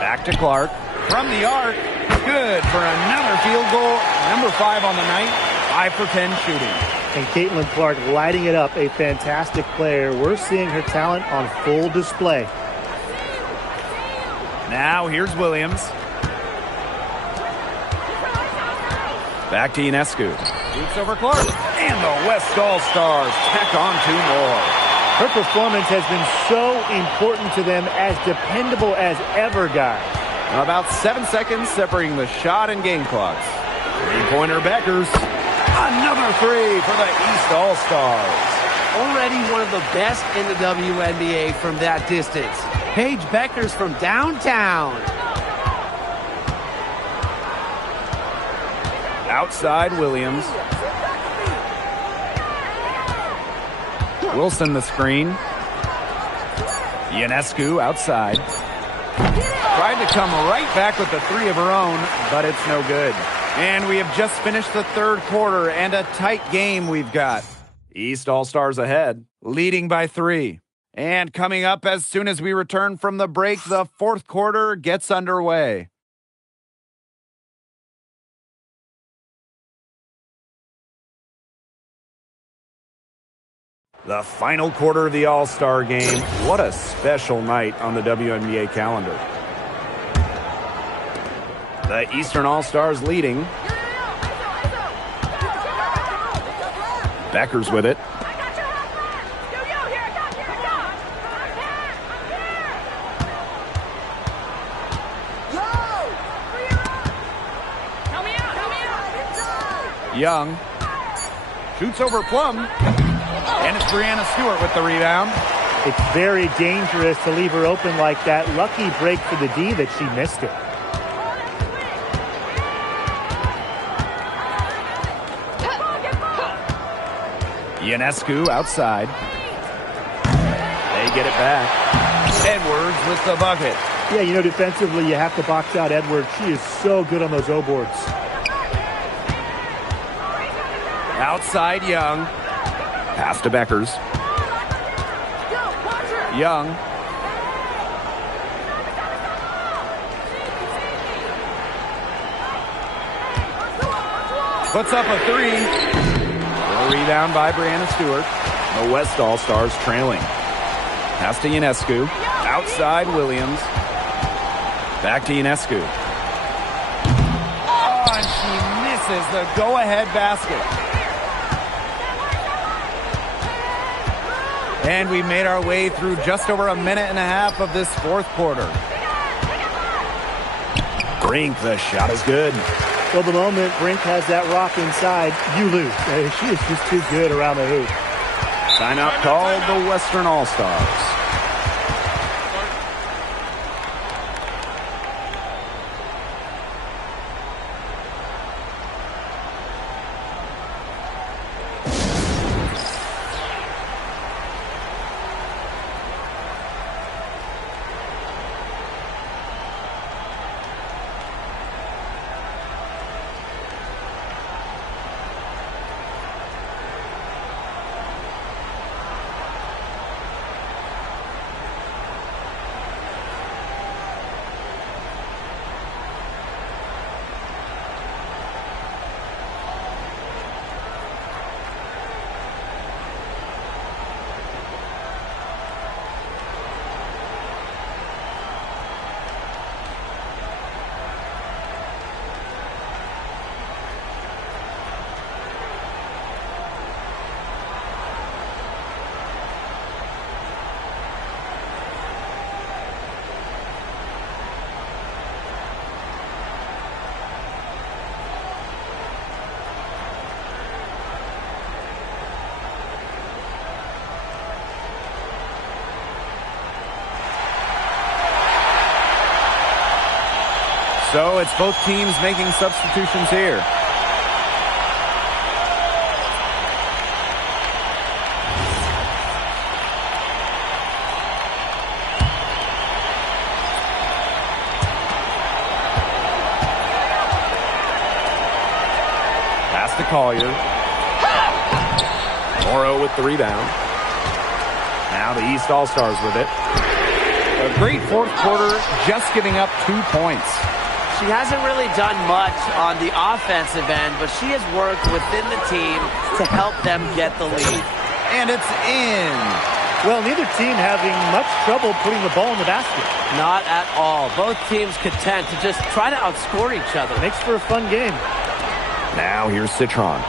Back to Clark. From the arc. Good for another field goal. Number 5 on the night. 5 for 10 shooting. And Caitlin Clark lighting it up. A fantastic player. We're seeing her talent on full display. Now here's Williams. Back to Ionescu. Shoots over Clark. And the West All-Stars tack on 2 more. Her performance has been so important to them, as dependable as ever, guys. About 7 seconds separating the shot and game clocks. Three-pointer Beckers. Another 3 for the East All-Stars. Already one of the best in the WNBA from that distance. Paige Beckers from downtown. Outside Williams. Wilson the screen. Ionescu outside. Tried to come right back with the 3 of her own, but it's no good. And we have just finished the third quarter, and a tight game we've got. East All-Stars ahead, leading by 3. And coming up as soon as we return from the break, the fourth quarter gets underway. The final quarter of the All-Star game. What a special night on the WNBA calendar. The Eastern All-Stars leading. Beckers with it. Young shoots over Plum. And it's Brianna Stewart with the rebound. It's very dangerous to leave her open like that. Lucky break for the D that she missed it. Ionescu outside. They get it back. Edwards with the bucket. Yeah, you know, defensively, you have to box out Edwards. She is so good on those O-boards. Outside Young. Pass to Beckers. Young. Puts up a 3. A rebound by Brianna Stewart. The West All-Stars trailing. Pass to Ionescu. Outside Williams. Back to Ionescu. Oh, and she misses the go-ahead basket. And we made our way through just over a minute and a half of this fourth quarter. Brink, the shot is good. Well, the moment Brink has that rock inside, you lose. She is just too good around the hoop. Timeout called the Western All-Stars. So it's both teams making substitutions here. Pass to Collier. Morrow with the rebound. Now the East All-Stars with it. A great fourth quarter, just giving up 2 points. She hasn't really done much on the offensive end, but she has worked within the team to help them get the lead. And it's in. Well, neither team having much trouble putting the ball in the basket. Not at all. Both teams content to just try to outscore each other. Makes for a fun game. Now here's Citron.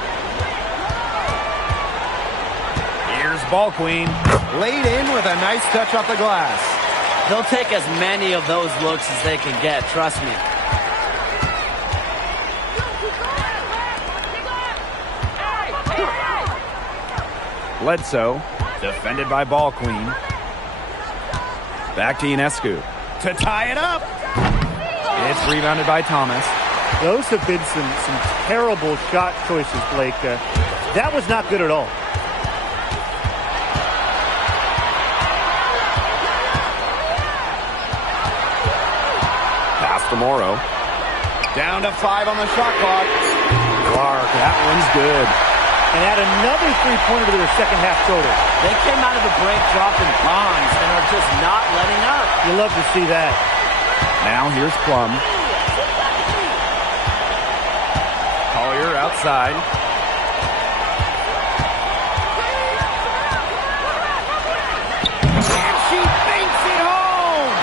Here's Ball Queen. Laid in with a nice touch off the glass. They'll take as many of those looks as they can get, trust me. Bledsoe, defended by Ball Queen. Back to Ionescu to tie it up. It's rebounded by Thomas. Those have been some terrible shot choices, Blake. That was not good at all. Pass to Morrow. Down to 5 on the shot clock. Clark, that one's good. And add another three-pointer to their second half total. They came out of the break dropping bombs and are just not letting up. You love to see that. Now here's Plum. Collier outside. And she banks it home!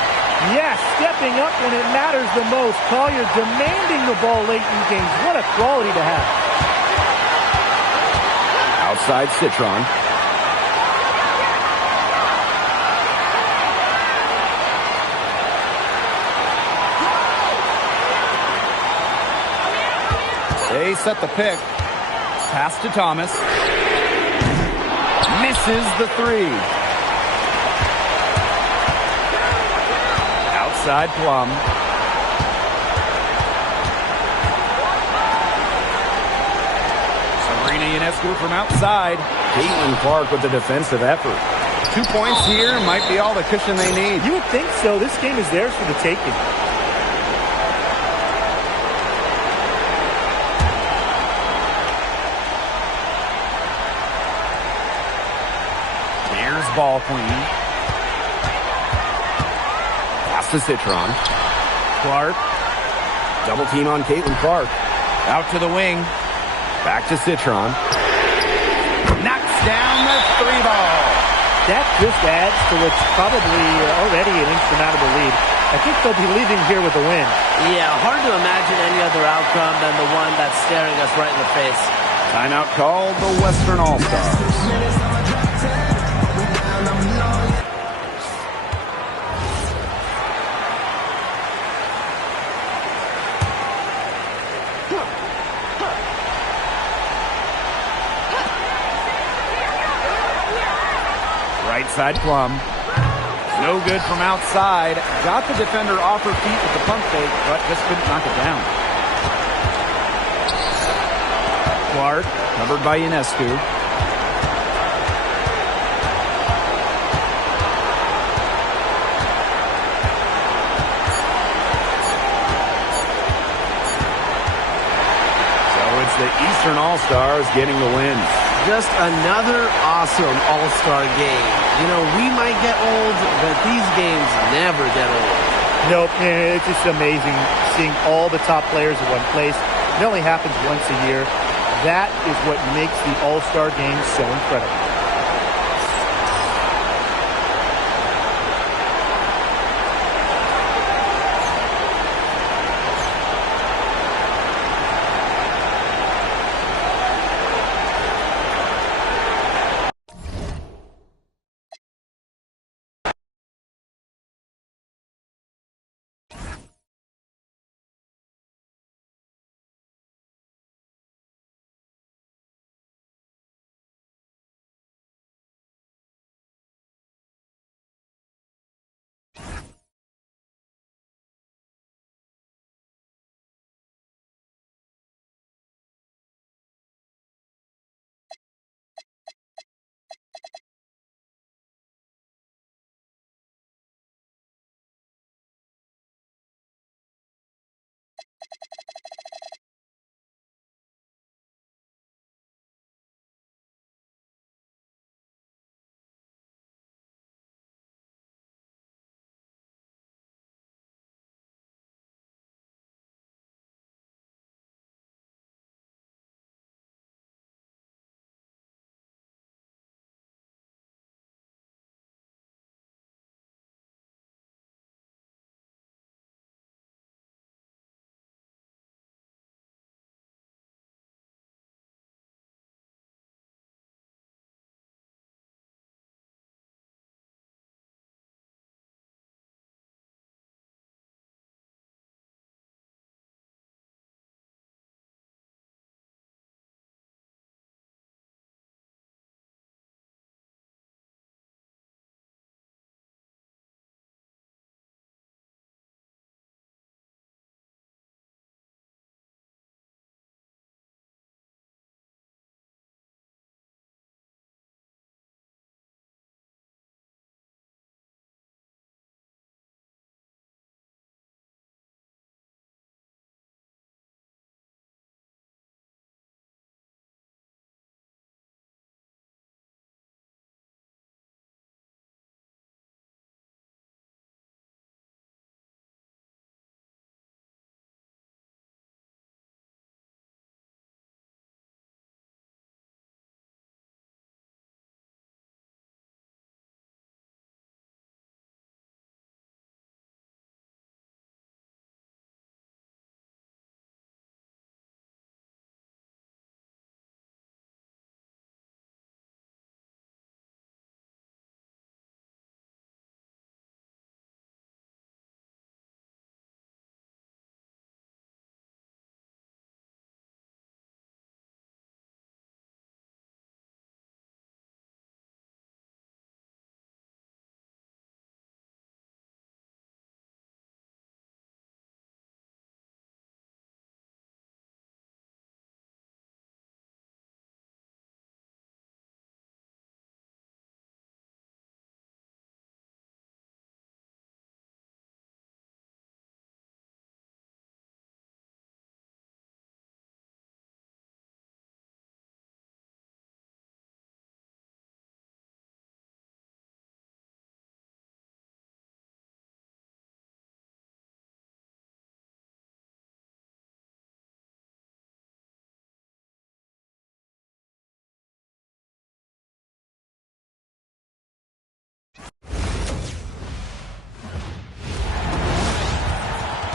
Yes, stepping up when it matters the most. Collier demanding the ball late in games. What a quality to have. Outside Citron. They set the pick. Pass to Thomas. Misses the 3. Outside Plum. Ionescu from outside. Caitlin Clark with the defensive effort. 2 points here might be all the cushion they need. You would think so. This game is theirs for the taking. Here's Ball Queen. Pass to Citron. Clark. Double team on Caitlin Clark. Out to the wing. Back to Citron. Knocks down the 3 ball. that just adds to what's probably already an insurmountable lead. I think they'll be leaving here with a win. Yeah, hard to imagine any other outcome than the one that's staring us right in the face. Timeout called the Western All-Stars. Right side Plum. No good from outside. Got the defender off her feet with the pump fake, but just couldn't knock it down. Clark, covered by Ionescu. So it's the Eastern All-Stars getting the win. Just another awesome All-Star game. You know, we might get old, but these games never get old. Nope, and it's just amazing seeing all the top players in one place. It only happens once a year. That is what makes the All-Star game so incredible.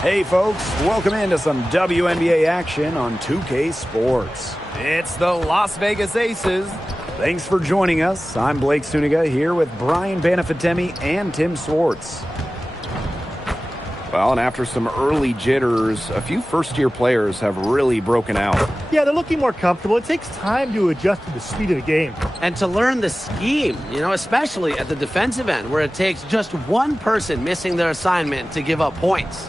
Hey folks, welcome into some WNBA action on 2K Sports. It's the Las Vegas Aces. Thanks for joining us. I'm Blake Suniga here with Brian Banafitemi and Tim Swartz. Well, and after some early jitters, a few first-year players have really broken out. Yeah, they're looking more comfortable. It takes time to adjust to the speed of the game. And to learn the scheme, especially at the defensive end, where it takes just one person missing their assignment to give up points.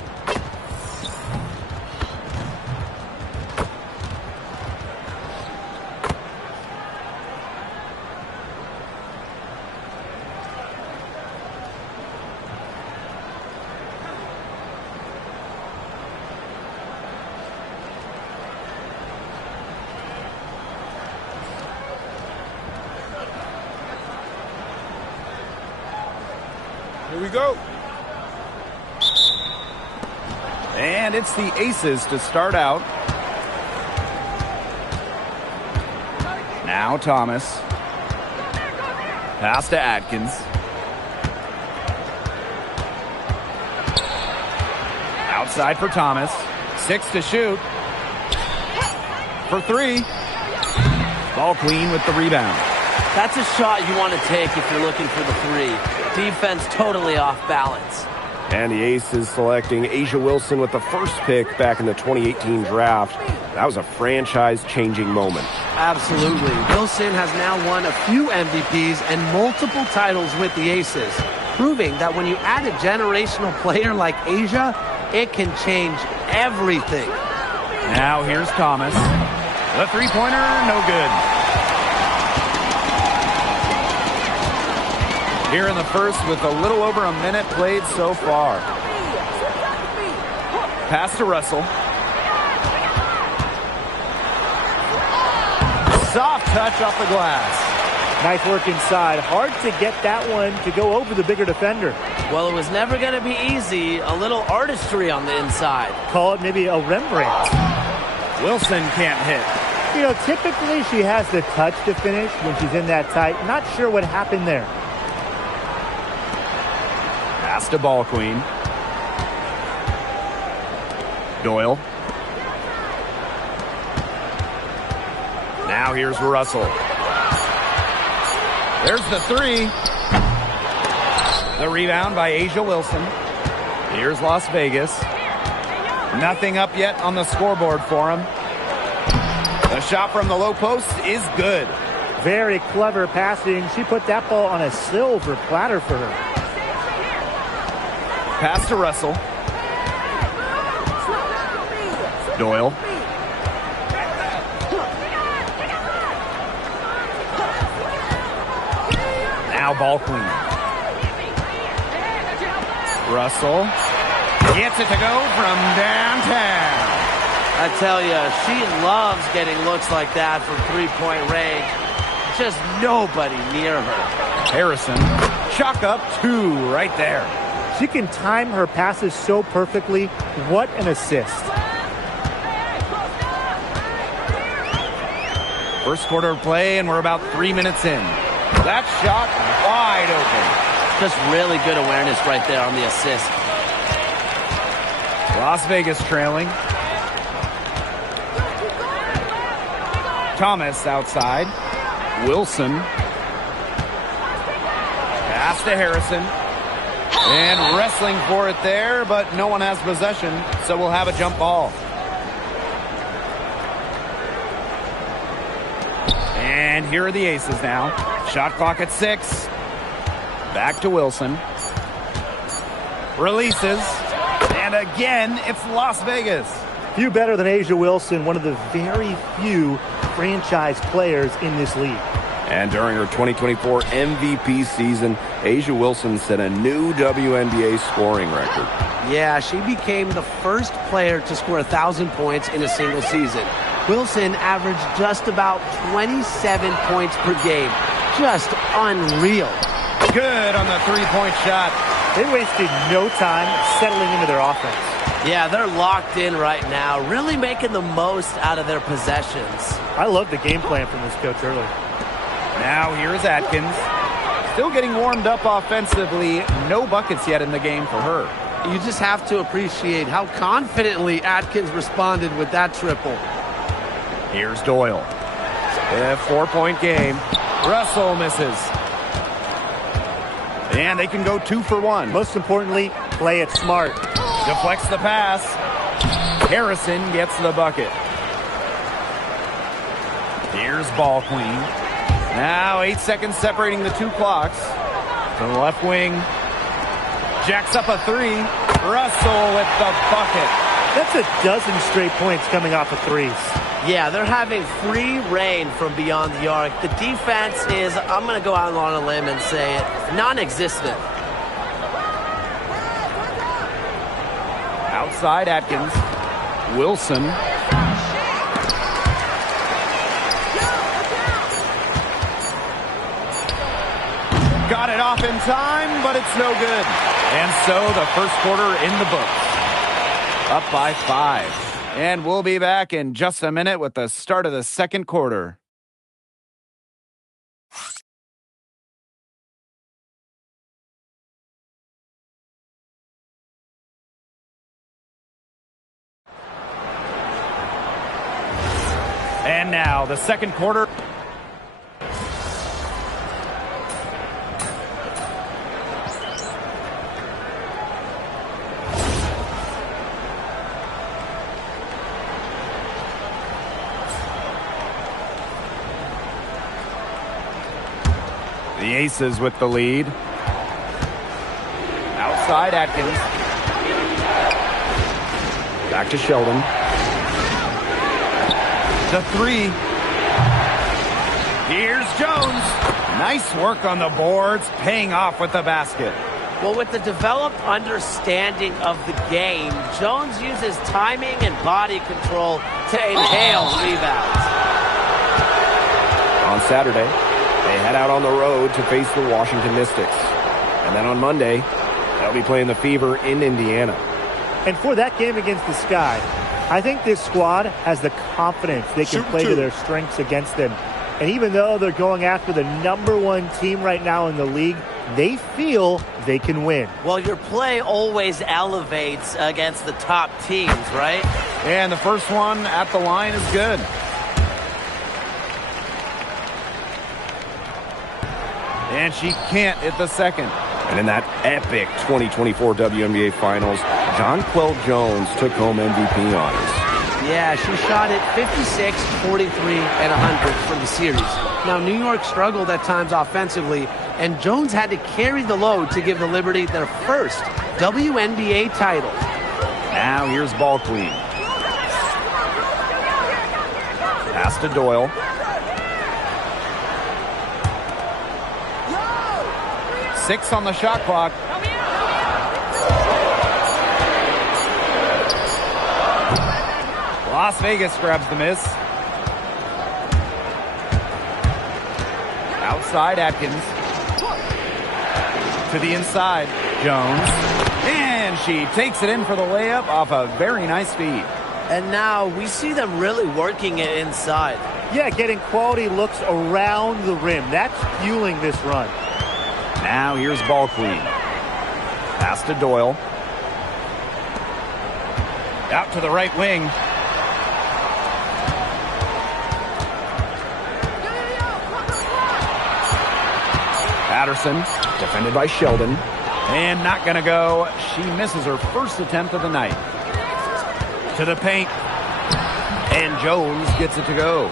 Here we go. And it's the Aces to start out. Now Thomas. Pass to Atkins. Outside for Thomas. 6 to shoot. For 3. Ball Queen with the rebound. That's a shot you want to take if you're looking for the 3. Defense totally off balance. And the Aces selecting A'ja Wilson with the first pick back in the 2018 draft. That was a franchise-changing moment. Absolutely. Wilson has now won a few MVPs and multiple titles with the Aces, proving that when you add a generational player like A'ja, it can change everything. Now here's Thomas. The three-pointer, no good. Here in the first with a little over a minute played so far. Pass to Russell. Soft touch off the glass. Nice work inside. Hard to get that one to go over the bigger defender. Well, it was never going to be easy. A little artistry on the inside. Call it maybe a Rembrandt. Wilson can't hit. Typically she has the touch to finish when she's in that tight. Not sure what happened there. Pass to Ball Queen. Doyle. Now here's Russell. There's the 3. The rebound by A'ja Wilson. Here's Las Vegas. Nothing up yet on the scoreboard for him. The shot from the low post is good. Very clever passing. She put that ball on a silver platter for her. Pass to Russell. Doyle. Now Ball Queen. Russell gets it to go from downtown. I tell you, she loves getting looks like that from three-point range. Just nobody near her. Harrison, chalk up 2 right there. She can time her passes so perfectly. What an assist. First quarter of play, and we're about 3 minutes in. That shot wide open. Just really good awareness right there on the assist. Las Vegas trailing. Thomas outside. Wilson. Pass to Harrison. And wrestling for it there, but no one has possession, so we'll have a jump ball. And here are the Aces now. Shot clock at 6. Back to Wilson. Releases. And again, it's Las Vegas. Few better than A'ja Wilson, one of the very few franchise players in this league. And during her 2024 MVP season, A'ja Wilson set a new WNBA scoring record. Yeah, she became the first player to score 1,000 points in a single season. Wilson averaged just about 27 points per game. Just unreal. Good on the three-point shot. They wasted no time settling into their offense. Yeah, they're locked in right now, really making the most out of their possessions. I love the game plan from this coach early. Now here's Atkins. Still getting warmed up offensively. No buckets yet in the game for her. You just have to appreciate how confidently Atkins responded with that triple. Here's Doyle. A 4-point game. Russell misses. And they can go 2 for 1. Most importantly, play it smart. Deflects the pass. Harrison gets the bucket. Here's Ball Queen. Now 8 seconds separating the 2 clocks. To the left wing. Jacks up a 3. Russell with the bucket. That's a dozen straight points coming off of threes. Yeah, they're having free reign from beyond the arc. The defense is, I'm going to go out on a limb and say it, non-existent. Outside Atkins. Wilson. Got it off in time, but it's no good. And so the first quarter in the books. Up by 5. And we'll be back in just a minute with the start of the second quarter. And now the second quarter. The Aces with the lead. Outside Atkins. Back to Sheldon. The 3. Here's Jones. Nice work on the boards, paying off with the basket. Well, with the developed understanding of the game, Jones uses timing and body control to inhale rebounds. On Saturday, they head out on the road to face the Washington Mystics. And then on Monday, they'll be playing the Fever in Indiana. And for that game against the Sky, I think this squad has the confidence they can play to their strengths against them. And even though they're going after the #1 team right now in the league, they feel they can win. Well, your play always elevates against the top teams, right? And the first one at the line is good. And she can't hit the second. And in that epic 2024 WNBA Finals, Jonquel Jones took home MVP honors. Yeah, she shot it 56, 43, and 100 for the series. Now, New York struggled at times offensively, and Jones had to carry the load to give the Liberty their first WNBA title. Now here's Ball Queen. Pass to Doyle. Six on the shot clock. Las Vegas grabs the miss. Outside Atkins. To the inside. Jones. And she takes it in for the layup off a very nice feed. And now we see them really working it inside. Yeah, getting quality looks around the rim. That's fueling this run. Now here's Ball Queen. Pass to Doyle. Out to the right wing. Patterson, defended by Sheldon. And not going to go. She misses her first attempt of the night. To the paint. And Jones gets it to go.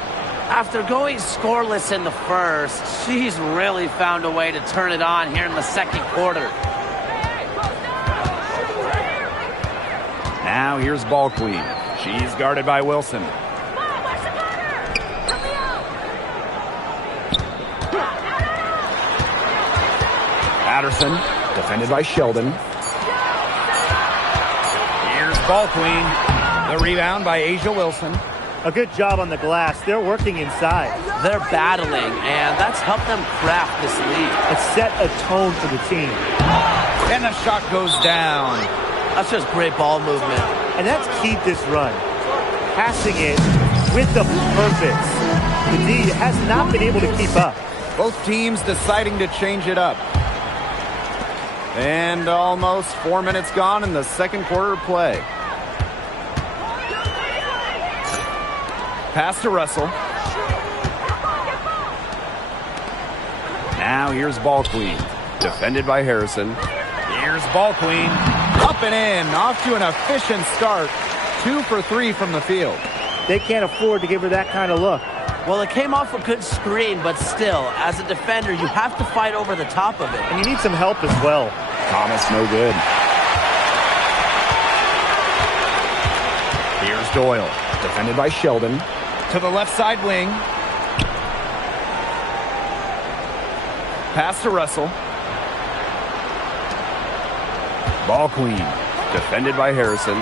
After going scoreless in the first, she's really found a way to turn it on here in the second quarter. Now here's Ball Queen. She's guarded by Wilson. Patterson, defended by Sheldon. Here's Ball Queen. The rebound by A'ja Wilson. A good job on the glass. They're working inside. They're battling, and that's helped them craft this lead. It set a tone for the team. And the shot goes down. That's just great ball movement. And that's keyed this run. Passing it with the purpose. The D has not been able to keep up. Both teams deciding to change it up. And almost 4 minutes gone in the second quarter of play. Pass to Russell. Now here's Ball Queen. Defended by Harrison. Here's Ball Queen. Up and in. Off to an efficient start. 2 for 3 from the field. They can't afford to give her that kind of look. Well, it came off a good screen, but still, as a defender, you have to fight over the top of it. And you need some help as well. Thomas, no good. Here's Doyle. Defended by Sheldon. To the left side wing. Pass to Russell. Ball Queen. Defended by Harrison.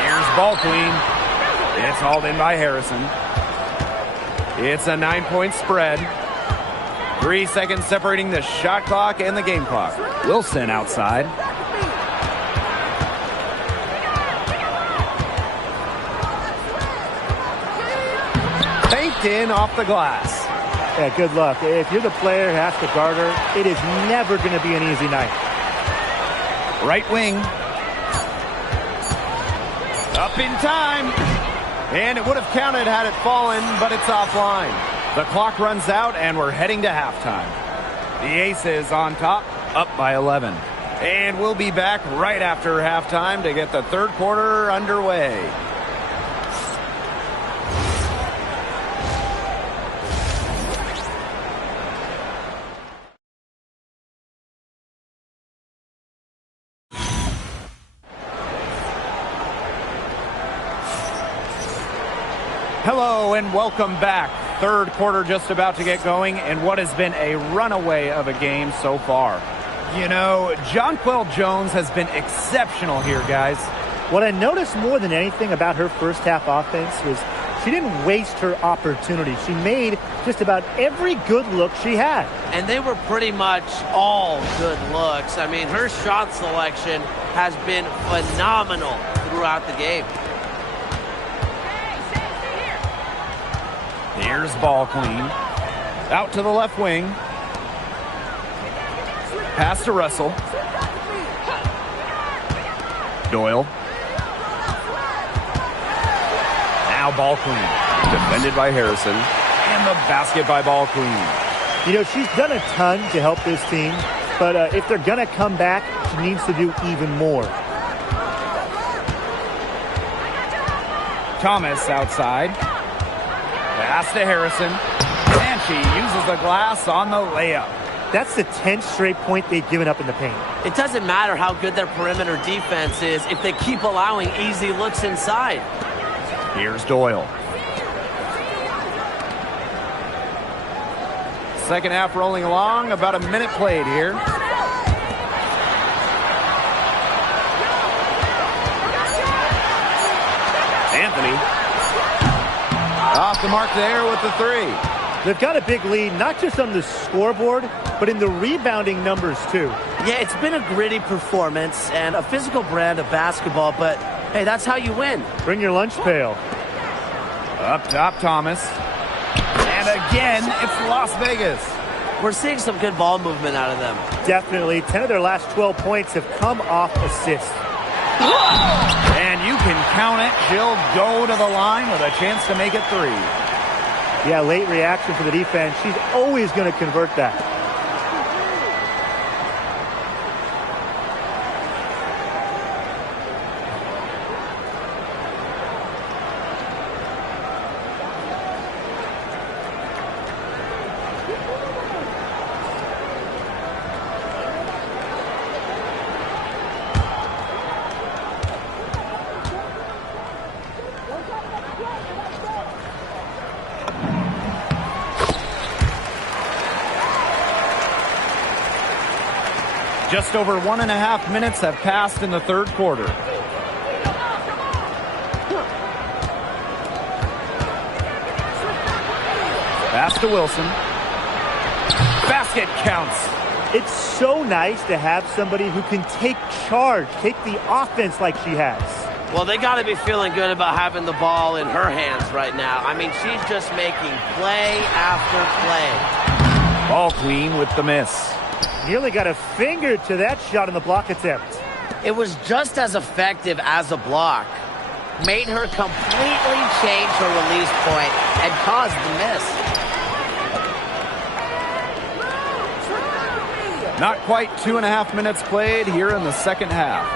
Here's Ball Queen. It's hauled in by Harrison. It's a 9-point spread. 3 seconds separating the shot clock and the game clock. Wilson outside. Faked in off the glass. Yeah, good luck. If you're the player who has to guard her, it is never going to be an easy night. Right wing. Up in time. And it would have counted had it fallen, but it's offline. The clock runs out, and we're heading to halftime. The Aces on top, up by 11. And we'll be back right after halftime to get the third quarter underway. Hello and welcome back. Third quarter just about to get going, and what has been a runaway of a game so far. You know, Jonquel Jones has been exceptional here, guys. What I noticed more than anything about her first half offense was she didn't waste her opportunity. She made just about every good look she had. And they were pretty much all good looks. I mean, her shot selection has been phenomenal throughout the game. Here's Ball Queen. Out to the left wing. Pass to Russell. Doyle. Now Ball Queen. Defended by Harrison. And the basket by Ball Queen. You know, she's done a ton to help this team, but if they're going to come back, she needs to do even more. Thomas outside. Pass to Harrison. And she uses the glass on the layup. That's the 10th straight point they've given up in the paint. It doesn't matter how good their perimeter defense is if they keep allowing easy looks inside. Here's Doyle. Second half rolling along. About a minute played here. Anthony. Off the mark there with the three. They've got a big lead, not just on the scoreboard, but in the rebounding numbers, too. Yeah, it's been a gritty performance and a physical brand of basketball, but, hey, that's how you win. Bring your lunch pail. Up top, Thomas. And again, it's Las Vegas. We're seeing some good ball movement out of them. Definitely. 10 of their last 12 points have come off assists. And you can count it. She'll go to the line with a chance to make it three. Yeah, late reaction for the defense. She's always going to convert that. Just over 1.5 minutes have passed in the third quarter. Pass to Wilson. Basket counts. It's so nice to have somebody who can take charge, take the offense like she has. Well, they got to be feeling good about having the ball in her hands right now. I mean, she's just making play after play. Ball Queen with the miss. Nearly got a finger to that shot in the block attempt. It was just as effective as a block. Made her completely change her release point and caused the miss. Not quite 2.5 minutes played here in the second half.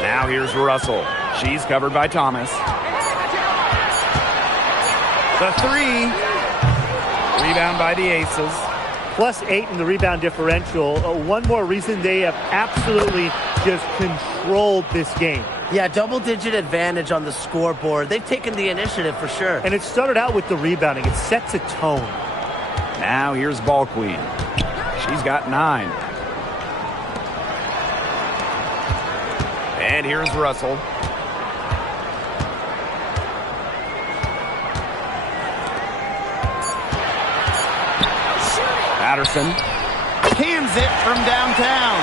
Now here's Russell. She's covered by Thomas. The three. Rebound by the Aces. +8 in the rebound differential. One more reason they have absolutely just controlled this game. Yeah, double-digit advantage on the scoreboard. They've taken the initiative for sure. And it started out with the rebounding. It sets a tone. Now here's Ball Queen. She's got 9. And here's Russell. Patterson cans it from downtown.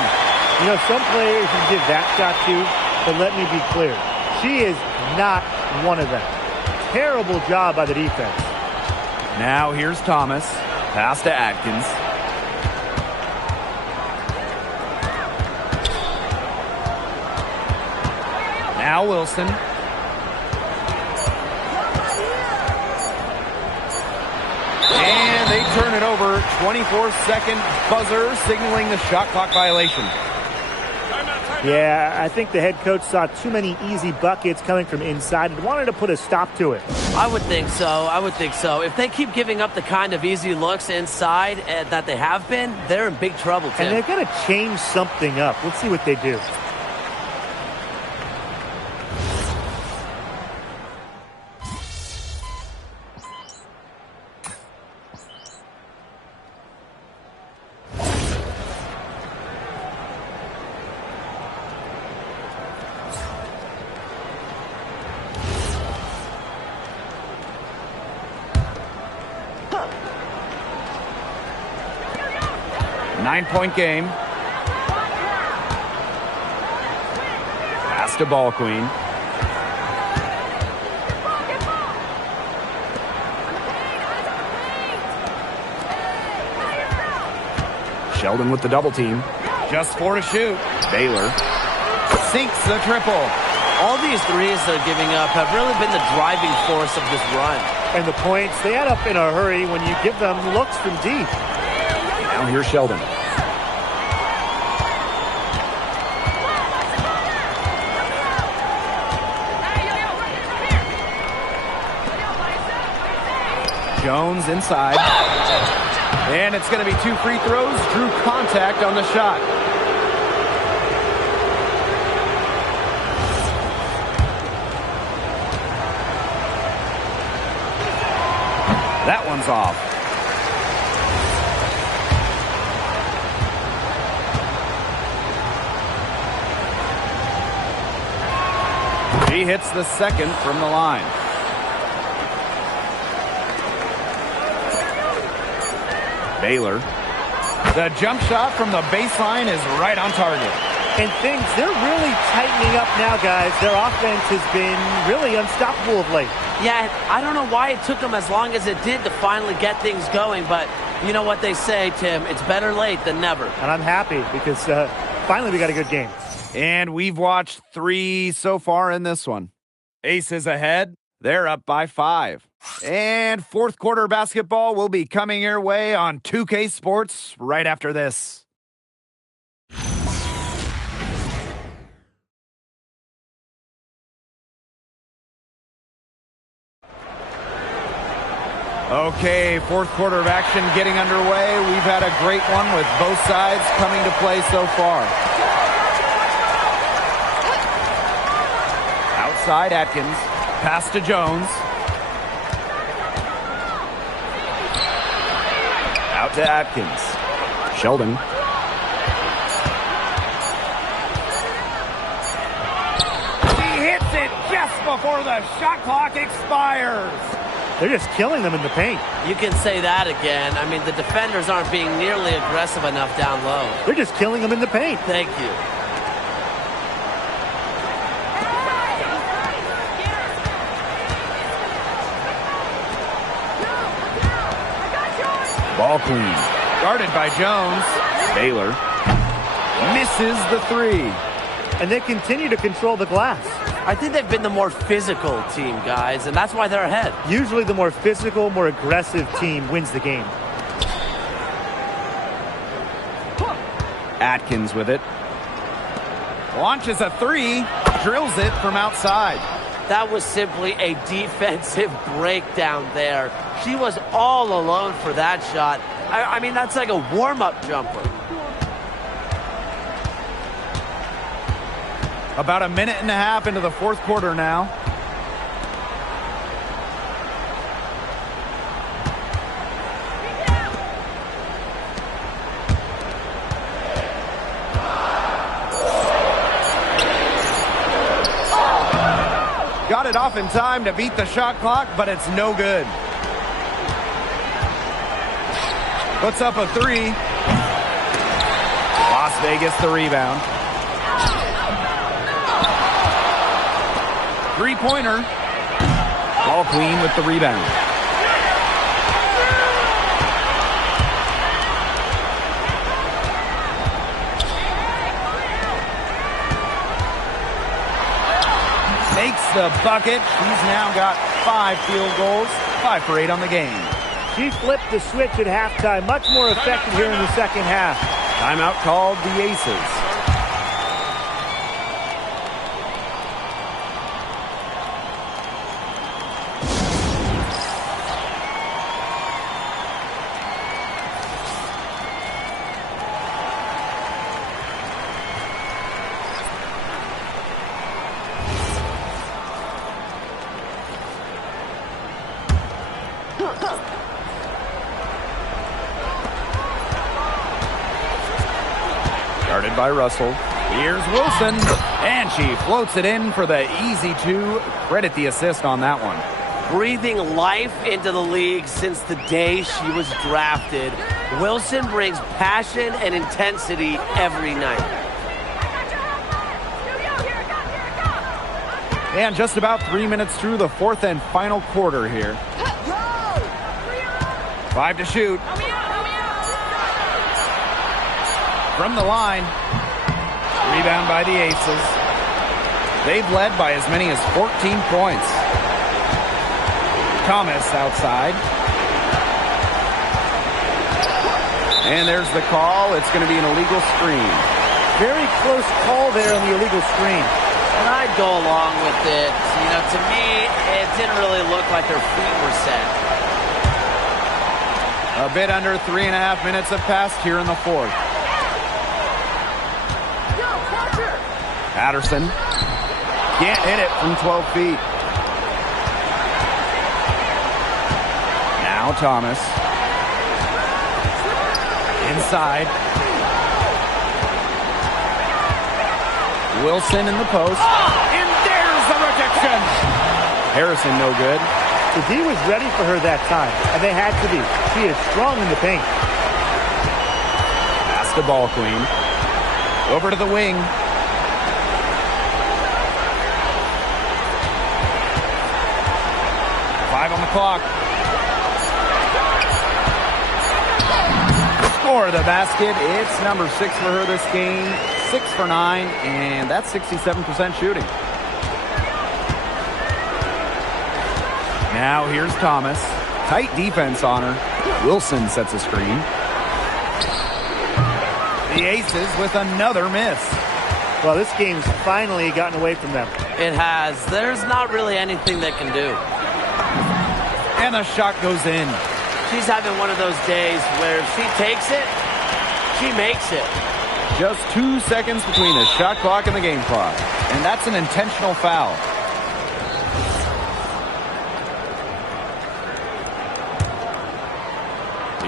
You know, some players you can give that shot to, but let me be clear. She is not one of them. Terrible job by the defense. Now here's Thomas. Pass to Atkins. Now Wilson. And they turn it over. 24-second buzzer signaling the shot clock violation. Yeah, I think the head coach saw too many easy buckets coming from inside and wanted to put a stop to it. I would think so. I would think so. If they keep giving up the kind of easy looks inside that they have been, they're in big trouble, Tim. And they've got to change something up. Let's see what they do. Nine-point game. Pass to Ball Queen. Sheldon with the double team. Just 4 to shoot. Baylor sinks the triple. All these threes they're giving up have really been the driving force of this run. And the points, they add up in a hurry when you give them looks from deep. Now here's Sheldon. Jones inside. And it's going to be 2 free throws. Drew contact on the shot. That one's off. He hits the second from the line. Baylor. The jump shot from the baseline is right on target. And things, they're really tightening up now, guys. Their offense has been really unstoppable of late. Yeah, I don't know why it took them as long as it did to finally get things going, but you know what they say, Tim, it's better late than never. And I'm happy because finally we got a good game. And we've watched 3 so far in this one. Aces ahead. They're up by 5. And fourth quarter basketball will be coming your way on 2K Sports right after this. Okay, fourth quarter of action getting underway. We've had a great one with both sides coming to play so far. Outside Atkins, pass to Jones. Out to Atkins. Sheldon. He hits it just before the shot clock expires. They're just killing them in the paint. You can say that again. I mean, the defenders aren't being nearly aggressive enough down low. They're just killing them in the paint. Thank you. Ball clean. Guarded by Jones. Baylor misses the three. And they continue to control the glass. I think they've been the more physical team, guys, and that's why they're ahead. Usually the more physical, more aggressive team wins the game. Atkins with it. Launches a three. Drills it from outside. That was simply a defensive breakdown there. She was all alone for that shot. I mean, that's like a warm-up jumper. About a minute and a half into the fourth quarter now. Got it off in time to beat the shot clock, but it's no good. Puts up a three. Las Vegas the rebound. Three-pointer. Ball clean with the rebound. Makes the bucket. He's now got 5 field goals, 5 for 8 on the game. She flipped the switch at halftime. Much more effective here in the second half. Timeout called the Aces. Guarded by Russell. Here's Wilson. And she floats it in for the easy two. Credit the assist on that one. Breathing life into the league since the day she was drafted. Wilson brings passion and intensity every night. And just about 3 minutes through the fourth and final quarter here. 5 to shoot. From the line. Rebound by the Aces. They've led by as many as 14 points. Thomas outside. And there's the call. It's going to be an illegal screen. Very close call there on the illegal screen. And I'd go along with it. You know, to me, it didn't really look like their feet were set. A bit under 3.5 minutes have passed here in the fourth. Patterson can't hit it from 12 feet. Now Thomas. Inside. Wilson in the post. And there's the rejection. Harrison no good. The D was ready for her that time, and they had to be. She is strong in the paint. Pass the ball queen. Over to the wing. Five on the clock. Score the basket. It's number 6 for her this game. 6 for 9, and that's 67% shooting. Now here's Thomas. Tight defense on her. Wilson sets a screen. The Aces with another miss. Well, this game's finally gotten away from them. It has. There's not really anything they can do. And the shot goes in. She's having one of those days where if she takes it, she makes it. Just 2 seconds between the shot clock and the game clock. And that's an intentional foul.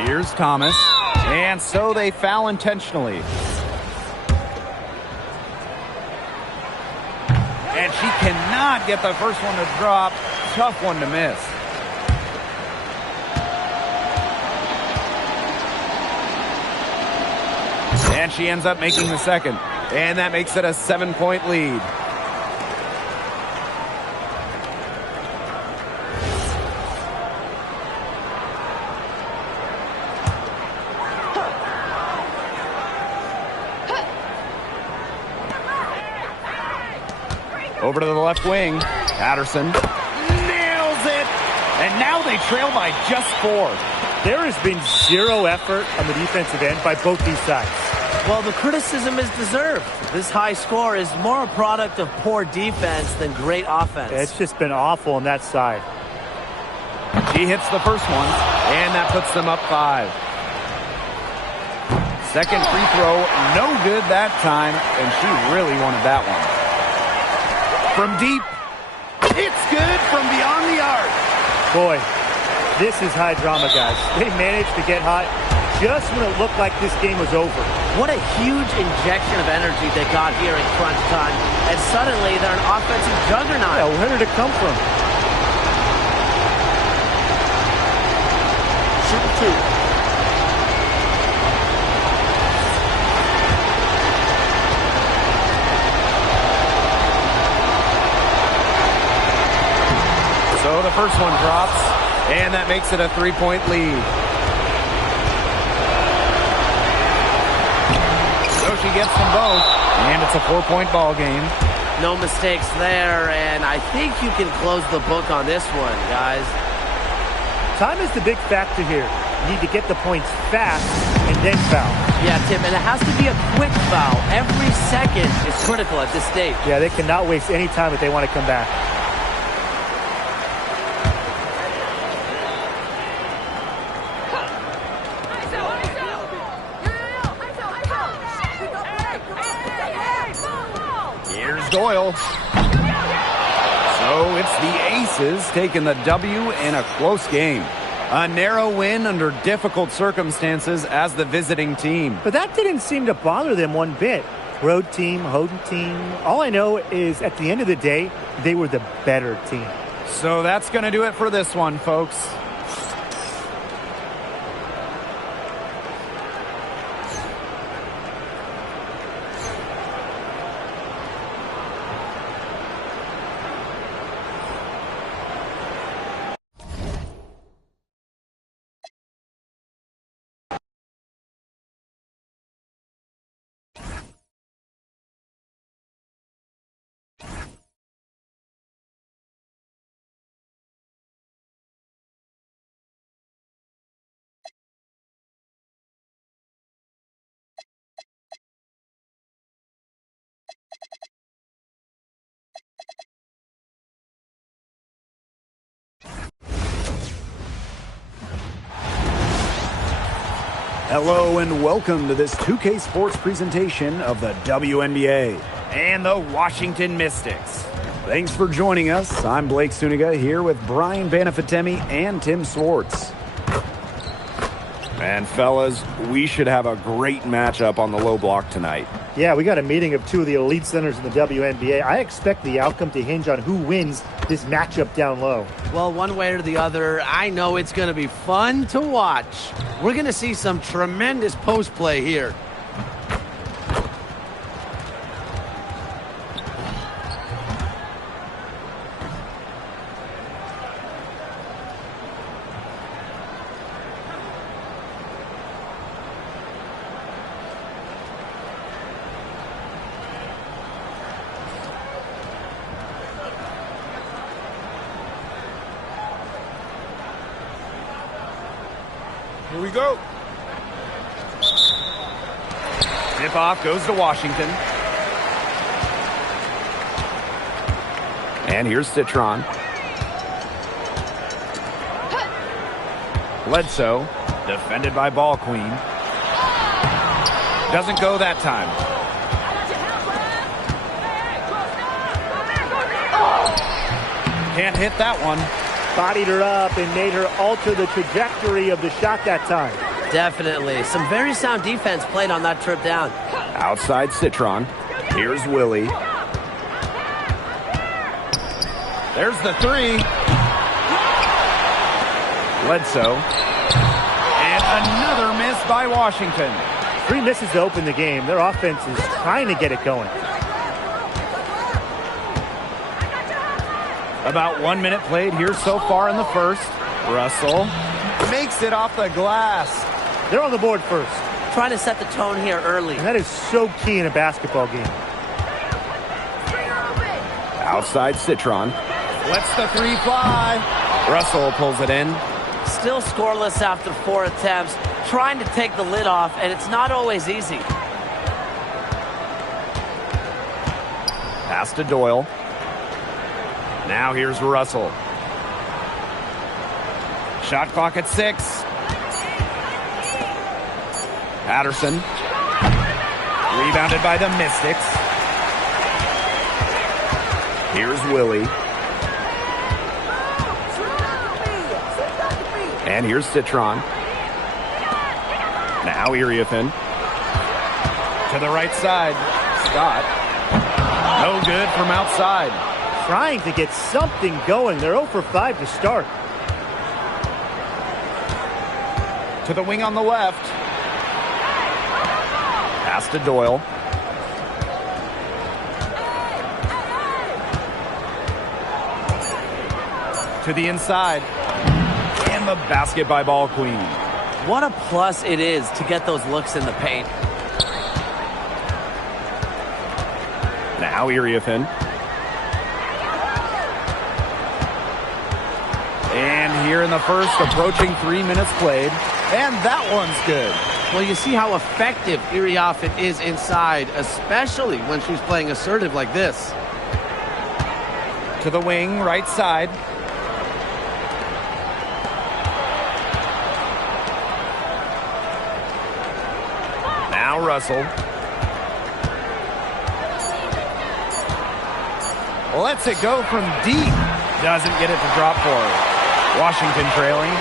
Here's Thomas. And so they foul intentionally. And she cannot get the first one to drop. Tough one to miss. And she ends up making the second. And that makes it a 7-point lead. Over to the left wing. Patterson nails it. And now they trail by just 4. There has been zero effort on the defensive end by both these sides. Well, the criticism is deserved. This high score is more a product of poor defense than great offense. It's just been awful on that side. She hits the first one, and that puts them up 5. Second free throw, no good that time, and she really wanted that one. From deep, it's good from beyond the arc. Boy, this is high drama, guys. They managed to get hot just when it looked like this game was over. What a huge injection of energy they got here in crunch time. And suddenly they're an offensive juggernaut. Yeah, where did it come from? Shooting 2. So the first one drops, and that makes it a 3-point lead. So she gets them both, and it's a 4-point ball game. No mistakes there, and I think you can close the book on this one, guys. Time is the big factor here. You need to get the points fast and then foul. Yeah, Tim, and it has to be a quick foul. Every second is critical at this stage. Yeah, they cannot waste any time if they want to come back. Here's Doyle. So it's the Aces taking the W in a close game. A narrow win under difficult circumstances as the visiting team. But that didn't seem to bother them one bit. Road team, home team. All I know is at the end of the day, they were the better team. So that's going to do it for this one, folks. Hello and welcome to this 2K Sports presentation of the WNBA and the Washington Mystics. Thanks for joining us. I'm Blake Suniga here with Brian Banafitemi and Tim Swartz. And fellas, we should have a great matchup on the low block tonight. Yeah, we got a meeting of two of the elite centers in the WNBA. I expect the outcome to hinge on who wins this matchup down low. Well, one way or the other, I know it's going to be fun to watch. We're going to see some tremendous post play here. Here we go. Tip off goes to Washington. And here's Citron. Bledsoe, defended by Ball Queen. Doesn't go that time. Can't hit that one. Bodied her up and made her alter the trajectory of the shot that time. Definitely. Some very sound defense played on that trip down. Outside Citron. Here's Willie. There's the three. Bledsoe. And another miss by Washington. 3 misses to open the game. Their offense is trying to get it going. About 1 minute played here so far in the first. Russell makes it off the glass. They're on the board first. Trying to set the tone here early. And that is so key in a basketball game. Outside Citron. Lets the three fly. Russell pulls it in. Still scoreless after 4 attempts, trying to take the lid off, and it's not always easy. Pass to Doyle. Now here's Russell. Shot clock at 6. Patterson. Rebounded by the Mystics. Here's Willie. And here's Citron. Now Iriafen. To the right side. Scott. No good from outside. Trying to get something going. They're 0 for 5 to start. To the wing on the left. Pass to Doyle. To the inside. And the basket by Ball Queen. What a plus it is to get those looks in the paint. Now Iriafen. And here in the first, approaching 3 minutes played. And that one's good. Well, you see how effective Iriafen is inside, especially when she's playing assertive like this. To the wing, right side. Now Russell. Lets it go from deep. Doesn't get it to drop for her. Washington trailing.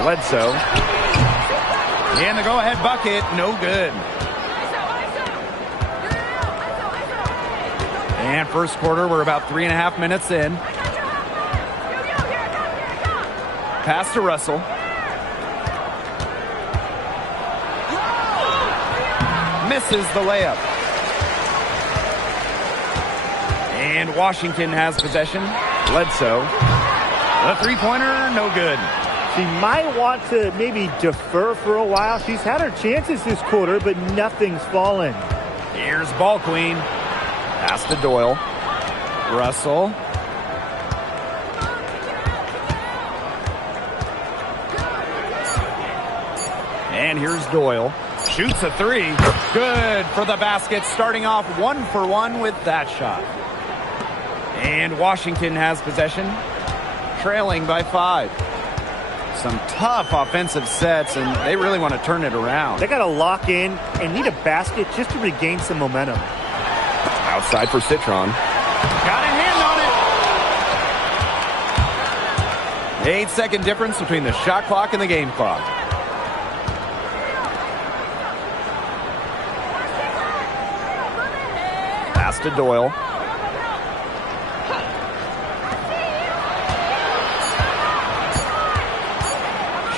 Bledsoe. And the go-ahead bucket, no good. And first quarter, we're about 3.5 minutes in. Pass to Russell. Misses the layup. And Washington has possession. Bledsoe. The three-pointer, no good. She might want to maybe defer for a while. She's had her chances this quarter, but nothing's fallen. Here's Ball Queen. Pass to Doyle. Russell. And here's Doyle. Shoots a three. Good for the basket. Starting off 1 for 1 with that shot. And Washington has possession. Trailing by 5. Some tough offensive sets, and they really want to turn it around. They got to lock in and need a basket just to regain some momentum. Outside for Citron. Got a hand on it. 8-second difference between the shot clock and the game clock. Pass to Doyle.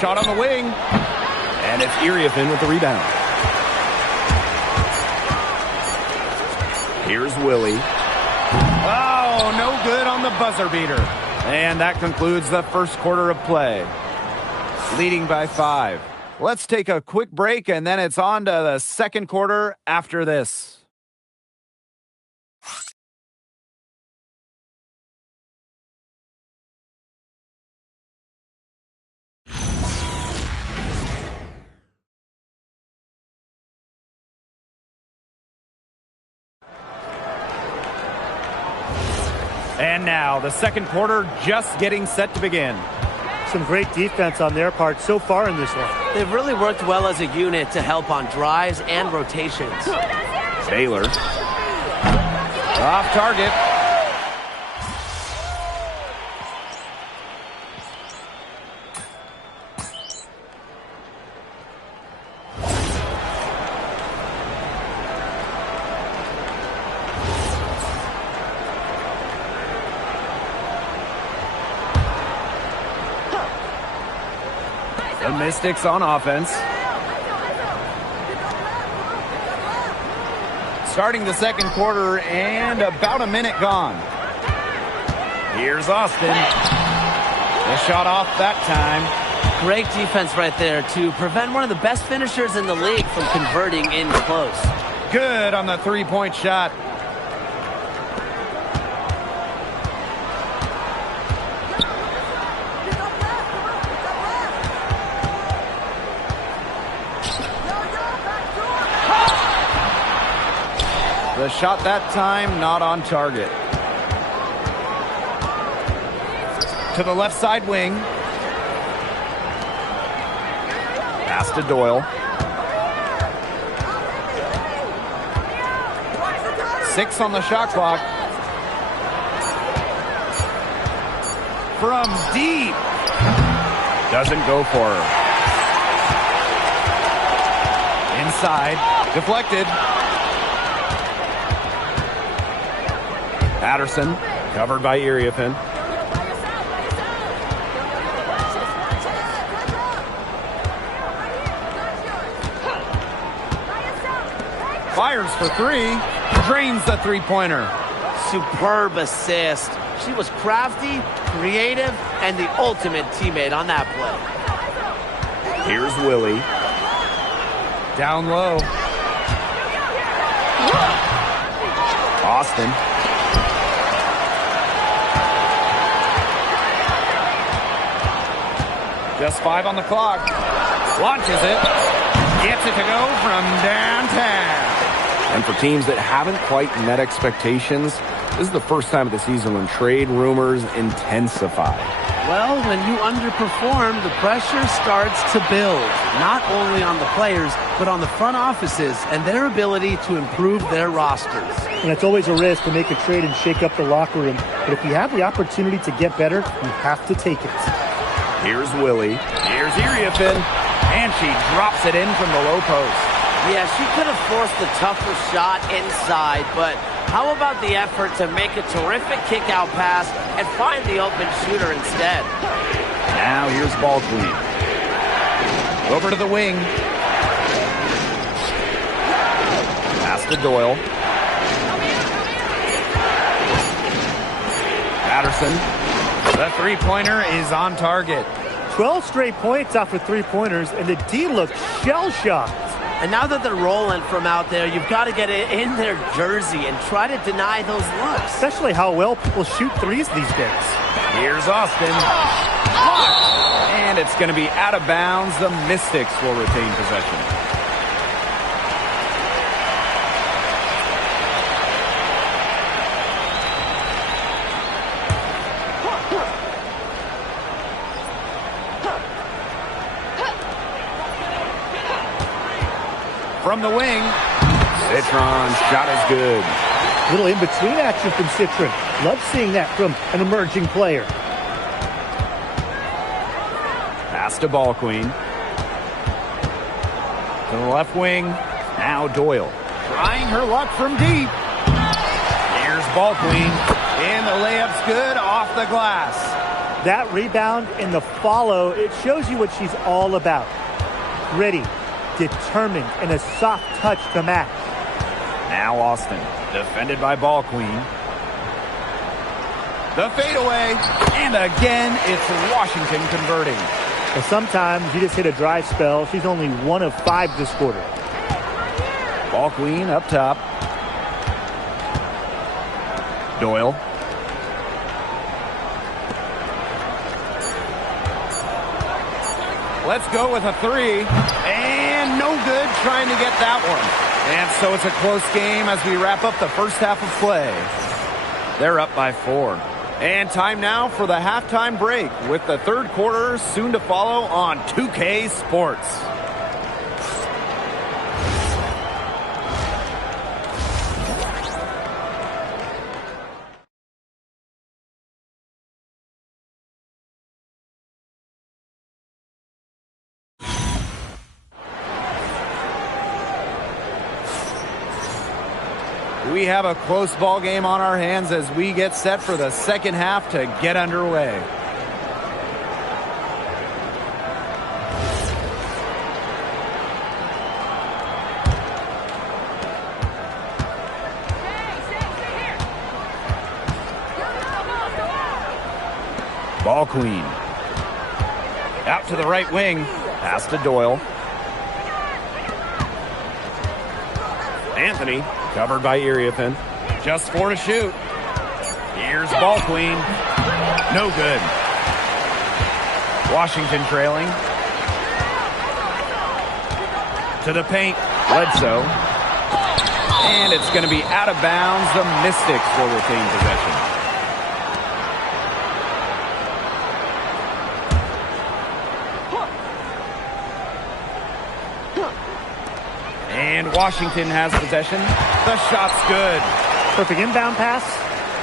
Shot on the wing. And it's Iriafen with the rebound. Here's Willie. Oh, no good on the buzzer beater. And that concludes the first quarter of play. Leading by 5. Let's take a quick break, and then it's on to the second quarter after this. And now, the second quarter just getting set to begin. Some great defense on their part so far in this one. They've really worked well as a unit to help on drives and rotations. Baylor. Off target. The Mystics on offense. Starting the second quarter and about a minute gone. Here's Austin. The shot off that time. Great defense right there to prevent one of the best finishers in the league from converting in close. Good on the three-point shot. The shot that time not on target. To the left side wing. Pass to Doyle. 6 on the shot clock. From deep. Doesn't go for her. Inside. Deflected. Patterson, covered by Iriafen. Fires for 3. Drains the three-pointer. Superb assist. She was crafty, creative, and the ultimate teammate on that play. Here's Willie. Down low. Austin. Just 5 on the clock. Launches it. Gets it to go from downtown. And for teams that haven't quite met expectations, this is the first time of the season when trade rumors intensify. Well, when you underperform, the pressure starts to build, not only on the players, but on the front offices and their ability to improve their rosters. And it's always a risk to make a trade and shake up the locker room. But if you have the opportunity to get better, you have to take it. Here's Willie. Here's Iriafen. And she drops it in from the low post. Yeah, she could have forced the tougher shot inside, but how about the effort to make a terrific kick-out pass and find the open shooter instead? Now here's Ball Queen. Over to the wing. Pass to Doyle. Patterson. The three-pointer is on target. 12 straight points off of three-pointers, and the D looks shell-shocked. And now that they're rolling from out there, you've got to get it in their jersey and try to deny those looks. Especially how well people shoot threes these days. Here's Austin. Blocked. And it's going to be out of bounds. The Mystics will retain possession. From the wing. Citron, shot is good. Little in-between action from Citron. Love seeing that from an emerging player. Pass to Ball Queen. To the left wing. Now Doyle. Trying her luck from deep. Here's Ball Queen. And the layup's good off the glass. That rebound and the follow, it shows you what she's all about. Gritty, determined, and a soft touch to match. Now Austin, defended by Ball Queen. The fadeaway, and again, it's Washington converting. And sometimes you just hit a dry spell. She's only 1 of 5 this quarter. Ball Queen up top. Doyle. Let's go with a 3. And no good trying to get that one. And so it's a close game as we wrap up the first half of play. They're up by 4. And time now for the halftime break with the third quarter soon to follow on 2K Sports. We have a close ball game on our hands as we get set for the second half to get underway. Ball Queen. Out to the right wing. Pass to Doyle. And Anthony, covered by Iriafen. Just 4 to shoot. Here's Ball Queen. No good. Washington trailing. To the paint. Bledsoe. And it's going to be out of bounds. The Mystics will retain possession. And Washington has possession. The shot's good. Perfect inbound pass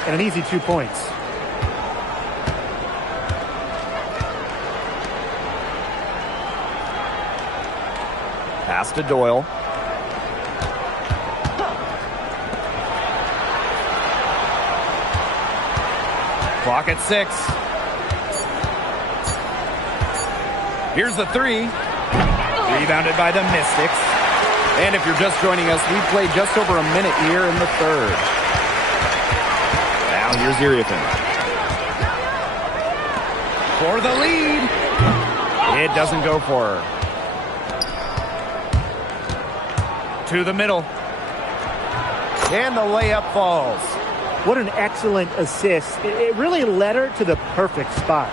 and an easy 2 points. Pass to Doyle. Clock at 6. Here's the 3. Rebounded by the Mystics. And if you're just joining us, we've played just over a minute here in the third. Now here's Iriafen. For the lead. It doesn't go for her. To the middle. And the layup falls. What an excellent assist. It really led her to the perfect spot.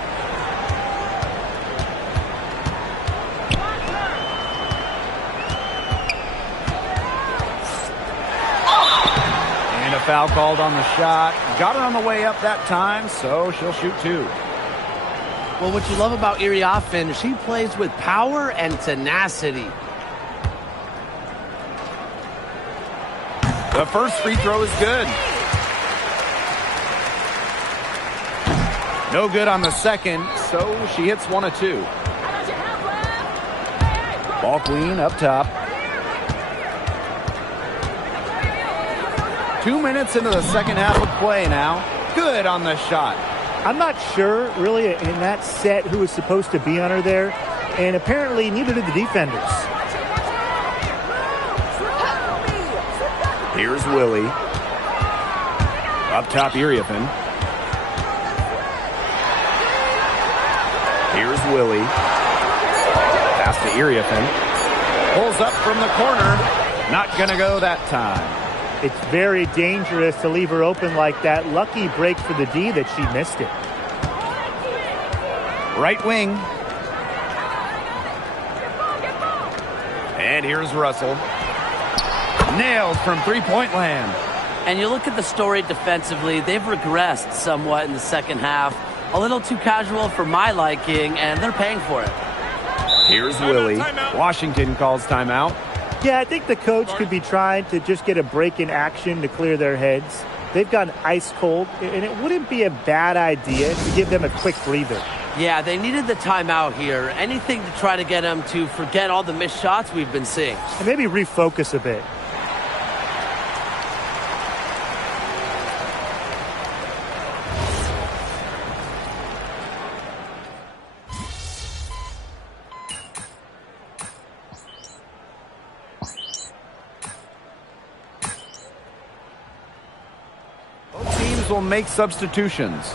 And a foul called on the shot. Got her on the way up that time, so she'll shoot 2. Well, what you love about Iriafen, she plays with power and tenacity. The first free throw is good. No good on the second, so she hits 1 of 2. Ball Queen up top. 2 minutes into the second half of play now. Good on the shot. I'm not sure, really, in that set who was supposed to be on her there, and apparently neither did the defenders. Here's Willie. Up top, Iriafen. Here's Willie. Pass to Iriafen. Pulls up from the corner. Not going to go that time. It's very dangerous to leave her open like that. Lucky break for the D that she missed it. Right wing. And here's Russell. Nailed from three-point land. And you look at the story defensively, they've regressed somewhat in the second half. A little too casual for my liking, and they're paying for it. Here's Willie. Washington calls timeout. Yeah, I think the coach could be trying to just get a break in action to clear their heads. They've gotten ice cold, and it wouldn't be a bad idea to give them a quick breather. Yeah, they needed the timeout here. Anything to try to get them to forget all the missed shots we've been seeing. And maybe refocus a bit. Both teams will make substitutions.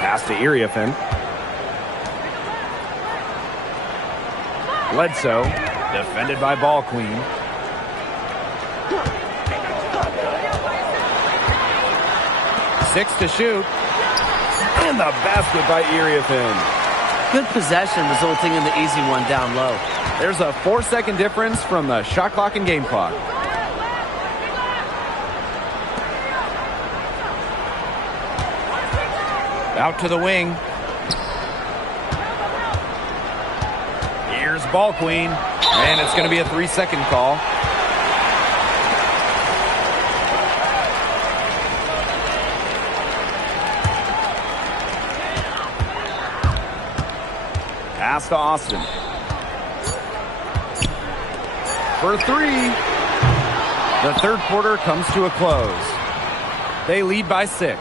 Pass to Iriafen. Bledsoe, defended by Ball Queen. Six to shoot. And the basket by Iriafen. Good possession resulting in the easy one down low. There's a 4-second difference from the shot clock and game clock. Out to the wing. Here's Ball Queen. And it's going to be a 3-second call. Pass to Austin. For 3. The third quarter comes to a close. They lead by 6.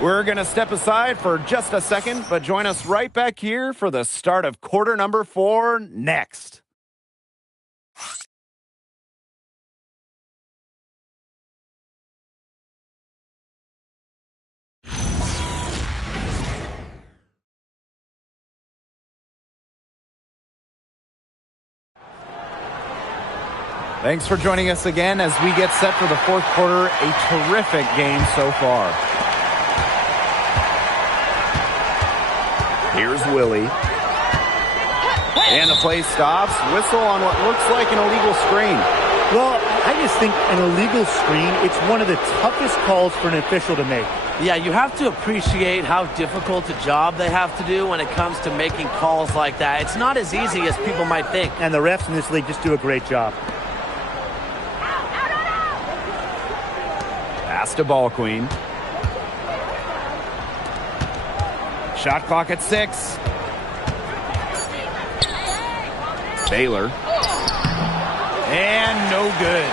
We're going to step aside for just a second, but join us right back here for the start of quarter number 4 next. Thanks for joining us again as we get set for the fourth quarter. A terrific game so far. Here's Willie. And the play stops. Whistle on what looks like an illegal screen. Well, I just think an illegal screen, it's one of the toughest calls for an official to make. Yeah, you have to appreciate how difficult a job they have to do when it comes to making calls like that. It's not as easy as people might think. And the refs in this league just do a great job. Pass to Ball Queen. Shot clock at 6. Baylor. And no good.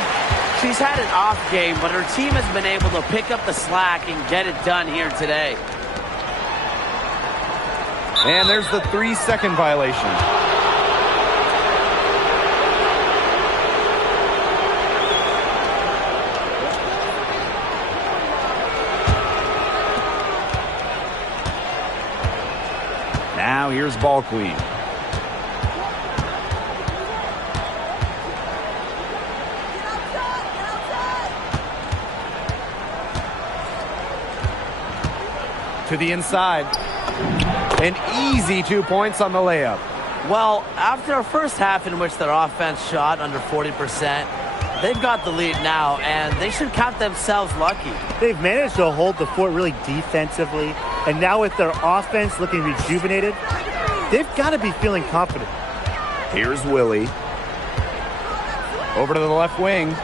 She's had an off game, but her team has been able to pick up the slack and get it done here today. And there's the 3-second violation. Now here's Ball Queen. To the inside. An easy 2 points on the layup. Well, after a first half in which their offense shot under 40%, they've got the lead now, and they should count themselves lucky. They've managed to hold the fort really defensively, and now with their offense looking rejuvenated, they've got to be feeling confident. Here's Willie. Over to the left wing.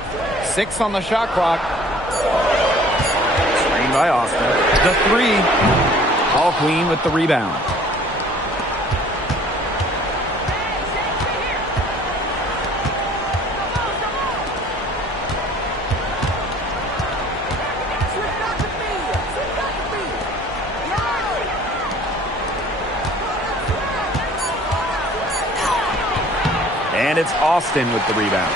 6 on the shot clock. Screen by Austin. The 3. Ball Queen with the rebound. And it's Austin with the rebound.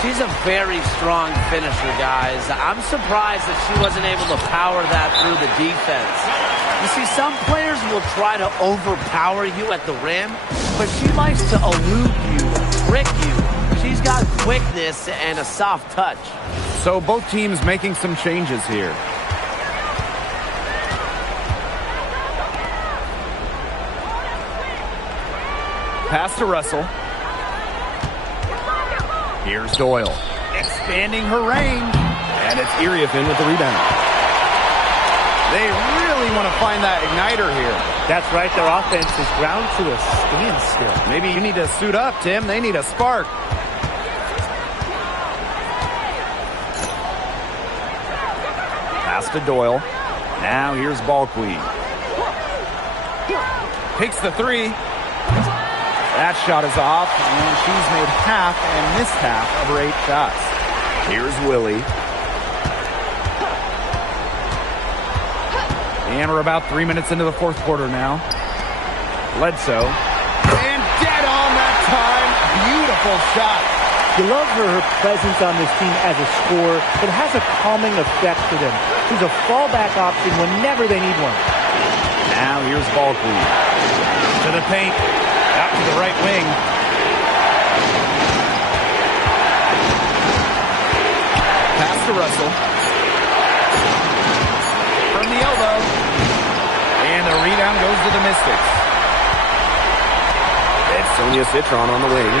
She's a very strong finisher, guys. I'm surprised that she wasn't able to power that through the defense. You see, some players will try to overpower you at the rim, but she likes to elude you, trick you. She's got quickness and a soft touch. So both teams making some changes here. Pass to Russell. Here's Doyle. Expanding her range. And it's Iriefin with the rebound. They really want to find that igniter here. That's right, their offense is ground to a standstill. Maybe you need to suit up, Tim. They need a spark. Pass to Doyle. Now here's Ball Queen. Takes the 3. That shot is off, and she's made half and missed half of her 8 shots. Here's Willie. And we're about 3 minutes into the fourth quarter now. Bledsoe. And dead on that time. Beautiful shot. You love her presence on this team as a scorer. It has a calming effect for them. She's a fallback option whenever they need one. Now here's Ball Queen. To the paint. Out to the right wing. Pass to Russell. From the elbow. And the rebound goes to the Mystics. It's Sonia Citron on the wing.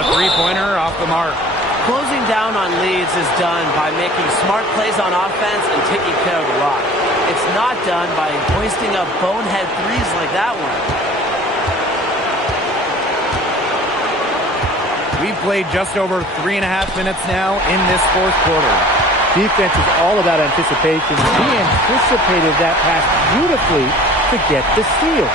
The three-pointer off the mark. Closing down on leads is done by making smart plays on offense and taking care of the rock. It's not done by hoisting up bonehead threes like that one. We've played just over 3.5 minutes now in this fourth quarter. Defense is all about anticipation. He anticipated that pass beautifully to get the steal.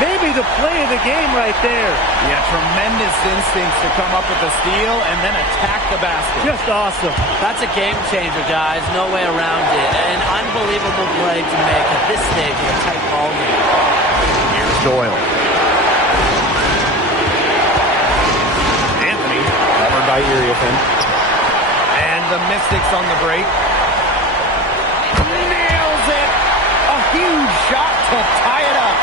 Maybe the play of the game right there. Yeah, tremendous instincts to come up with the steal and then attack the basket. Just awesome. That's a game changer, guys. No way around it. An unbelievable play to make at this stage of a tight ball game. Here's Doyle. Anthony, covered by Iriefin. And the Mystics on the break. Nails it! A huge shot to tie it up.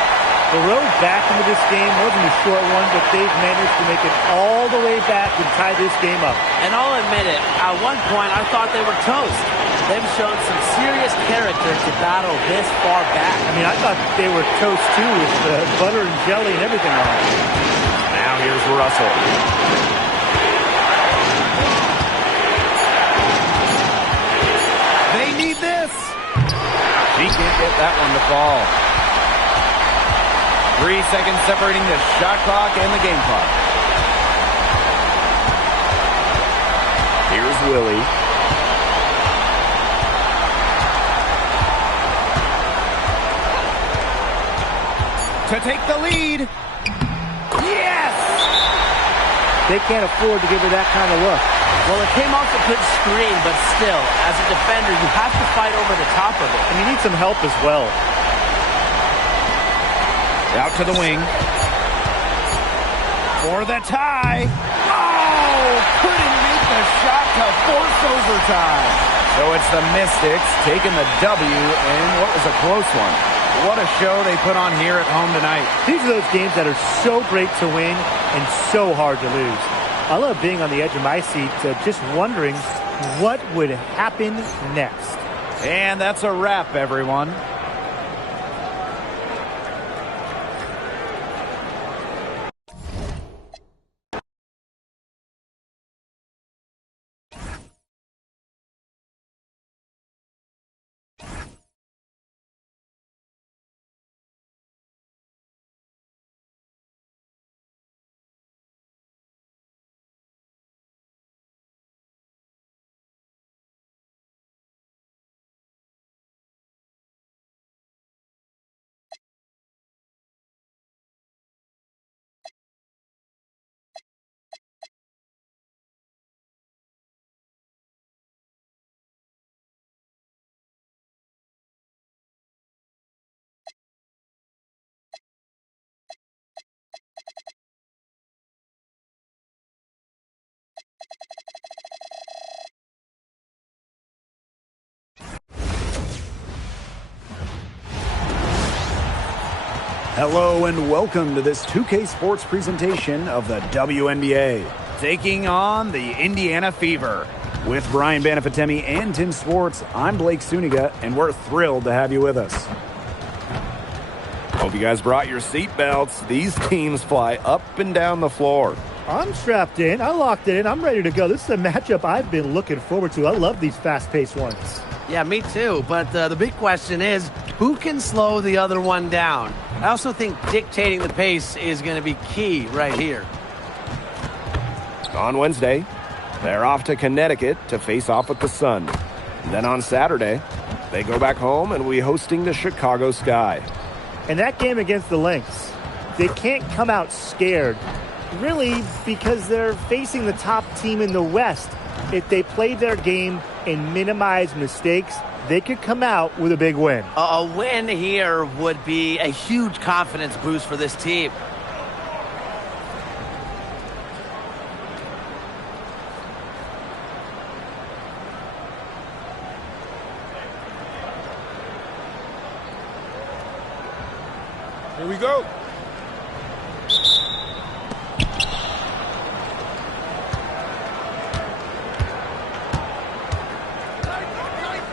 The road back into this game wasn't a short one, but they've managed to make it all the way back and tie this game up. And I'll admit it, at one point I thought they were toast. They've shown some serious character to battle this far back. I mean, I thought they were toast too with butter and jelly and everything on it. Now here's Russell. They need this. She can't get that one to fall. 3 seconds separating the shot clock and the game clock. Here's Willie. To take the lead. Yes! They can't afford to give her that kind of look. Well, it came off a good screen, but still, as a defender, you have to fight over the top of it. And you need some help as well. Out to the wing. For the tie. Oh! Couldn't make the shot to force overtime. So it's the Mystics taking the W in what was a close one. What a show they put on here at home tonight. These are those games that are so great to win and so hard to lose. I love being on the edge of my seat, just wondering what would happen next. And that's a wrap, everyone. Hello and welcome to this 2K Sports presentation of the WNBA. Taking on the Indiana Fever. With Brian Banafitemi and Tim Swartz, I'm Blake Suniga, and we're thrilled to have you with us. Hope you guys brought your seatbelts. These teams fly up and down the floor. I'm strapped in. I locked it in. I'm ready to go. This is a matchup I've been looking forward to. I love these fast-paced ones. Yeah, me too. But the big question is, who can slow the other one down? I also think dictating the pace is going to be key right here. On Wednesday, they're off to Connecticut to face off with the Sun. Then on Saturday, they go back home and will be hosting the Chicago Sky. And that game against the Lynx, they can't come out scared, really, because they're facing the top team in the West. If they play their game and minimize mistakes, they could come out with a big win. A win here would be a huge confidence boost for this team. Here we go.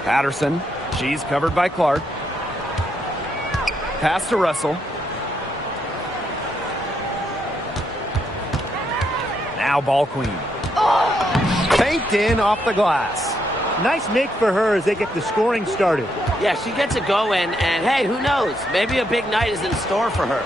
Patterson, she's covered by Clark. Pass to Russell. Now ball queen. Banked in off the glass. Nice make for her as they get the scoring started. Yeah, she gets it going, and hey, who knows? Maybe a big night is in store for her.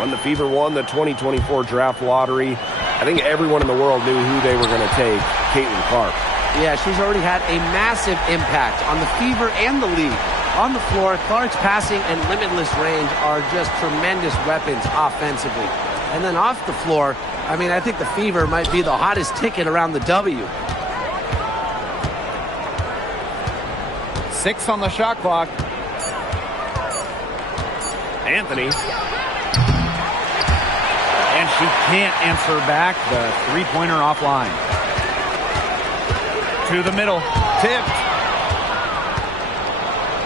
When the Fever won the 2024 draft lottery, I think everyone in the world knew who they were going to take, Caitlin Clark. Yeah, she's already had a massive impact on the Fever and the league. On the floor, Clark's passing and limitless range are just tremendous weapons offensively. And then off the floor, I mean, I think the Fever might be the hottest ticket around the W. 6 on the shot clock. Anthony. And she can't answer back the three-pointer offline. To the middle. Tipped.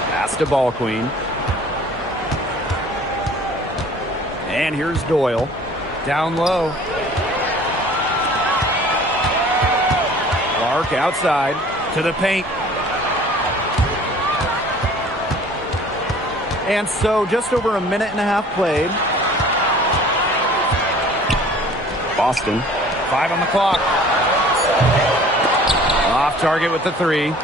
Pass to ball queen. And here's Doyle. Down low. Clark outside to the paint. And so just over a minute and a half played. Boston. 5 on the clock. Off target with the 3.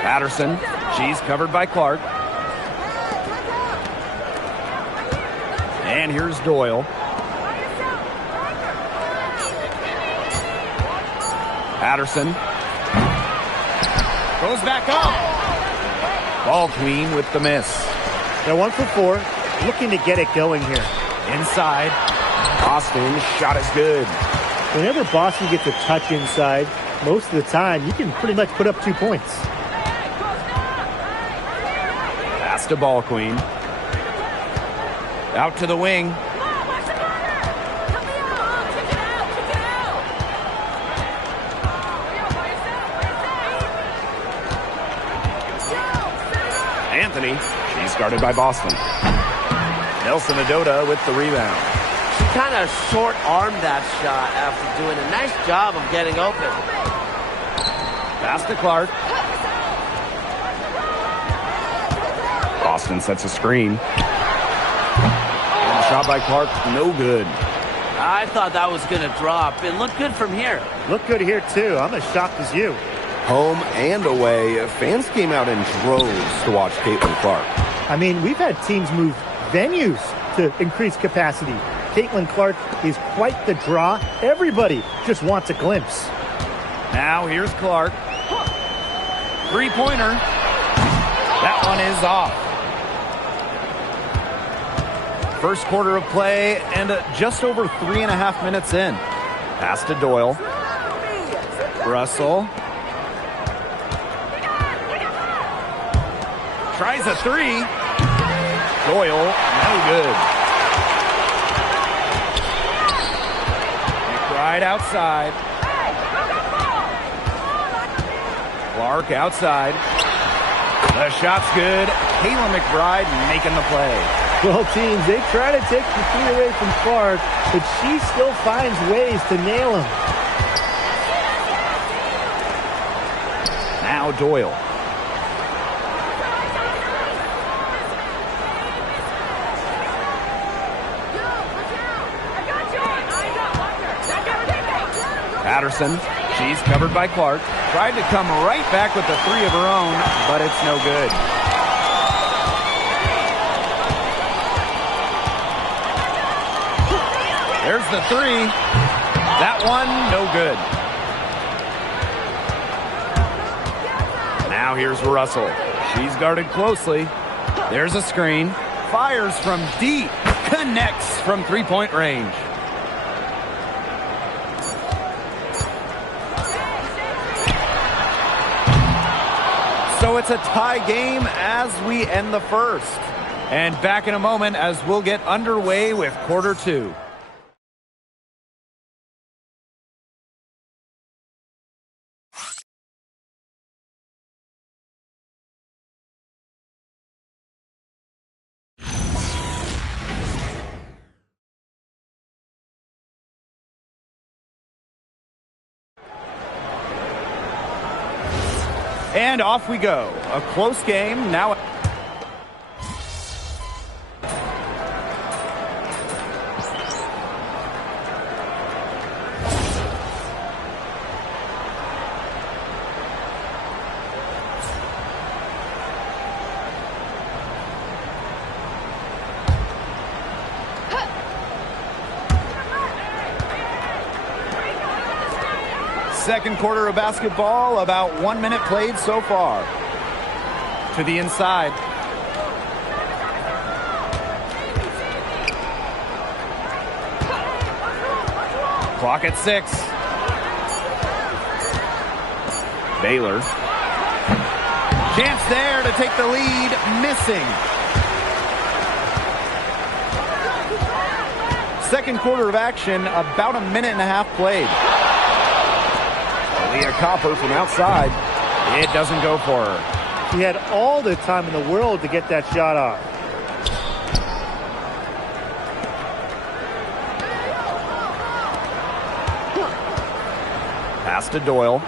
Patterson. She's covered by Clark. And here's Doyle. Patterson. Goes back up. Ball queen with the miss. They're 1 for 4, looking to get it going here. Inside. Boston shot is good. Whenever Boston gets a touch inside, most of the time, you can pretty much put up 2 points. Pass to ball queen. Out to the wing. Anthony. She's guarded by Boston. Nelson Adota with the rebound. She kind of short-armed that shot after doing a nice job of getting open. Pass to Clark. Boston sets a screen. And the shot by Clark, no good. I thought that was going to drop. It looked good from here. Look good here, too. I'm as shocked as you. Home and away, fans came out in droves to watch Caitlin Clark. I mean, we've had teams move venues to increase capacity. Caitlin Clark is quite the draw. Everybody just wants a glimpse. Now here's Clark. Three-pointer. That one is off. First quarter of play and just over 3.5 minutes in. Pass to Doyle. Russell. Tries a 3. Doyle, no good. McBride outside. Clark outside. The shot's good. Kayla McBride making the play. Well, teams, they try to take the 3 away from Clark, but she still finds ways to nail him. Now Doyle. Patterson, she's covered by Clark. Tried to come right back with the 3 of her own, but it's no good. There's the 3. That one, no good. Now here's Russell. She's guarded closely. There's a screen. Fires from deep. Connects from three-point range. So it's a tie game as we end the first. And back in a moment as we'll get underway with quarter 2. And off we go. A close game now. Second quarter of basketball, about 1 minute played so far. To the inside. Clock at 6. Baylor. Chance there to take the lead, missing. Second quarter of action, about 1.5 minutes played. Leah Copper from outside. It doesn't go for her. She had all the time in the world to get that shot off. Pass to Doyle.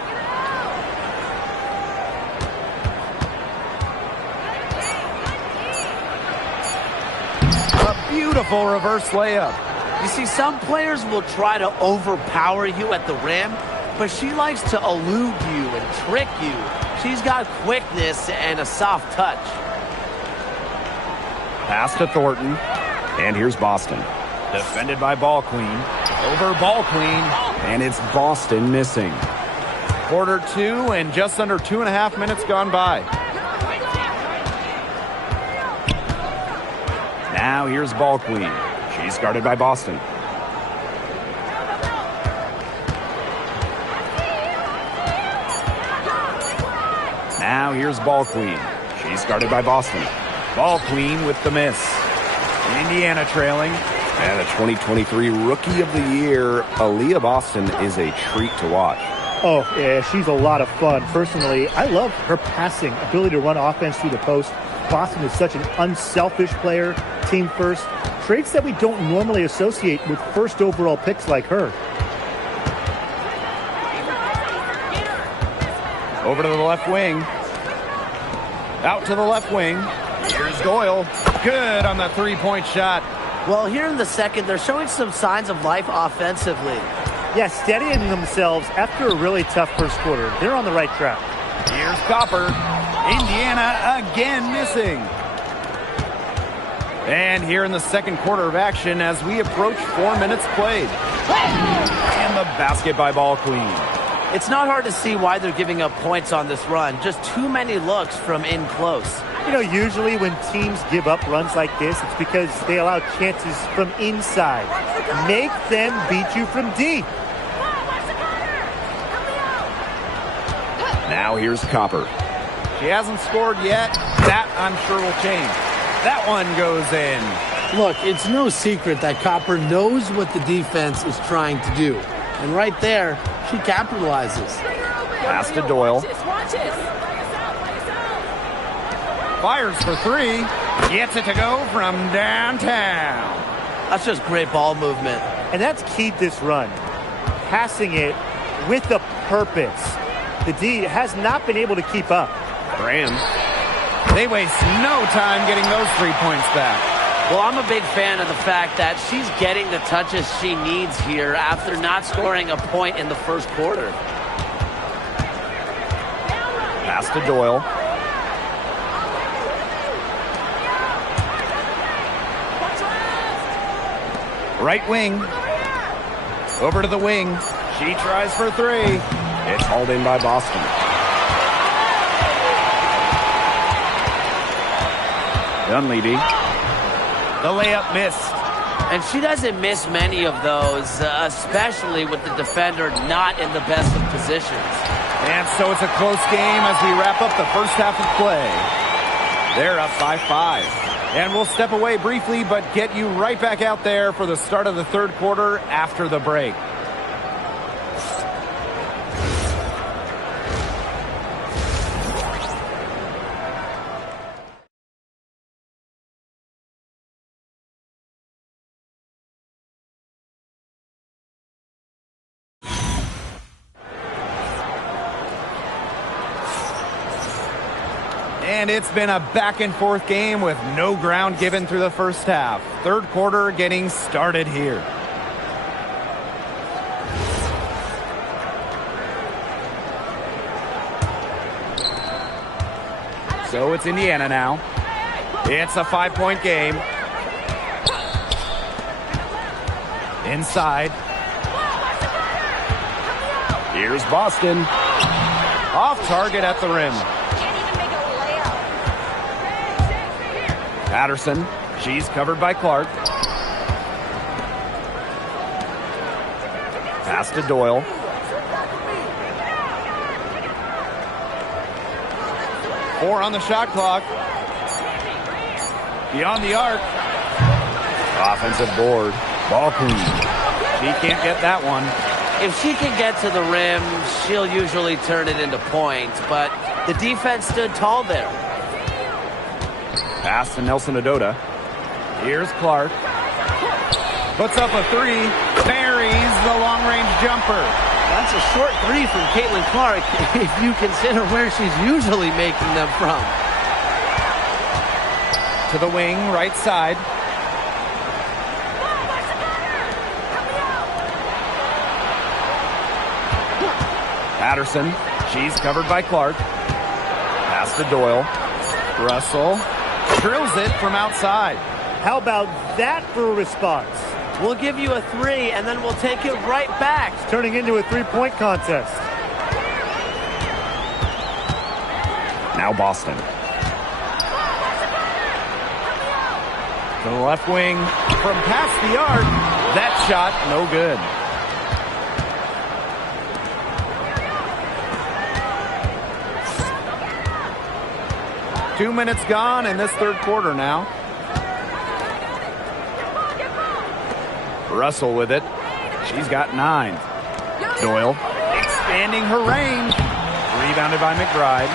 A beautiful reverse layup. You see, some players will try to overpower you at the rim, but she likes to elude you and trick you. She's got quickness and a soft touch. Pass to Thornton. And here's Boston. Defended by Ball Queen. Over Ball Queen. And it's Boston missing. Quarter 2 and just under 2.5 minutes gone by. Now here's Ball Queen. She's guarded by Boston. Now here's Ball Queen. She's guarded by Boston. Ball Queen with the miss. Indiana trailing. And the 2023 Rookie of the Year, Aaliyah Boston, is a treat to watch. Oh, yeah, she's a lot of fun. Personally, I love her passing, ability to run offense through the post. Boston is such an unselfish player, team first. Traits that we don't normally associate with first overall picks like her. Over to the left wing. Out to the left wing. Here's Doyle. Good on the three-point shot. Well, here in the second, they're showing some signs of life offensively. Yeah, steadying themselves after a really tough first quarter. They're on the right track. Here's Copper. Indiana again missing. And here in the second quarter of action as we approach 4 minutes played. And the basket by Ball Queen. It's not hard to see why they're giving up points on this run. Just too many looks from in close. You know, usually when teams give up runs like this, it's because they allow chances from inside. Make them beat you from deep. Now here's Copper. She hasn't scored yet. That, I'm sure, will change. That one goes in. Look, it's no secret that Copper knows what the defense is trying to do. And right there, she capitalizes. Pass to Doyle. Fires for three. Gets it to go from downtown. That's just great ball movement. And that's keyed this run. Passing it with a purpose. The D has not been able to keep up. Graham. They waste no time getting those 3 points back. Well, I'm a big fan of the fact that she's getting the touches she needs here after not scoring a point in the first quarter. Pass to Doyle. Right wing. Over to the wing. She tries for three. It's hauled in by Boston. Dunleavy. The layup missed. And she doesn't miss many of those, especially with the defender not in the best of positions. And so it's a close game as we wrap up the first half of play. They're up by 5. And we'll step away briefly, but get you right back out there for the start of the third quarter after the break. And it's been a back-and-forth game with no ground given through the first half. Third quarter getting started here. So it's Indiana now. It's a 5-point game. Inside. Here's Boston. Off target at the rim. Patterson. She's covered by Clark. Pass to Doyle. Four on the shot clock. Beyond the arc. Offensive board. Ball Queen. She can't get that one. If she can get to the rim, she'll usually turn it into points, but the defense stood tall there. Pass to Nelson Ododa. Here's Clark. Puts up a three. Buries the long-range jumper. That's a short three from Caitlin Clark if you consider where she's usually making them from. To the wing, right side. Patterson. She's covered by Clark. Pass to Doyle. Russell drills it from outside. How about that for a response? We'll give you a three, and then we'll take it right back. It's turning into a three-point contest. Now Boston. To the left wing from past the arc. That shot, no good. Two minutes gone in this third quarter now. Russell with it. She's got 9. Doyle expanding her range. Rebounded by McBride.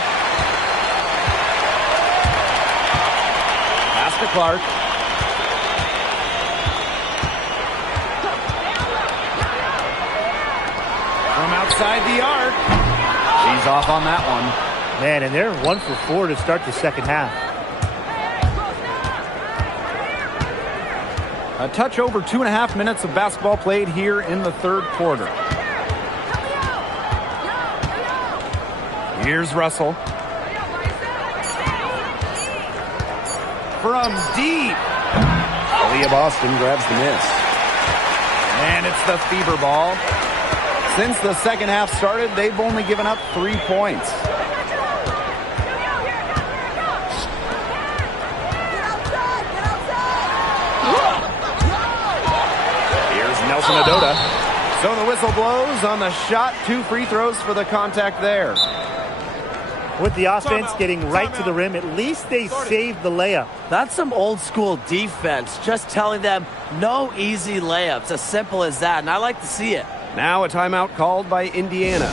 Pass to Clark. From outside the arc. She's off on that one. Man, and they're 1 for 4 to start the second half. A touch over 2.5 minutes of basketball played here in the third quarter. Here's Russell. From deep. Aaliyah Boston grabs the miss. And it's the fever ball. Since the second half started, they've only given up 3 points. Nelson Ododa. So the whistle blows on the shot. 2 free throws for the contact there. With the offense getting right to the rim, at least they saved the layup. That's some old school defense, just telling them no easy layups, as simple as that, and I like to see it. Now a timeout called by Indiana.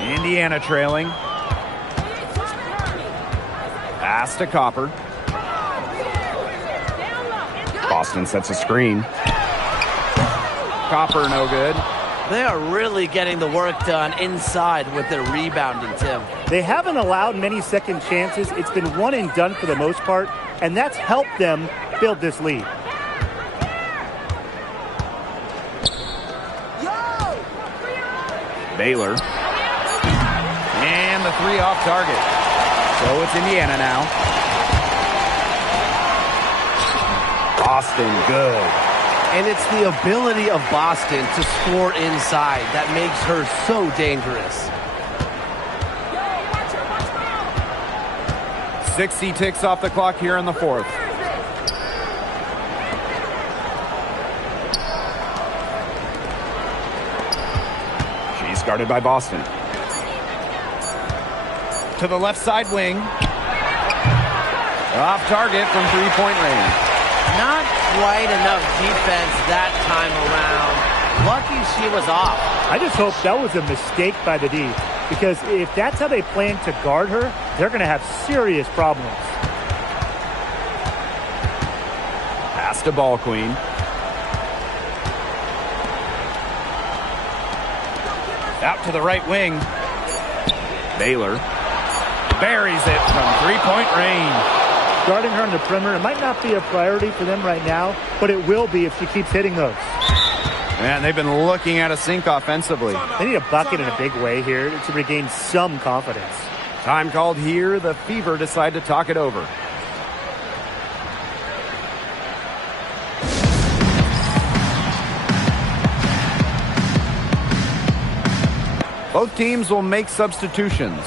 Indiana trailing. Pass to Copper. Boston sets a screen. Copper no good. They are really getting the work done inside with their rebounding, Tim. They haven't allowed many second chances. It's been one and done for the most part, and that's helped them build this lead. Baylor. And the 3 off target. So it's Indiana now. Boston good. And it's the ability of Boston to score inside that makes her so dangerous. 60 ticks off the clock here in the fourth. She's guarded by Boston. To the left side wing. Off target from 3-point range. Not quite enough defense that time around. Lucky she was off. I just hope that was a mistake by the D, because if that's how they plan to guard her, they're going to have serious problems. Pass to Ball Queen. Out to the right wing. Baylor buries it from 3-point range. Guarding her on the perimeter, it might not be a priority for them right now, but it will be if she keeps hitting those. Man, they've been looking at a sink offensively. They need a bucket in a big way here to regain some confidence. Time called here. The Fever decide to talk it over. Both teams will make substitutions.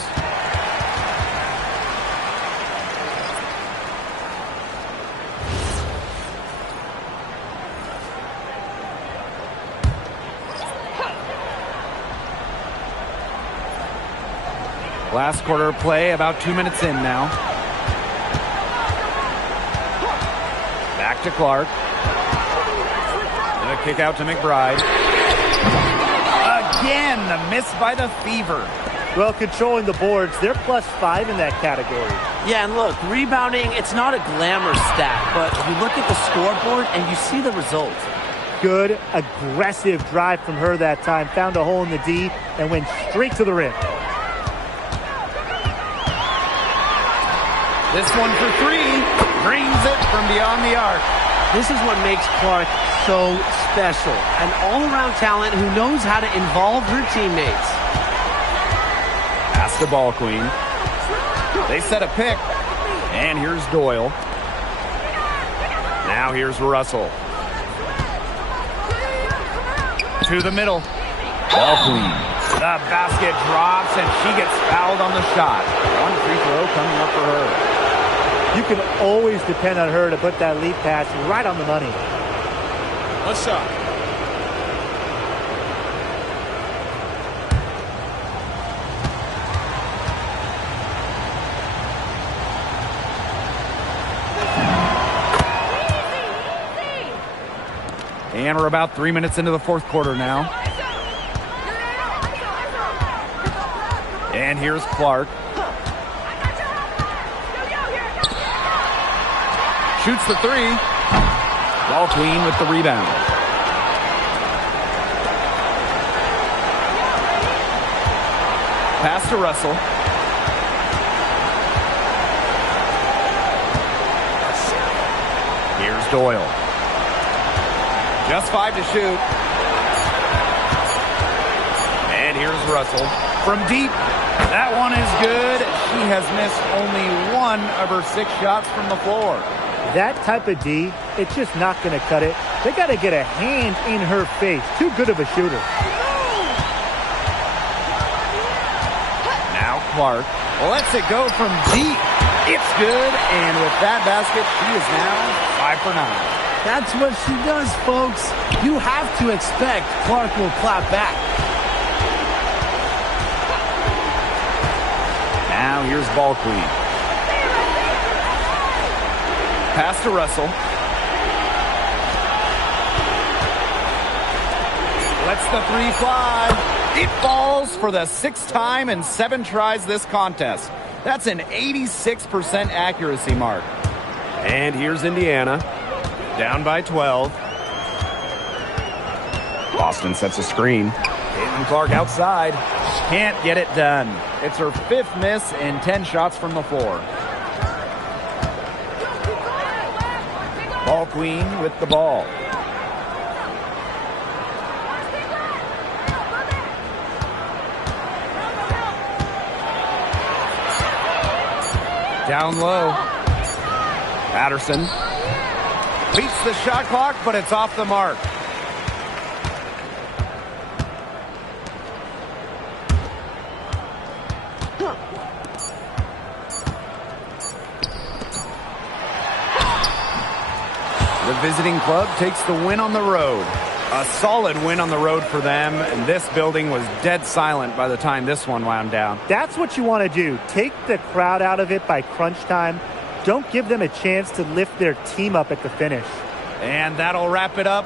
Last quarter of play, about 2 minutes in now. Back to Clark. And a kick out to McBride. Again, the miss by the Fever. Well, controlling the boards, they're +5 in that category. Yeah, and look, rebounding, it's not a glamour stat, but you look at the scoreboard and you see the result. Good, aggressive drive from her that time. Found a hole in the D and went straight to the rim. This one for three. Brings it from beyond the arc. This is what makes Clark so special. An all-around talent who knows how to involve her teammates. Pass to Ball Queen. They set a pick. And here's Doyle. Now here's Russell. To the middle. Ball Queen. The basket drops and she gets fouled on the shot. One free throw coming up for her. You can always depend on her to put that lead pass right on the money. One shot. And we're about 3 minutes into the fourth quarter now. And here's Clark. Shoots the three. Ball Queen with the rebound. Pass to Russell. Here's Doyle. Just 5 to shoot. And here's Russell. From deep. That one is good. She has missed only one of her 6 shots from the floor. That type of D, it's just not going to cut it. They got to get a hand in her face. Too good of a shooter. Now Clark lets it go from deep. It's good. And with that basket, she is now 5 for 9. That's what she does, folks. You have to expect Clark will clap back. Now here's Ball Queen. Pass to Russell. Lets the three fly. It falls for the 6th time in 7 tries this contest. That's an 86% accuracy mark. And here's Indiana. Down by 12. Boston sets a screen. Caitlin Clark outside. Can't get it done. It's her 5th miss and 10 shots from the floor. Ball Queen with the ball. Down low. Patterson beats the shot clock, but it's off the mark. The visiting club takes the win on the road. A solid win on the road for them, and this building was dead silent by the time this one wound down. That's what you want to do. Take the crowd out of it by crunch time. Don't give them a chance to lift their team up at the finish. And that'll wrap it up